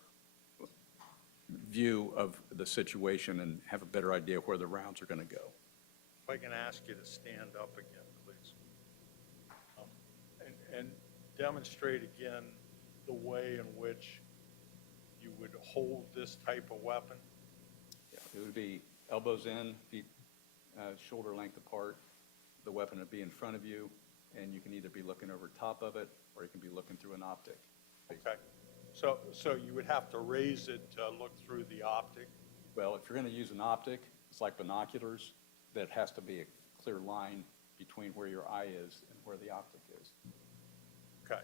view of the situation and have a better idea where the rounds are going to go. If I can ask you to stand up again, please. And demonstrate again the way in which you would hold this type of weapon. Yeah, it would be elbows in, feet shoulder length apart. The weapon would be in front of you, and you can either be looking over top of it, or you can be looking through an optic. Okay. So you would have to raise it to look through the optic? Well, if you're going to use an optic, it's like binoculars, that has to be a clear line between where your eye is and where the optic is. Okay.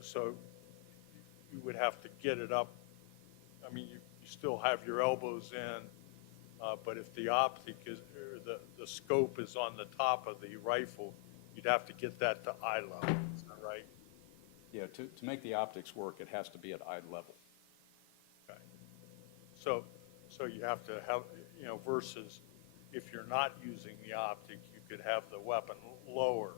So you would have to get it up. I mean, you still have your elbows in, but if the optic is, or the scope is on the top of the rifle, you'd have to get that to eye level. Is that right? Yeah, to make the optics work, it has to be at eye level. Okay. So you have to have, versus if you're not using the optic, you could have the weapon lower.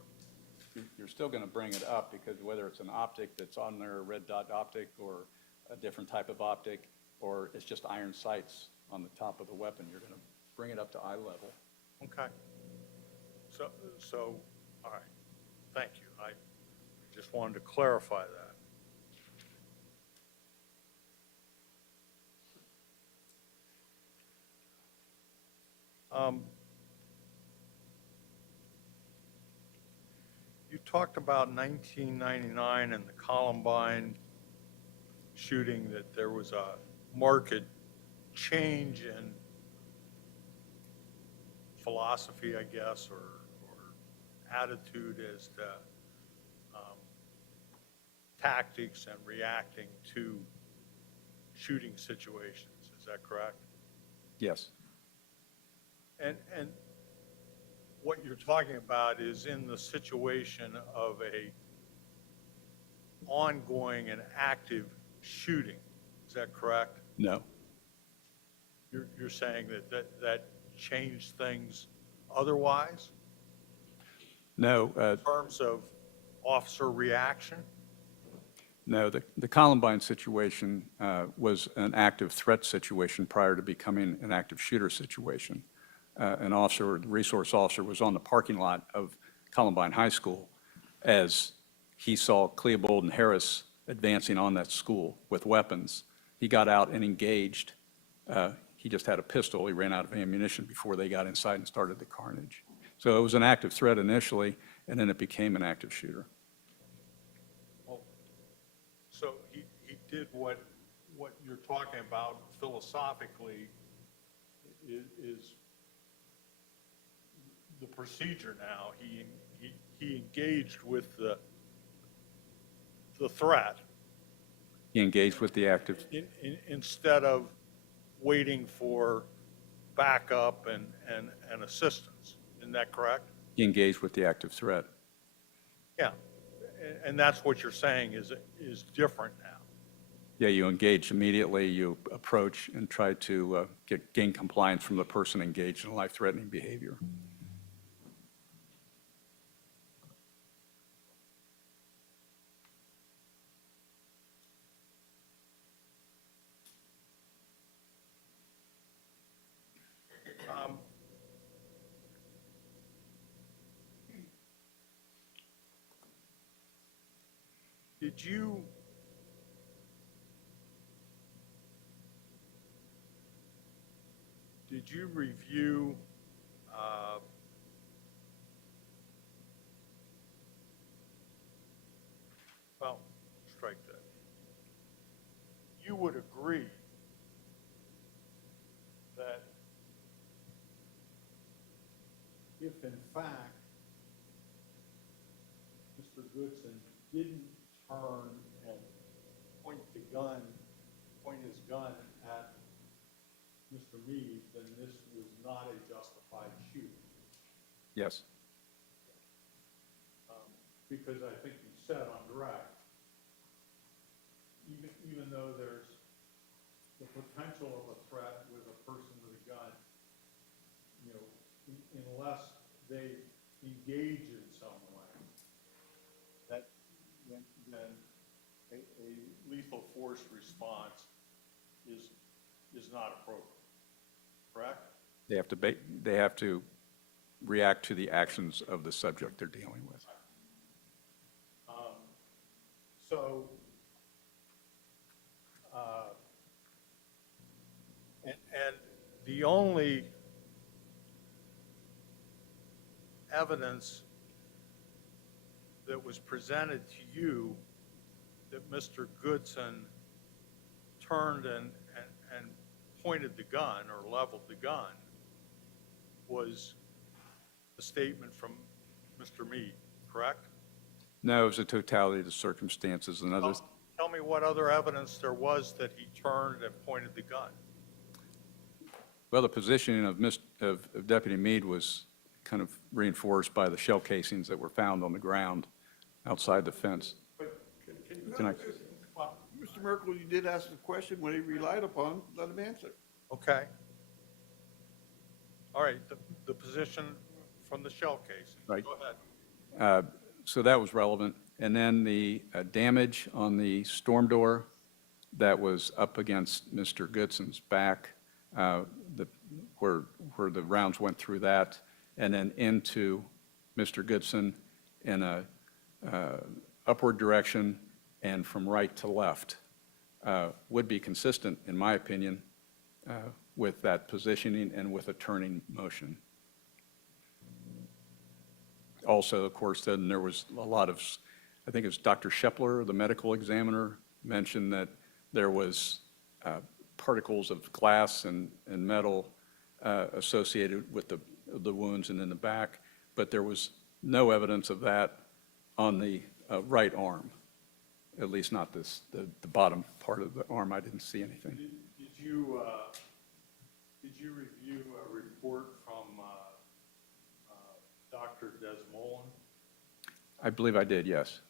You're still going to bring it up, because whether it's an optic that's on there, a red dot optic, or a different type of optic, or it's just iron sights on the top of the weapon, you're going to bring it up to eye level. Okay. So, all right. Thank you. I just wanted to clarify that. You talked about 1999 and the Columbine shooting, that there was a marked change in philosophy, I guess, or attitude as to tactics and reacting to shooting situations. Is that correct? Yes. And what you're talking about is in the situation of a ongoing and active shooting. Is that correct? No. You're saying that changed things otherwise No. in terms of officer reaction? No, the Columbine situation was an active threat situation prior to becoming an active shooter situation. An officer, resource officer, was on the parking lot of Columbine High School as he saw Cleobold and Harris advancing on that school with weapons. He got out and engaged. He just had a pistol. He ran out of ammunition before they got inside and started the carnage. So it was an active threat initially, and then it became an active shooter. So he did what you're talking about philosophically is the procedure now. He engaged with the threat He engaged with the active, instead of waiting for backup and assistance. Isn't that correct? he engaged with the active threat. Yeah. And that's what you're saying is different now. Yeah, you engage immediately, you approach and try to gain compliance from the person engaged in life-threatening behavior. Did you review well, strike that. You would agree that if in fact Mr. Goodson didn't turn and point his gun at Mr. Meade, then this was not a justified shooting. Yes. Because I think you said on direct, even though there's the potential of a threat with a person with a gun, you know, unless they engage in some way, then a lethal force response is not appropriate, correct? They have to react to the actions of the subject they're dealing with. So, and the only evidence that was presented to you that Mr. Goodson turned and pointed the gun or leveled the gun was the statement from Mr. Meade, correct? No, it was a totality of the circumstances and others. Tell me what other evidence there was that he turned and pointed the gun. Well, the positioning of Deputy Meade was kind of reinforced by the shell casings that were found on the ground outside the fence. Can I- Well, Mr. Merkel, you did ask the question, what he relied upon, let him answer. okay. All right, the position from the shell casing. Right. Go ahead. So that was relevant. And then the damage on the storm door that was up against Mr. Goodson's back, where the rounds went through that, and then into Mr. Goodson in a upward direction and from right to left, would be consistent, in my opinion, with that positioning and with a turning motion. Also, of course, then there was a lot of, I think it was Dr. Shepler, the medical examiner, mentioned that there was particles of glass and metal associated with the wounds and in the back, but there was no evidence of that on the right arm, at least not the bottom part of the arm. I didn't see anything. Did you review a report from Dr. Desmolin? I believe I did, yes.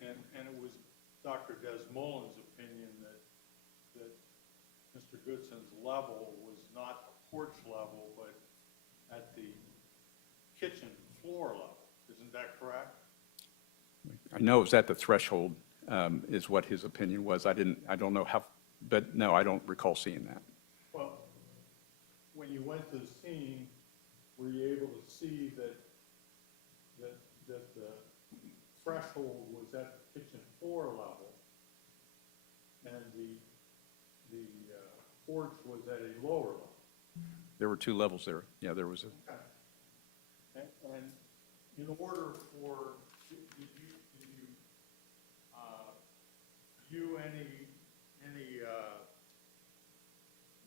And it was Dr. Desmolin's opinion that Mr. Goodson's level was not the porch level, but at the kitchen floor level. Isn't that correct? I know it was at the threshold is what his opinion was. I don't know how, but no, I don't recall seeing that. Well, when you went to the scene, were you able to see that the threshold was at the kitchen floor level and the porch was at a lower level? There were two levels there. Yeah, there was a, Okay. And in order for, did you view any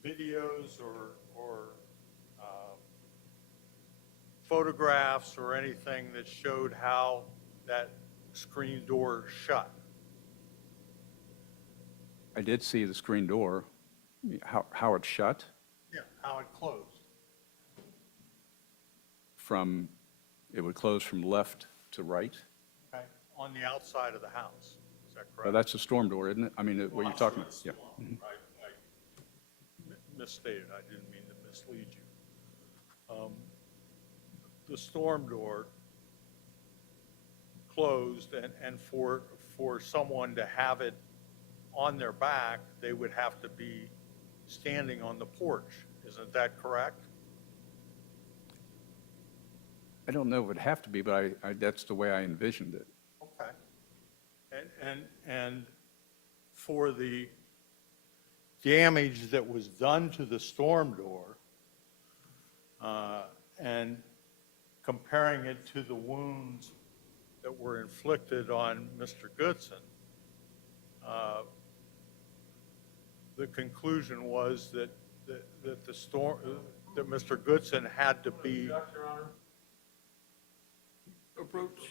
videos or photographs or anything that showed how that screen door shut? I did see the screen door, how it shut Yeah, how it closed. from, it would close from left to right. Okay, on the outside of the house, is that Well, correct? that's a storm door, isn't it? I mean, what you're talking about, yeah. I misstated, I didn't mean to mislead you. The storm door closed, and for someone to have it on their back, they would have to be standing on the porch, isn't that correct? I don't know if it would have to be, but that's the way I envisioned it. Okay. And for the damage that was done to the storm door, and comparing it to the wounds that were inflicted on Mr. Goodson, the conclusion was that the storm, that Mr. Goodson had to be. Your Honor. Approach.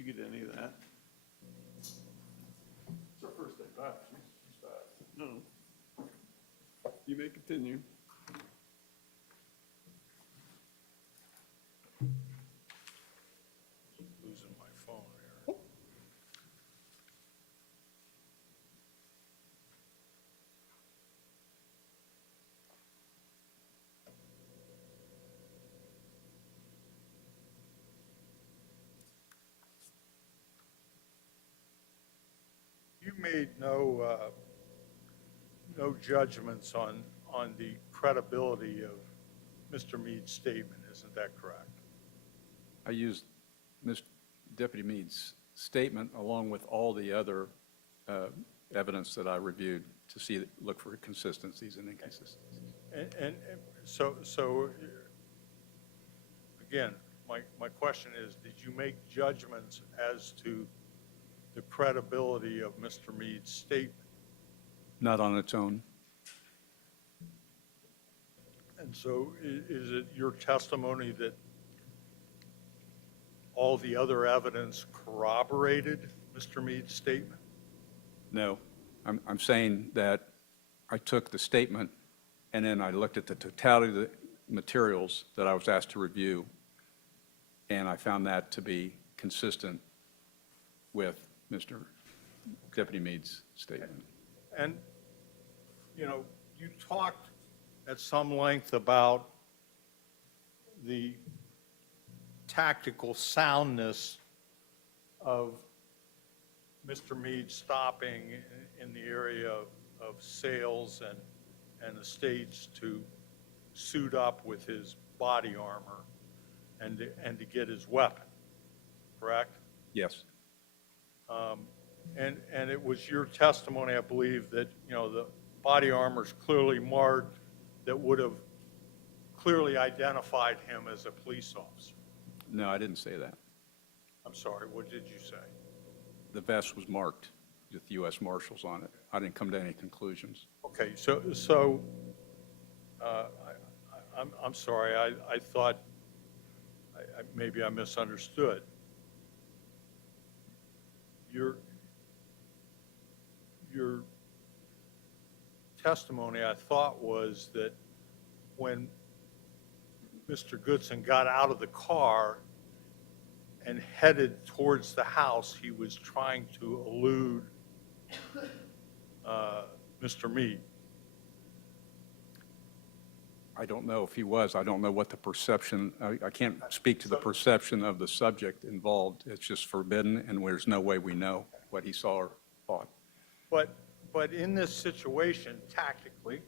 Did you get any of that? It's our first day back, she's fast. No. You may continue. Losing my phone here. made no judgments on the credibility of Mr. Meade's statement, isn't that correct? I used Deputy Meade's statement along with all the other evidence that I reviewed to look for consistencies and inconsistencies. And so, again, my question is, did you make judgments as to the credibility of Mr. Meade's statement? Not on its own. And so is it your testimony that all the other evidence corroborated Mr. Meade's statement? No, I'm saying that I took the statement and then I looked at the totality of the materials that I was asked to review, and I found that to be consistent with Mr. Deputy Meade's statement. And, you know, you talked at some length about the tactical soundness of Mr. Meade stopping in the area of sales and estates to suit up with his body armor and to get his weapon, correct? Yes, And it was your testimony, I believe, that, you know, the body armor's clearly marked, that would have clearly identified him as a police officer. no, I didn't say that. I'm sorry, what did you say? The vest was marked with U.S. Marshals on it. I didn't come to any conclusions. Okay, I'm sorry, I thought, maybe I misunderstood. Your testimony, I thought, was that when Mr. Goodson got out of the car and headed towards the house, he was trying to elude Mr. Meade. I don't know if he was. I don't know what the perception, I can't speak to the perception of the subject involved. It's just forbidden, and there's no way we know what he saw or thought. But in this situation, tactically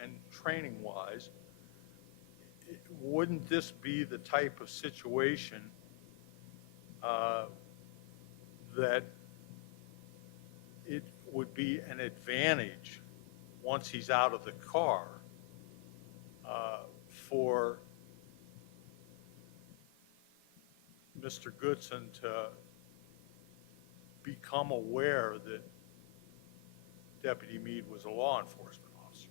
and training-wise, wouldn't this be the type of situation that it would be an advantage once he's out of the car for Mr. Goodson to become aware that Deputy Meade was a law enforcement officer?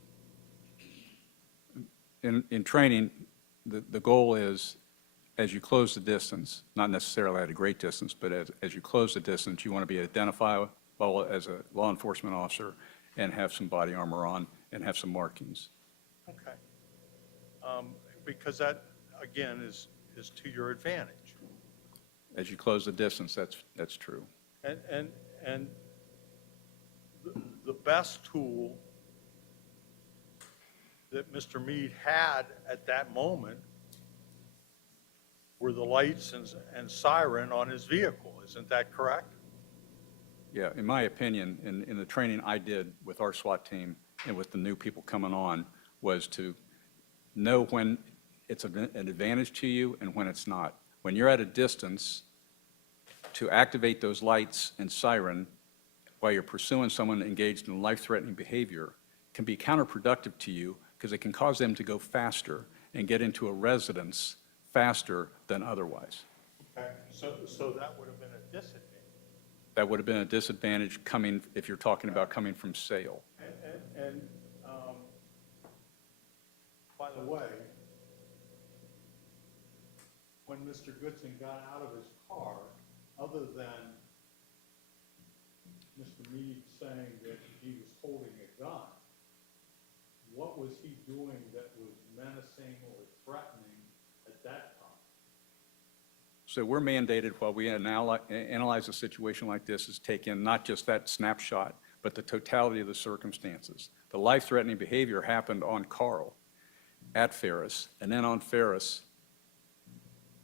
In training, the goal is, as you close the distance, not necessarily at a great distance, but as you close the distance, you want to be identifiable as a law enforcement officer and have some body armor on and have some markings. Okay. Because that, again, is to your advantage. As you close the distance, that's true. And the best tool that Mr. Meade had at that moment were the lights and siren on his vehicle. Isn't that correct? Yeah, in my opinion, in the training I did with our SWAT team and with the new people coming on, was to know when it's an advantage to you and when it's not. When you're at a distance, to activate those lights and siren while you're pursuing someone engaged in life-threatening behavior can be counterproductive to you because it can cause them to go faster and get into a residence faster than otherwise. Okay. So that would have been a disadvantage. That would have been a disadvantage coming, if you're talking about coming from sale. And by the way, when Mr. Goodson got out of his car, other than Mr. Meade saying that he was holding a gun, what was he doing that was menacing or threatening at that time? So we're mandated, while we analyze a situation like this, is take in not just that snapshot, but the totality of the circumstances. The life-threatening behavior happened on Carl at Ferris, and then on Ferris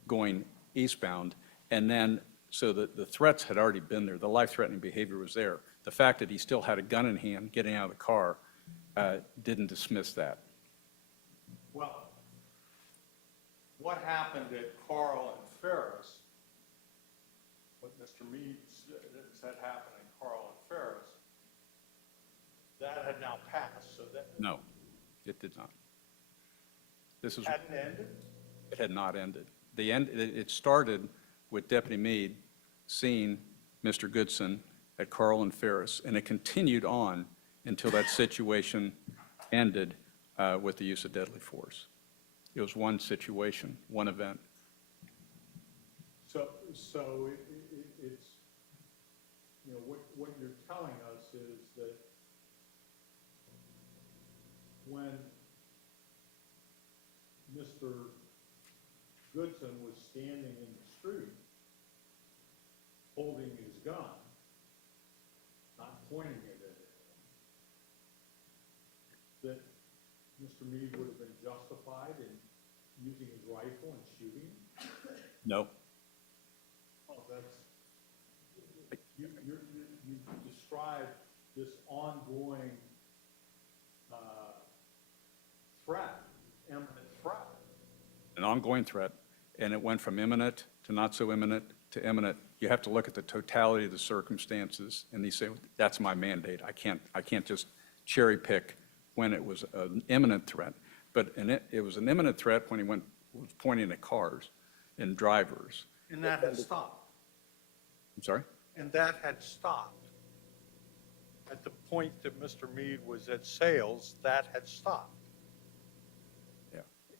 going eastbound, and then so the threats had already been there. The life-threatening behavior was there. The fact that he still had a gun in hand getting out of the car didn't dismiss that. Well, what happened at Carl and Ferris, what Mr. Meade said happened in Carl and Ferris, that had now passed, so that No, it did not. This is, hadn't ended? it had not ended. It started with Deputy Meade seeing Mr. Goodson at Carl and Ferris, and it continued on until that situation ended with the use of deadly force. It was one situation, one event. So it's, you know, what you're telling us is that when Mr. Goodson was standing in the street holding his gun, not pointing it at anyone, that Mr. Meade would have been justified in using his rifle and shooting? No. Oh, you described this ongoing threat, imminent threat. An ongoing threat, and it went from imminent to not so imminent to imminent. You have to look at the totality of the circumstances, and they say, that's my mandate. I can't just cherry pick when it was an imminent threat. But it was an imminent threat when he was pointing at cars and drivers. And that had stopped. I'm sorry? And that had stopped. At the point that Mr. Meade was at sales, that had stopped.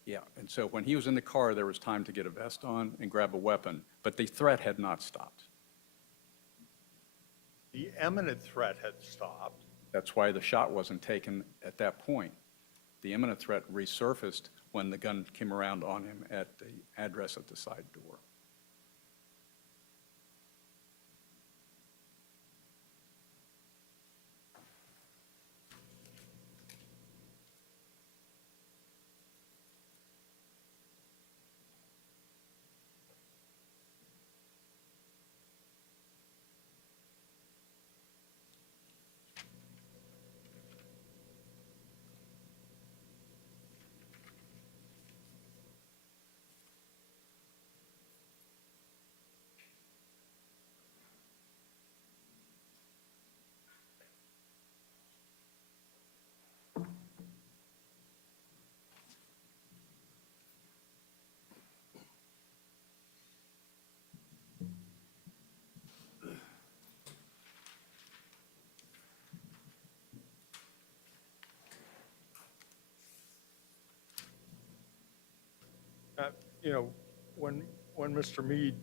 Yeah, and so when he was in the car, there was time to get a vest on and grab a weapon, but the threat had not stopped. The imminent threat had stopped. That's why the shot wasn't taken at that point. The imminent threat resurfaced when the gun came around on him at the address at the side door. You know, when Mr. Meade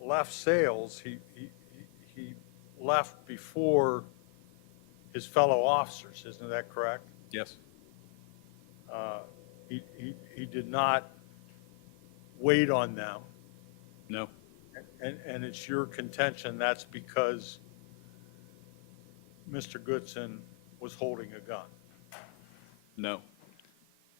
left sales, he left before his fellow officers, isn't that correct? Yes. He did not wait on them, No. and it's your contention that's because Mr. Goodson was holding a gun. No.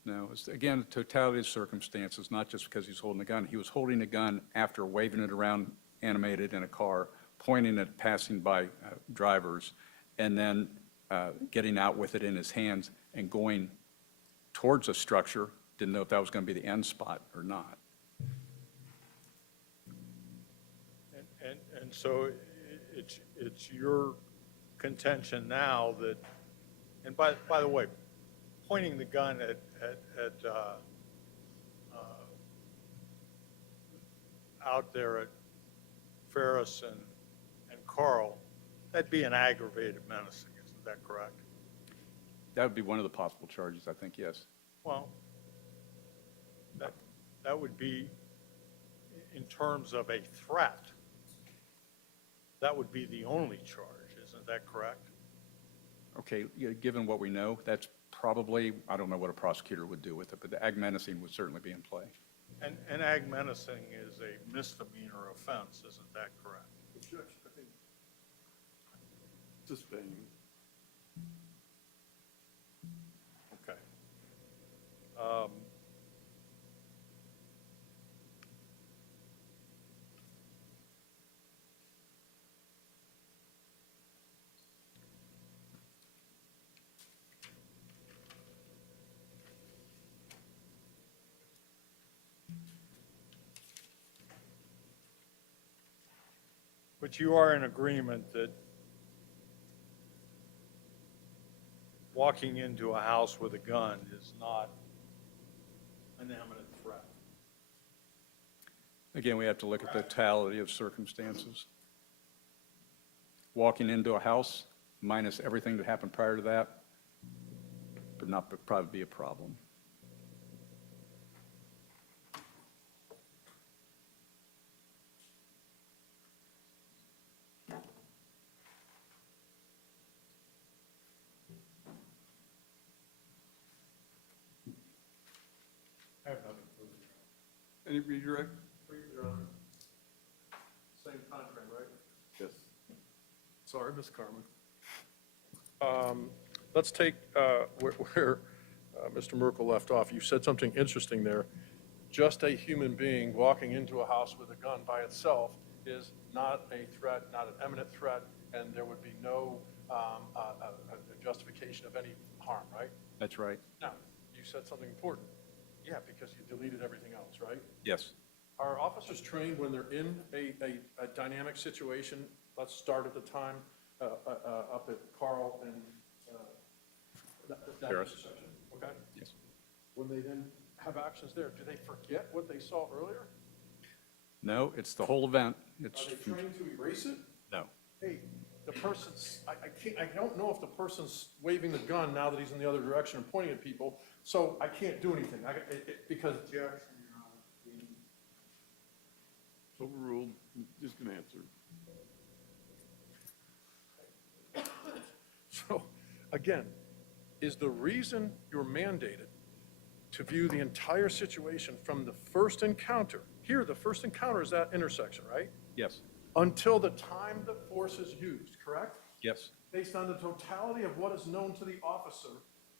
No, it's, again, the totality of circumstances, not just because he's holding a gun. He was holding a gun after waving it around animated in a car, pointing at passing by drivers, and then getting out with it in his hands and going towards a structure. Didn't know if that was going to be the end spot or not. And so it's your contention now that, and by the way, pointing the gun at out there at Ferris and Carl, that'd be an aggravated menacing, isn't that correct? That would be one of the possible charges, I think, yes. Well, that would be, in terms of a threat, that would be the only charge, isn't that correct? Okay, given what we know, that's probably, I don't know what a prosecutor would do with it, but the ag menacing would certainly be in play. And ag menacing is a misdemeanor offense, isn't that correct? Objection, I think. Sustained. Okay. But you are in agreement that walking into a house with a gun is not an imminent threat? Again, we have to look at the totality of circumstances. Walking into a house, minus everything that happened prior to that, would not probably be a problem. I have nothing further. Any redirect? Your Honor. Same time frame, right? Yes. Sorry, Ms. Carmen. Let's take where Mr. Merkel left off. You said something interesting there. Just a human being walking into a house with a gun by itself is not a threat, not an imminent threat, and there would be no justification of any harm, right? That's right. Now, you said something important. Yeah, because you deleted everything else, right? Yes. Are officers trained when they're in a dynamic situation? Let's start at the time up at Carl and that Harris. intersection, okay? Yes. When they then have actions there, do they forget what they saw earlier? No, it's the whole event. Are It's, they trained to erase it? no. Hey, the person's, I don't know if the person's waving the gun now that he's in the other direction and pointing at people, so I can't do anything. Because. Overruled. Just gonna answer. So, again, is the reason you're mandated to view the entire situation from the first encounter, here, the first encounter is that intersection, right? Yes. Until the time the force is used, correct? Yes. Based on the totality of what is known to the officer,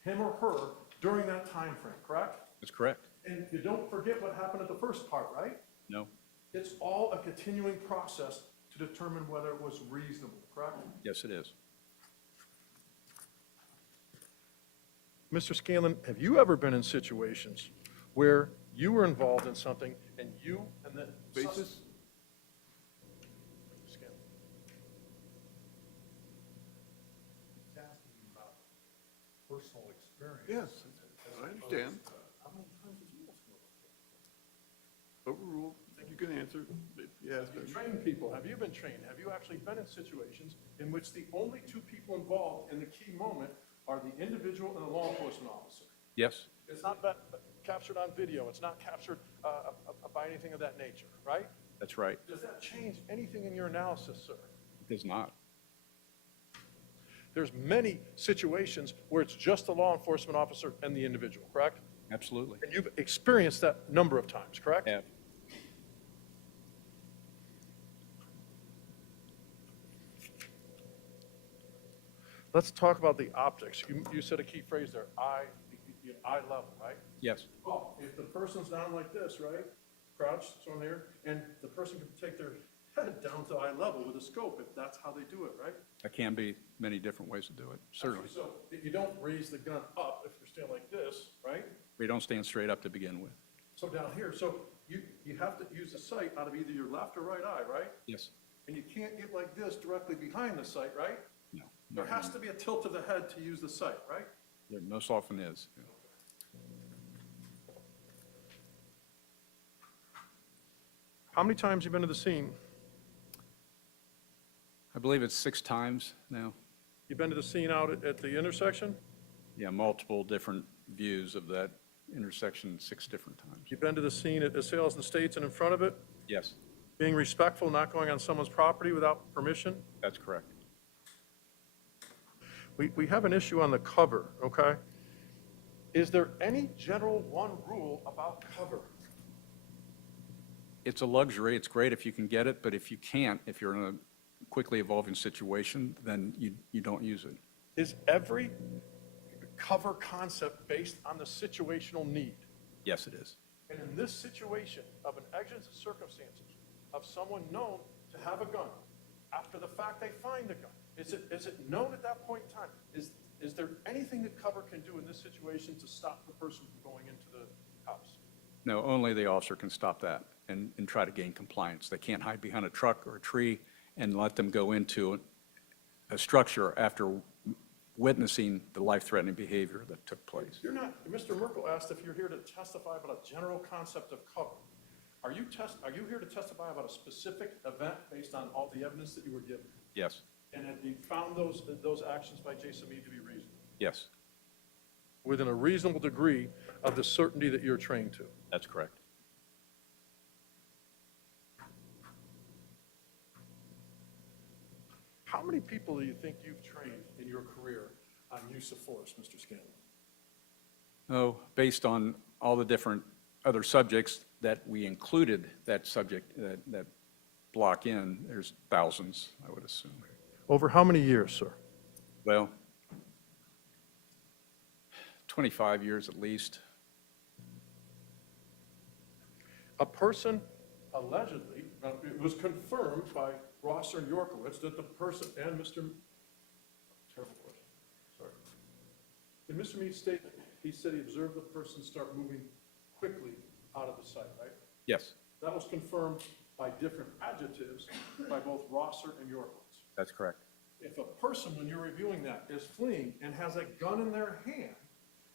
him or her, during that time frame, correct? That's correct. And you don't forget what happened at the first part, right? No. It's all a continuing process to determine whether it was reasonable, correct? Yes, it is. Mr. Scanlon, have you ever been in situations where you were involved in something and you and the Basis? Scanlon. He's asking about personal experience. Yes, I understand. How many times did you ask him about Overruled. I think you can answer. Yes. that? Have you trained people? Have you been trained? Have you actually been in situations in which the only two people involved in the key moment are the individual and the law enforcement officer? Yes. It's not captured on video. It's not captured by anything of that nature, right? That's right. Does that change anything in your analysis, sir? It does not. There's many situations where it's just the law enforcement officer and the individual, correct? Absolutely. And you've experienced that number of times, correct? Have. Let's talk about the optics. You said a key phrase there, eye level, right? Yes. Well, if the person's down like this, right, crouched, so on here, and the person can take their head down to eye level with a scope, if that's how they do it, right? There can be many different ways to do it, certainly. So you don't raise the gun up if you're standing like this, right? We don't stand straight up to begin with. So down here, so you have to use the sight out of either your left or right eye, right? Yes. And you can't get like this directly behind the sight, right? No. There has to be a tilt of the head to use the sight, right? There most often is. How many times have you been to the scene? I believe it's 6 times now. You've been to the scene out at the intersection? Yeah, multiple different views of that intersection 6 different times. You've been to the scene at Sales and Estates and in front of it? Yes, Being respectful, not going on someone's property without permission? that's correct. We have an issue on the cover, okay? Is there any general one rule about cover? It's a luxury. It's great if you can get it, but if you can't, if you're in a quickly evolving situation, then you don't use it. Is every cover concept based on the situational need? Yes, it is. And in this situation of an exigent circumstances of someone known to have a gun, after the fact they find the gun, is it known at that point in time? Is there anything that cover can do in this situation to stop the person from going into the house? No, only the officer can stop that and try to gain compliance. They can't hide behind a truck or a tree and let them go into a structure after witnessing the life-threatening behavior that took place. You're not, Mr. Merkel asked if you're here to testify about a general concept of cover. Are you here to testify about a specific event based on all the evidence that you were given? Yes, And have you found those actions by Jason Meade to be reasonable? yes, Within a reasonable degree of the certainty that you're trained to? that's correct. How many people do you think you've trained in your career on use of force, Mr. Scanlon? Oh, based on all the different other subjects that we included that subject, that block in, there's thousands, I would assume. Over how many years, sir? Well, 25 years at least. A person allegedly, it was confirmed by Rosser and Yorkowitz that the person, and Mr., terrible question, sorry. In Mr. Meade's statement, he said he observed the person start moving quickly out of the site, right? Yes, That was confirmed by different adjectives by both Rosser and Yorkowitz. that's correct. If a person, when you're reviewing that, is fleeing and has a gun in their hand,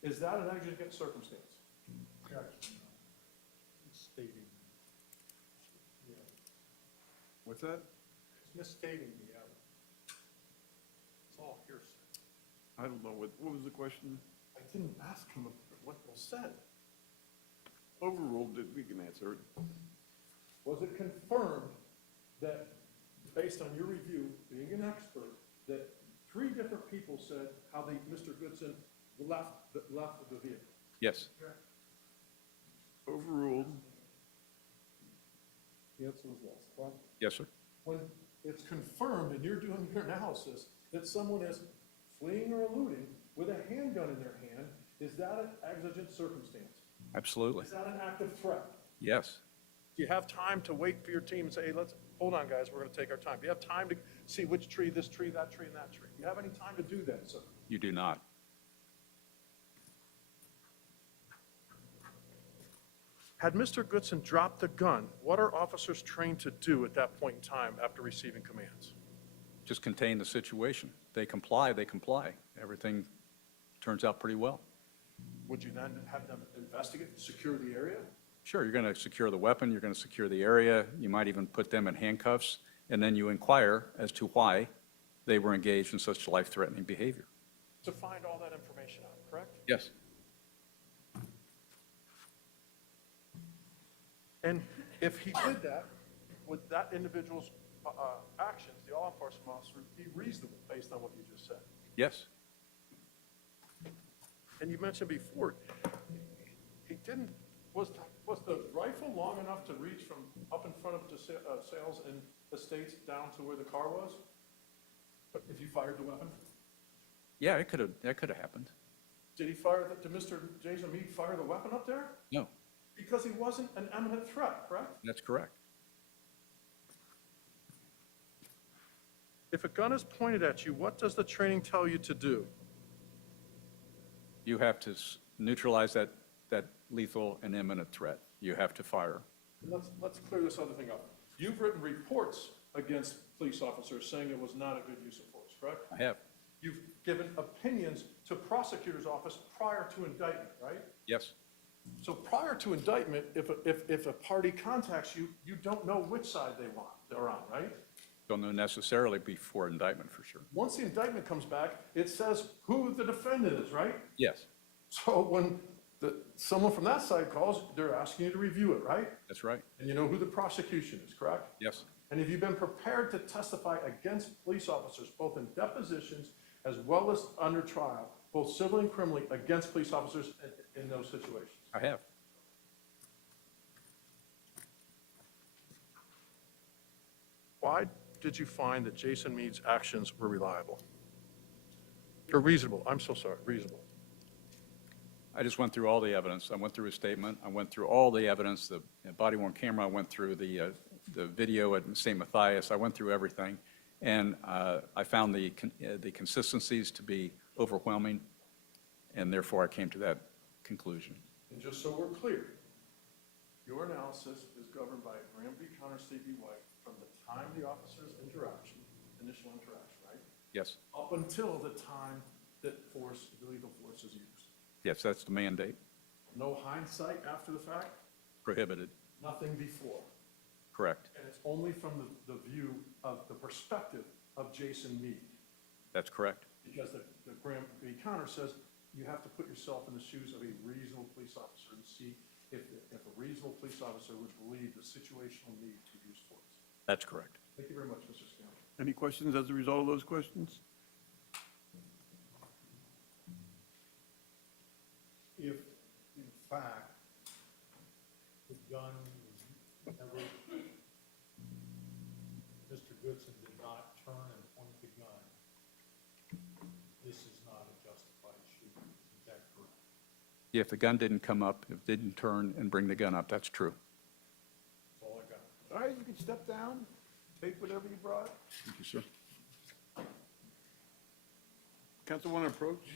is that an exigent circumstance? Stating, What's that? it's misstating the evidence. It's all hearsay. I don't know, what was the question? I didn't ask him what was said. Overruled, we can answer it. Was it confirmed that, based on your review, being an expert, that 3 different people said how Mr. Goodson left the vehicle? Yes, Overruled. The answer was yes, correct? yes, sir. When it's confirmed and you're doing your analysis that someone is fleeing or eluding with a handgun in their hand, is that an exigent circumstance? Absolutely. Is that an active threat? Yes, Do you have time to wait for your team and say, hey, hold on, guys, we're going to take our time? Do you have time to see which tree, this tree, that tree, and that tree? Do you have any time to do that, sir? you do not. Had Mr. Goodson dropped the gun, what are officers trained to do at that point in time after receiving commands? Just contain the situation. They comply, they comply. Everything turns out pretty well. Would you then have them investigate, secure the area? Sure, you're going to secure the weapon, you're going to secure the area, you might even put them in handcuffs, and then you inquire as to why they were engaged in such life-threatening behavior. To find all that information out, correct? Yes. And if he did that, would that individual's actions, the law enforcement officer, be reasonable based on what you just said? Yes, And you mentioned before, he didn't, was the rifle long enough to reach from up in front of the sales and estates down to where the car was? If you fired the weapon? yeah, that could have happened. Did Mr. Jason Meade fire the weapon up there? No, Because he wasn't an imminent threat, correct? that's correct. If a gun is pointed at you, what does the training tell you to do? You have to neutralize that lethal and imminent threat. You have to fire. Let's clear this other thing up. You've written reports against police officers saying it was not a good use of force, correct? I have. You've given opinions to prosecutor's office prior to indictment, right? Yes, So prior to indictment, if a party contacts you, you don't know which side they're on, right? don't know necessarily before indictment for sure. Once the indictment comes back, it says who the defendant is, right? Yes, So when someone from that side calls, they're asking you to review it, right? that's right. And you know who the prosecution is, correct? Yes, And have you been prepared to testify against police officers, both in depositions as well as under trial, both civilly and criminally, against police officers in those situations? I have. Why did you find that Jason Meade's actions were reliable? Or reasonable, I'm so sorry, reasonable. I just went through all the evidence. I went through his statement. I went through all the evidence, the body-worn camera. I went through the video at St. Matthias. I went through everything. And I found the consistencies to be overwhelming, and therefore I came to that conclusion. And just so we're clear, Your analysis is governed by Graham v. Connor State v. White from the time the officer's interaction, initial interaction, right? Yes, Up until the time that force, illegal force is used. yes, that's the mandate, No hindsight after the fact, prohibited, nothing before. correct. And it's only from the view of the perspective of Jason Meade. That's correct. Because the Graham v. Connor says you have to put yourself in the shoes of a reasonable police officer and see if a reasonable police officer would believe the situational need to use force. That's correct. Thank you very much, Mr. Scanlon. Any questions as a result of those questions? If, in fact, the gun was never, Mr. Goodson did not turn and point the gun, this is not a justified shooting, is that correct? If the gun didn't come up, if it didn't turn and bring the gun up, that's true. That's all I got. All right, you can step down, take whatever you brought. Thank you, sir. Council want to approach?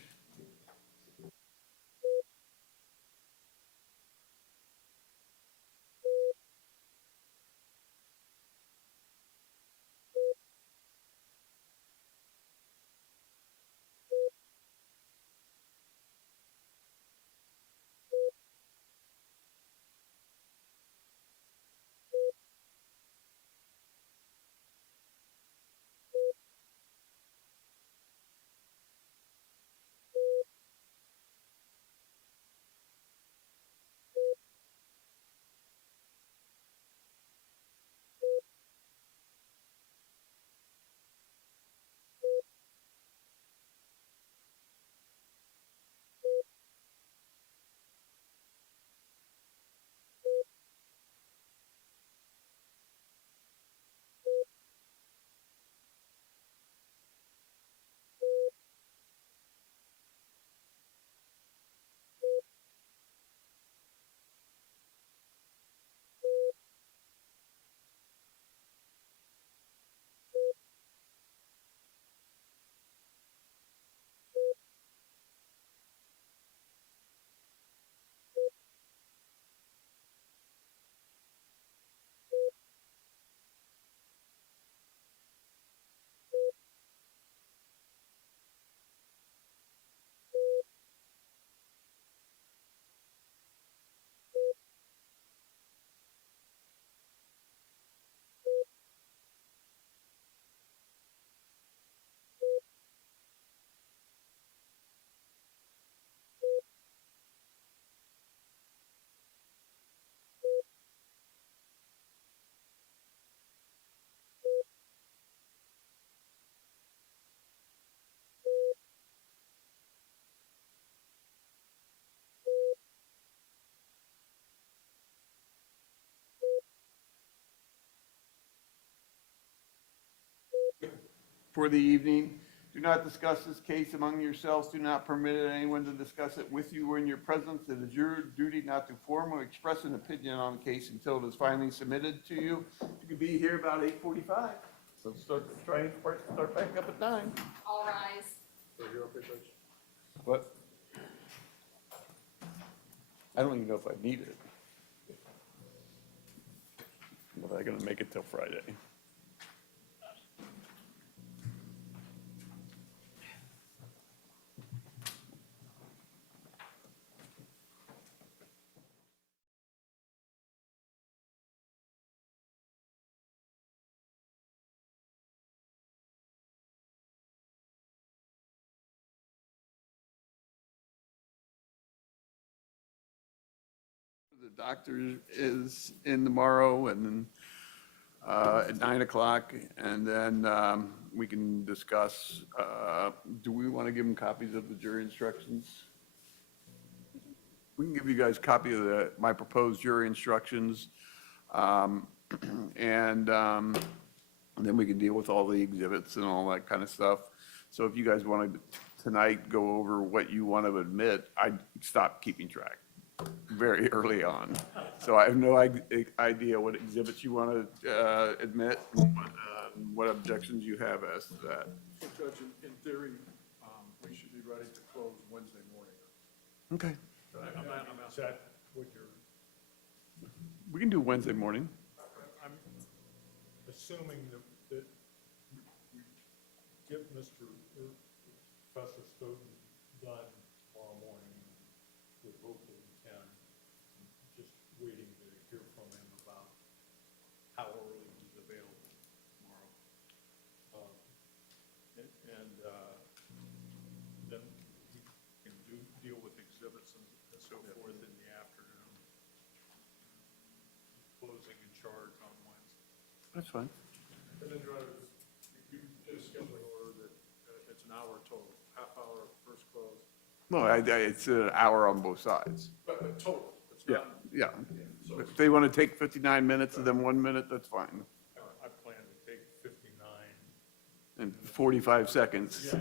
For the evening. Do not discuss this case among yourselves. Do not permit anyone to discuss it with you or in your presence. It is your duty not to form or express an opinion on the case until it is finally submitted to you. You can be here about 8:45. So try and start back up at 9. All rise. What? I don't even know if I need it. But I'm gonna make it till Friday. The doctor is in tomorrow and then at 9 o'clock, and then we can discuss, do we want to give them copies of the jury instructions? We can give you guys a copy of my proposed jury instructions, and then we can deal with all the exhibits and all that kind of stuff. So if you guys want to tonight go over what you want to admit, I'd stop keeping track very early on. So I have no idea what exhibits you want to admit, what objections you have as to that. So Judge, in theory, we should be ready to close Wednesday morning. Okay. Is that what you're, We can do Wednesday morning. I'm assuming that we get Professor Stoughton done tomorrow morning. We hopefully can. Just waiting to hear from him about how early he's available tomorrow. Then we can deal with exhibits and so forth in the afternoon. Closing in charge on Wednesday. That's fine. And then, Your Honor, you did a scheduling order that it's an hour total, half hour first close, No, it's an hour on both sides. but total, it's Yeah, not. yeah. If they want to take 59 minutes and then 1 minute, that's fine. I plan to take 59. And 45 seconds. Yeah,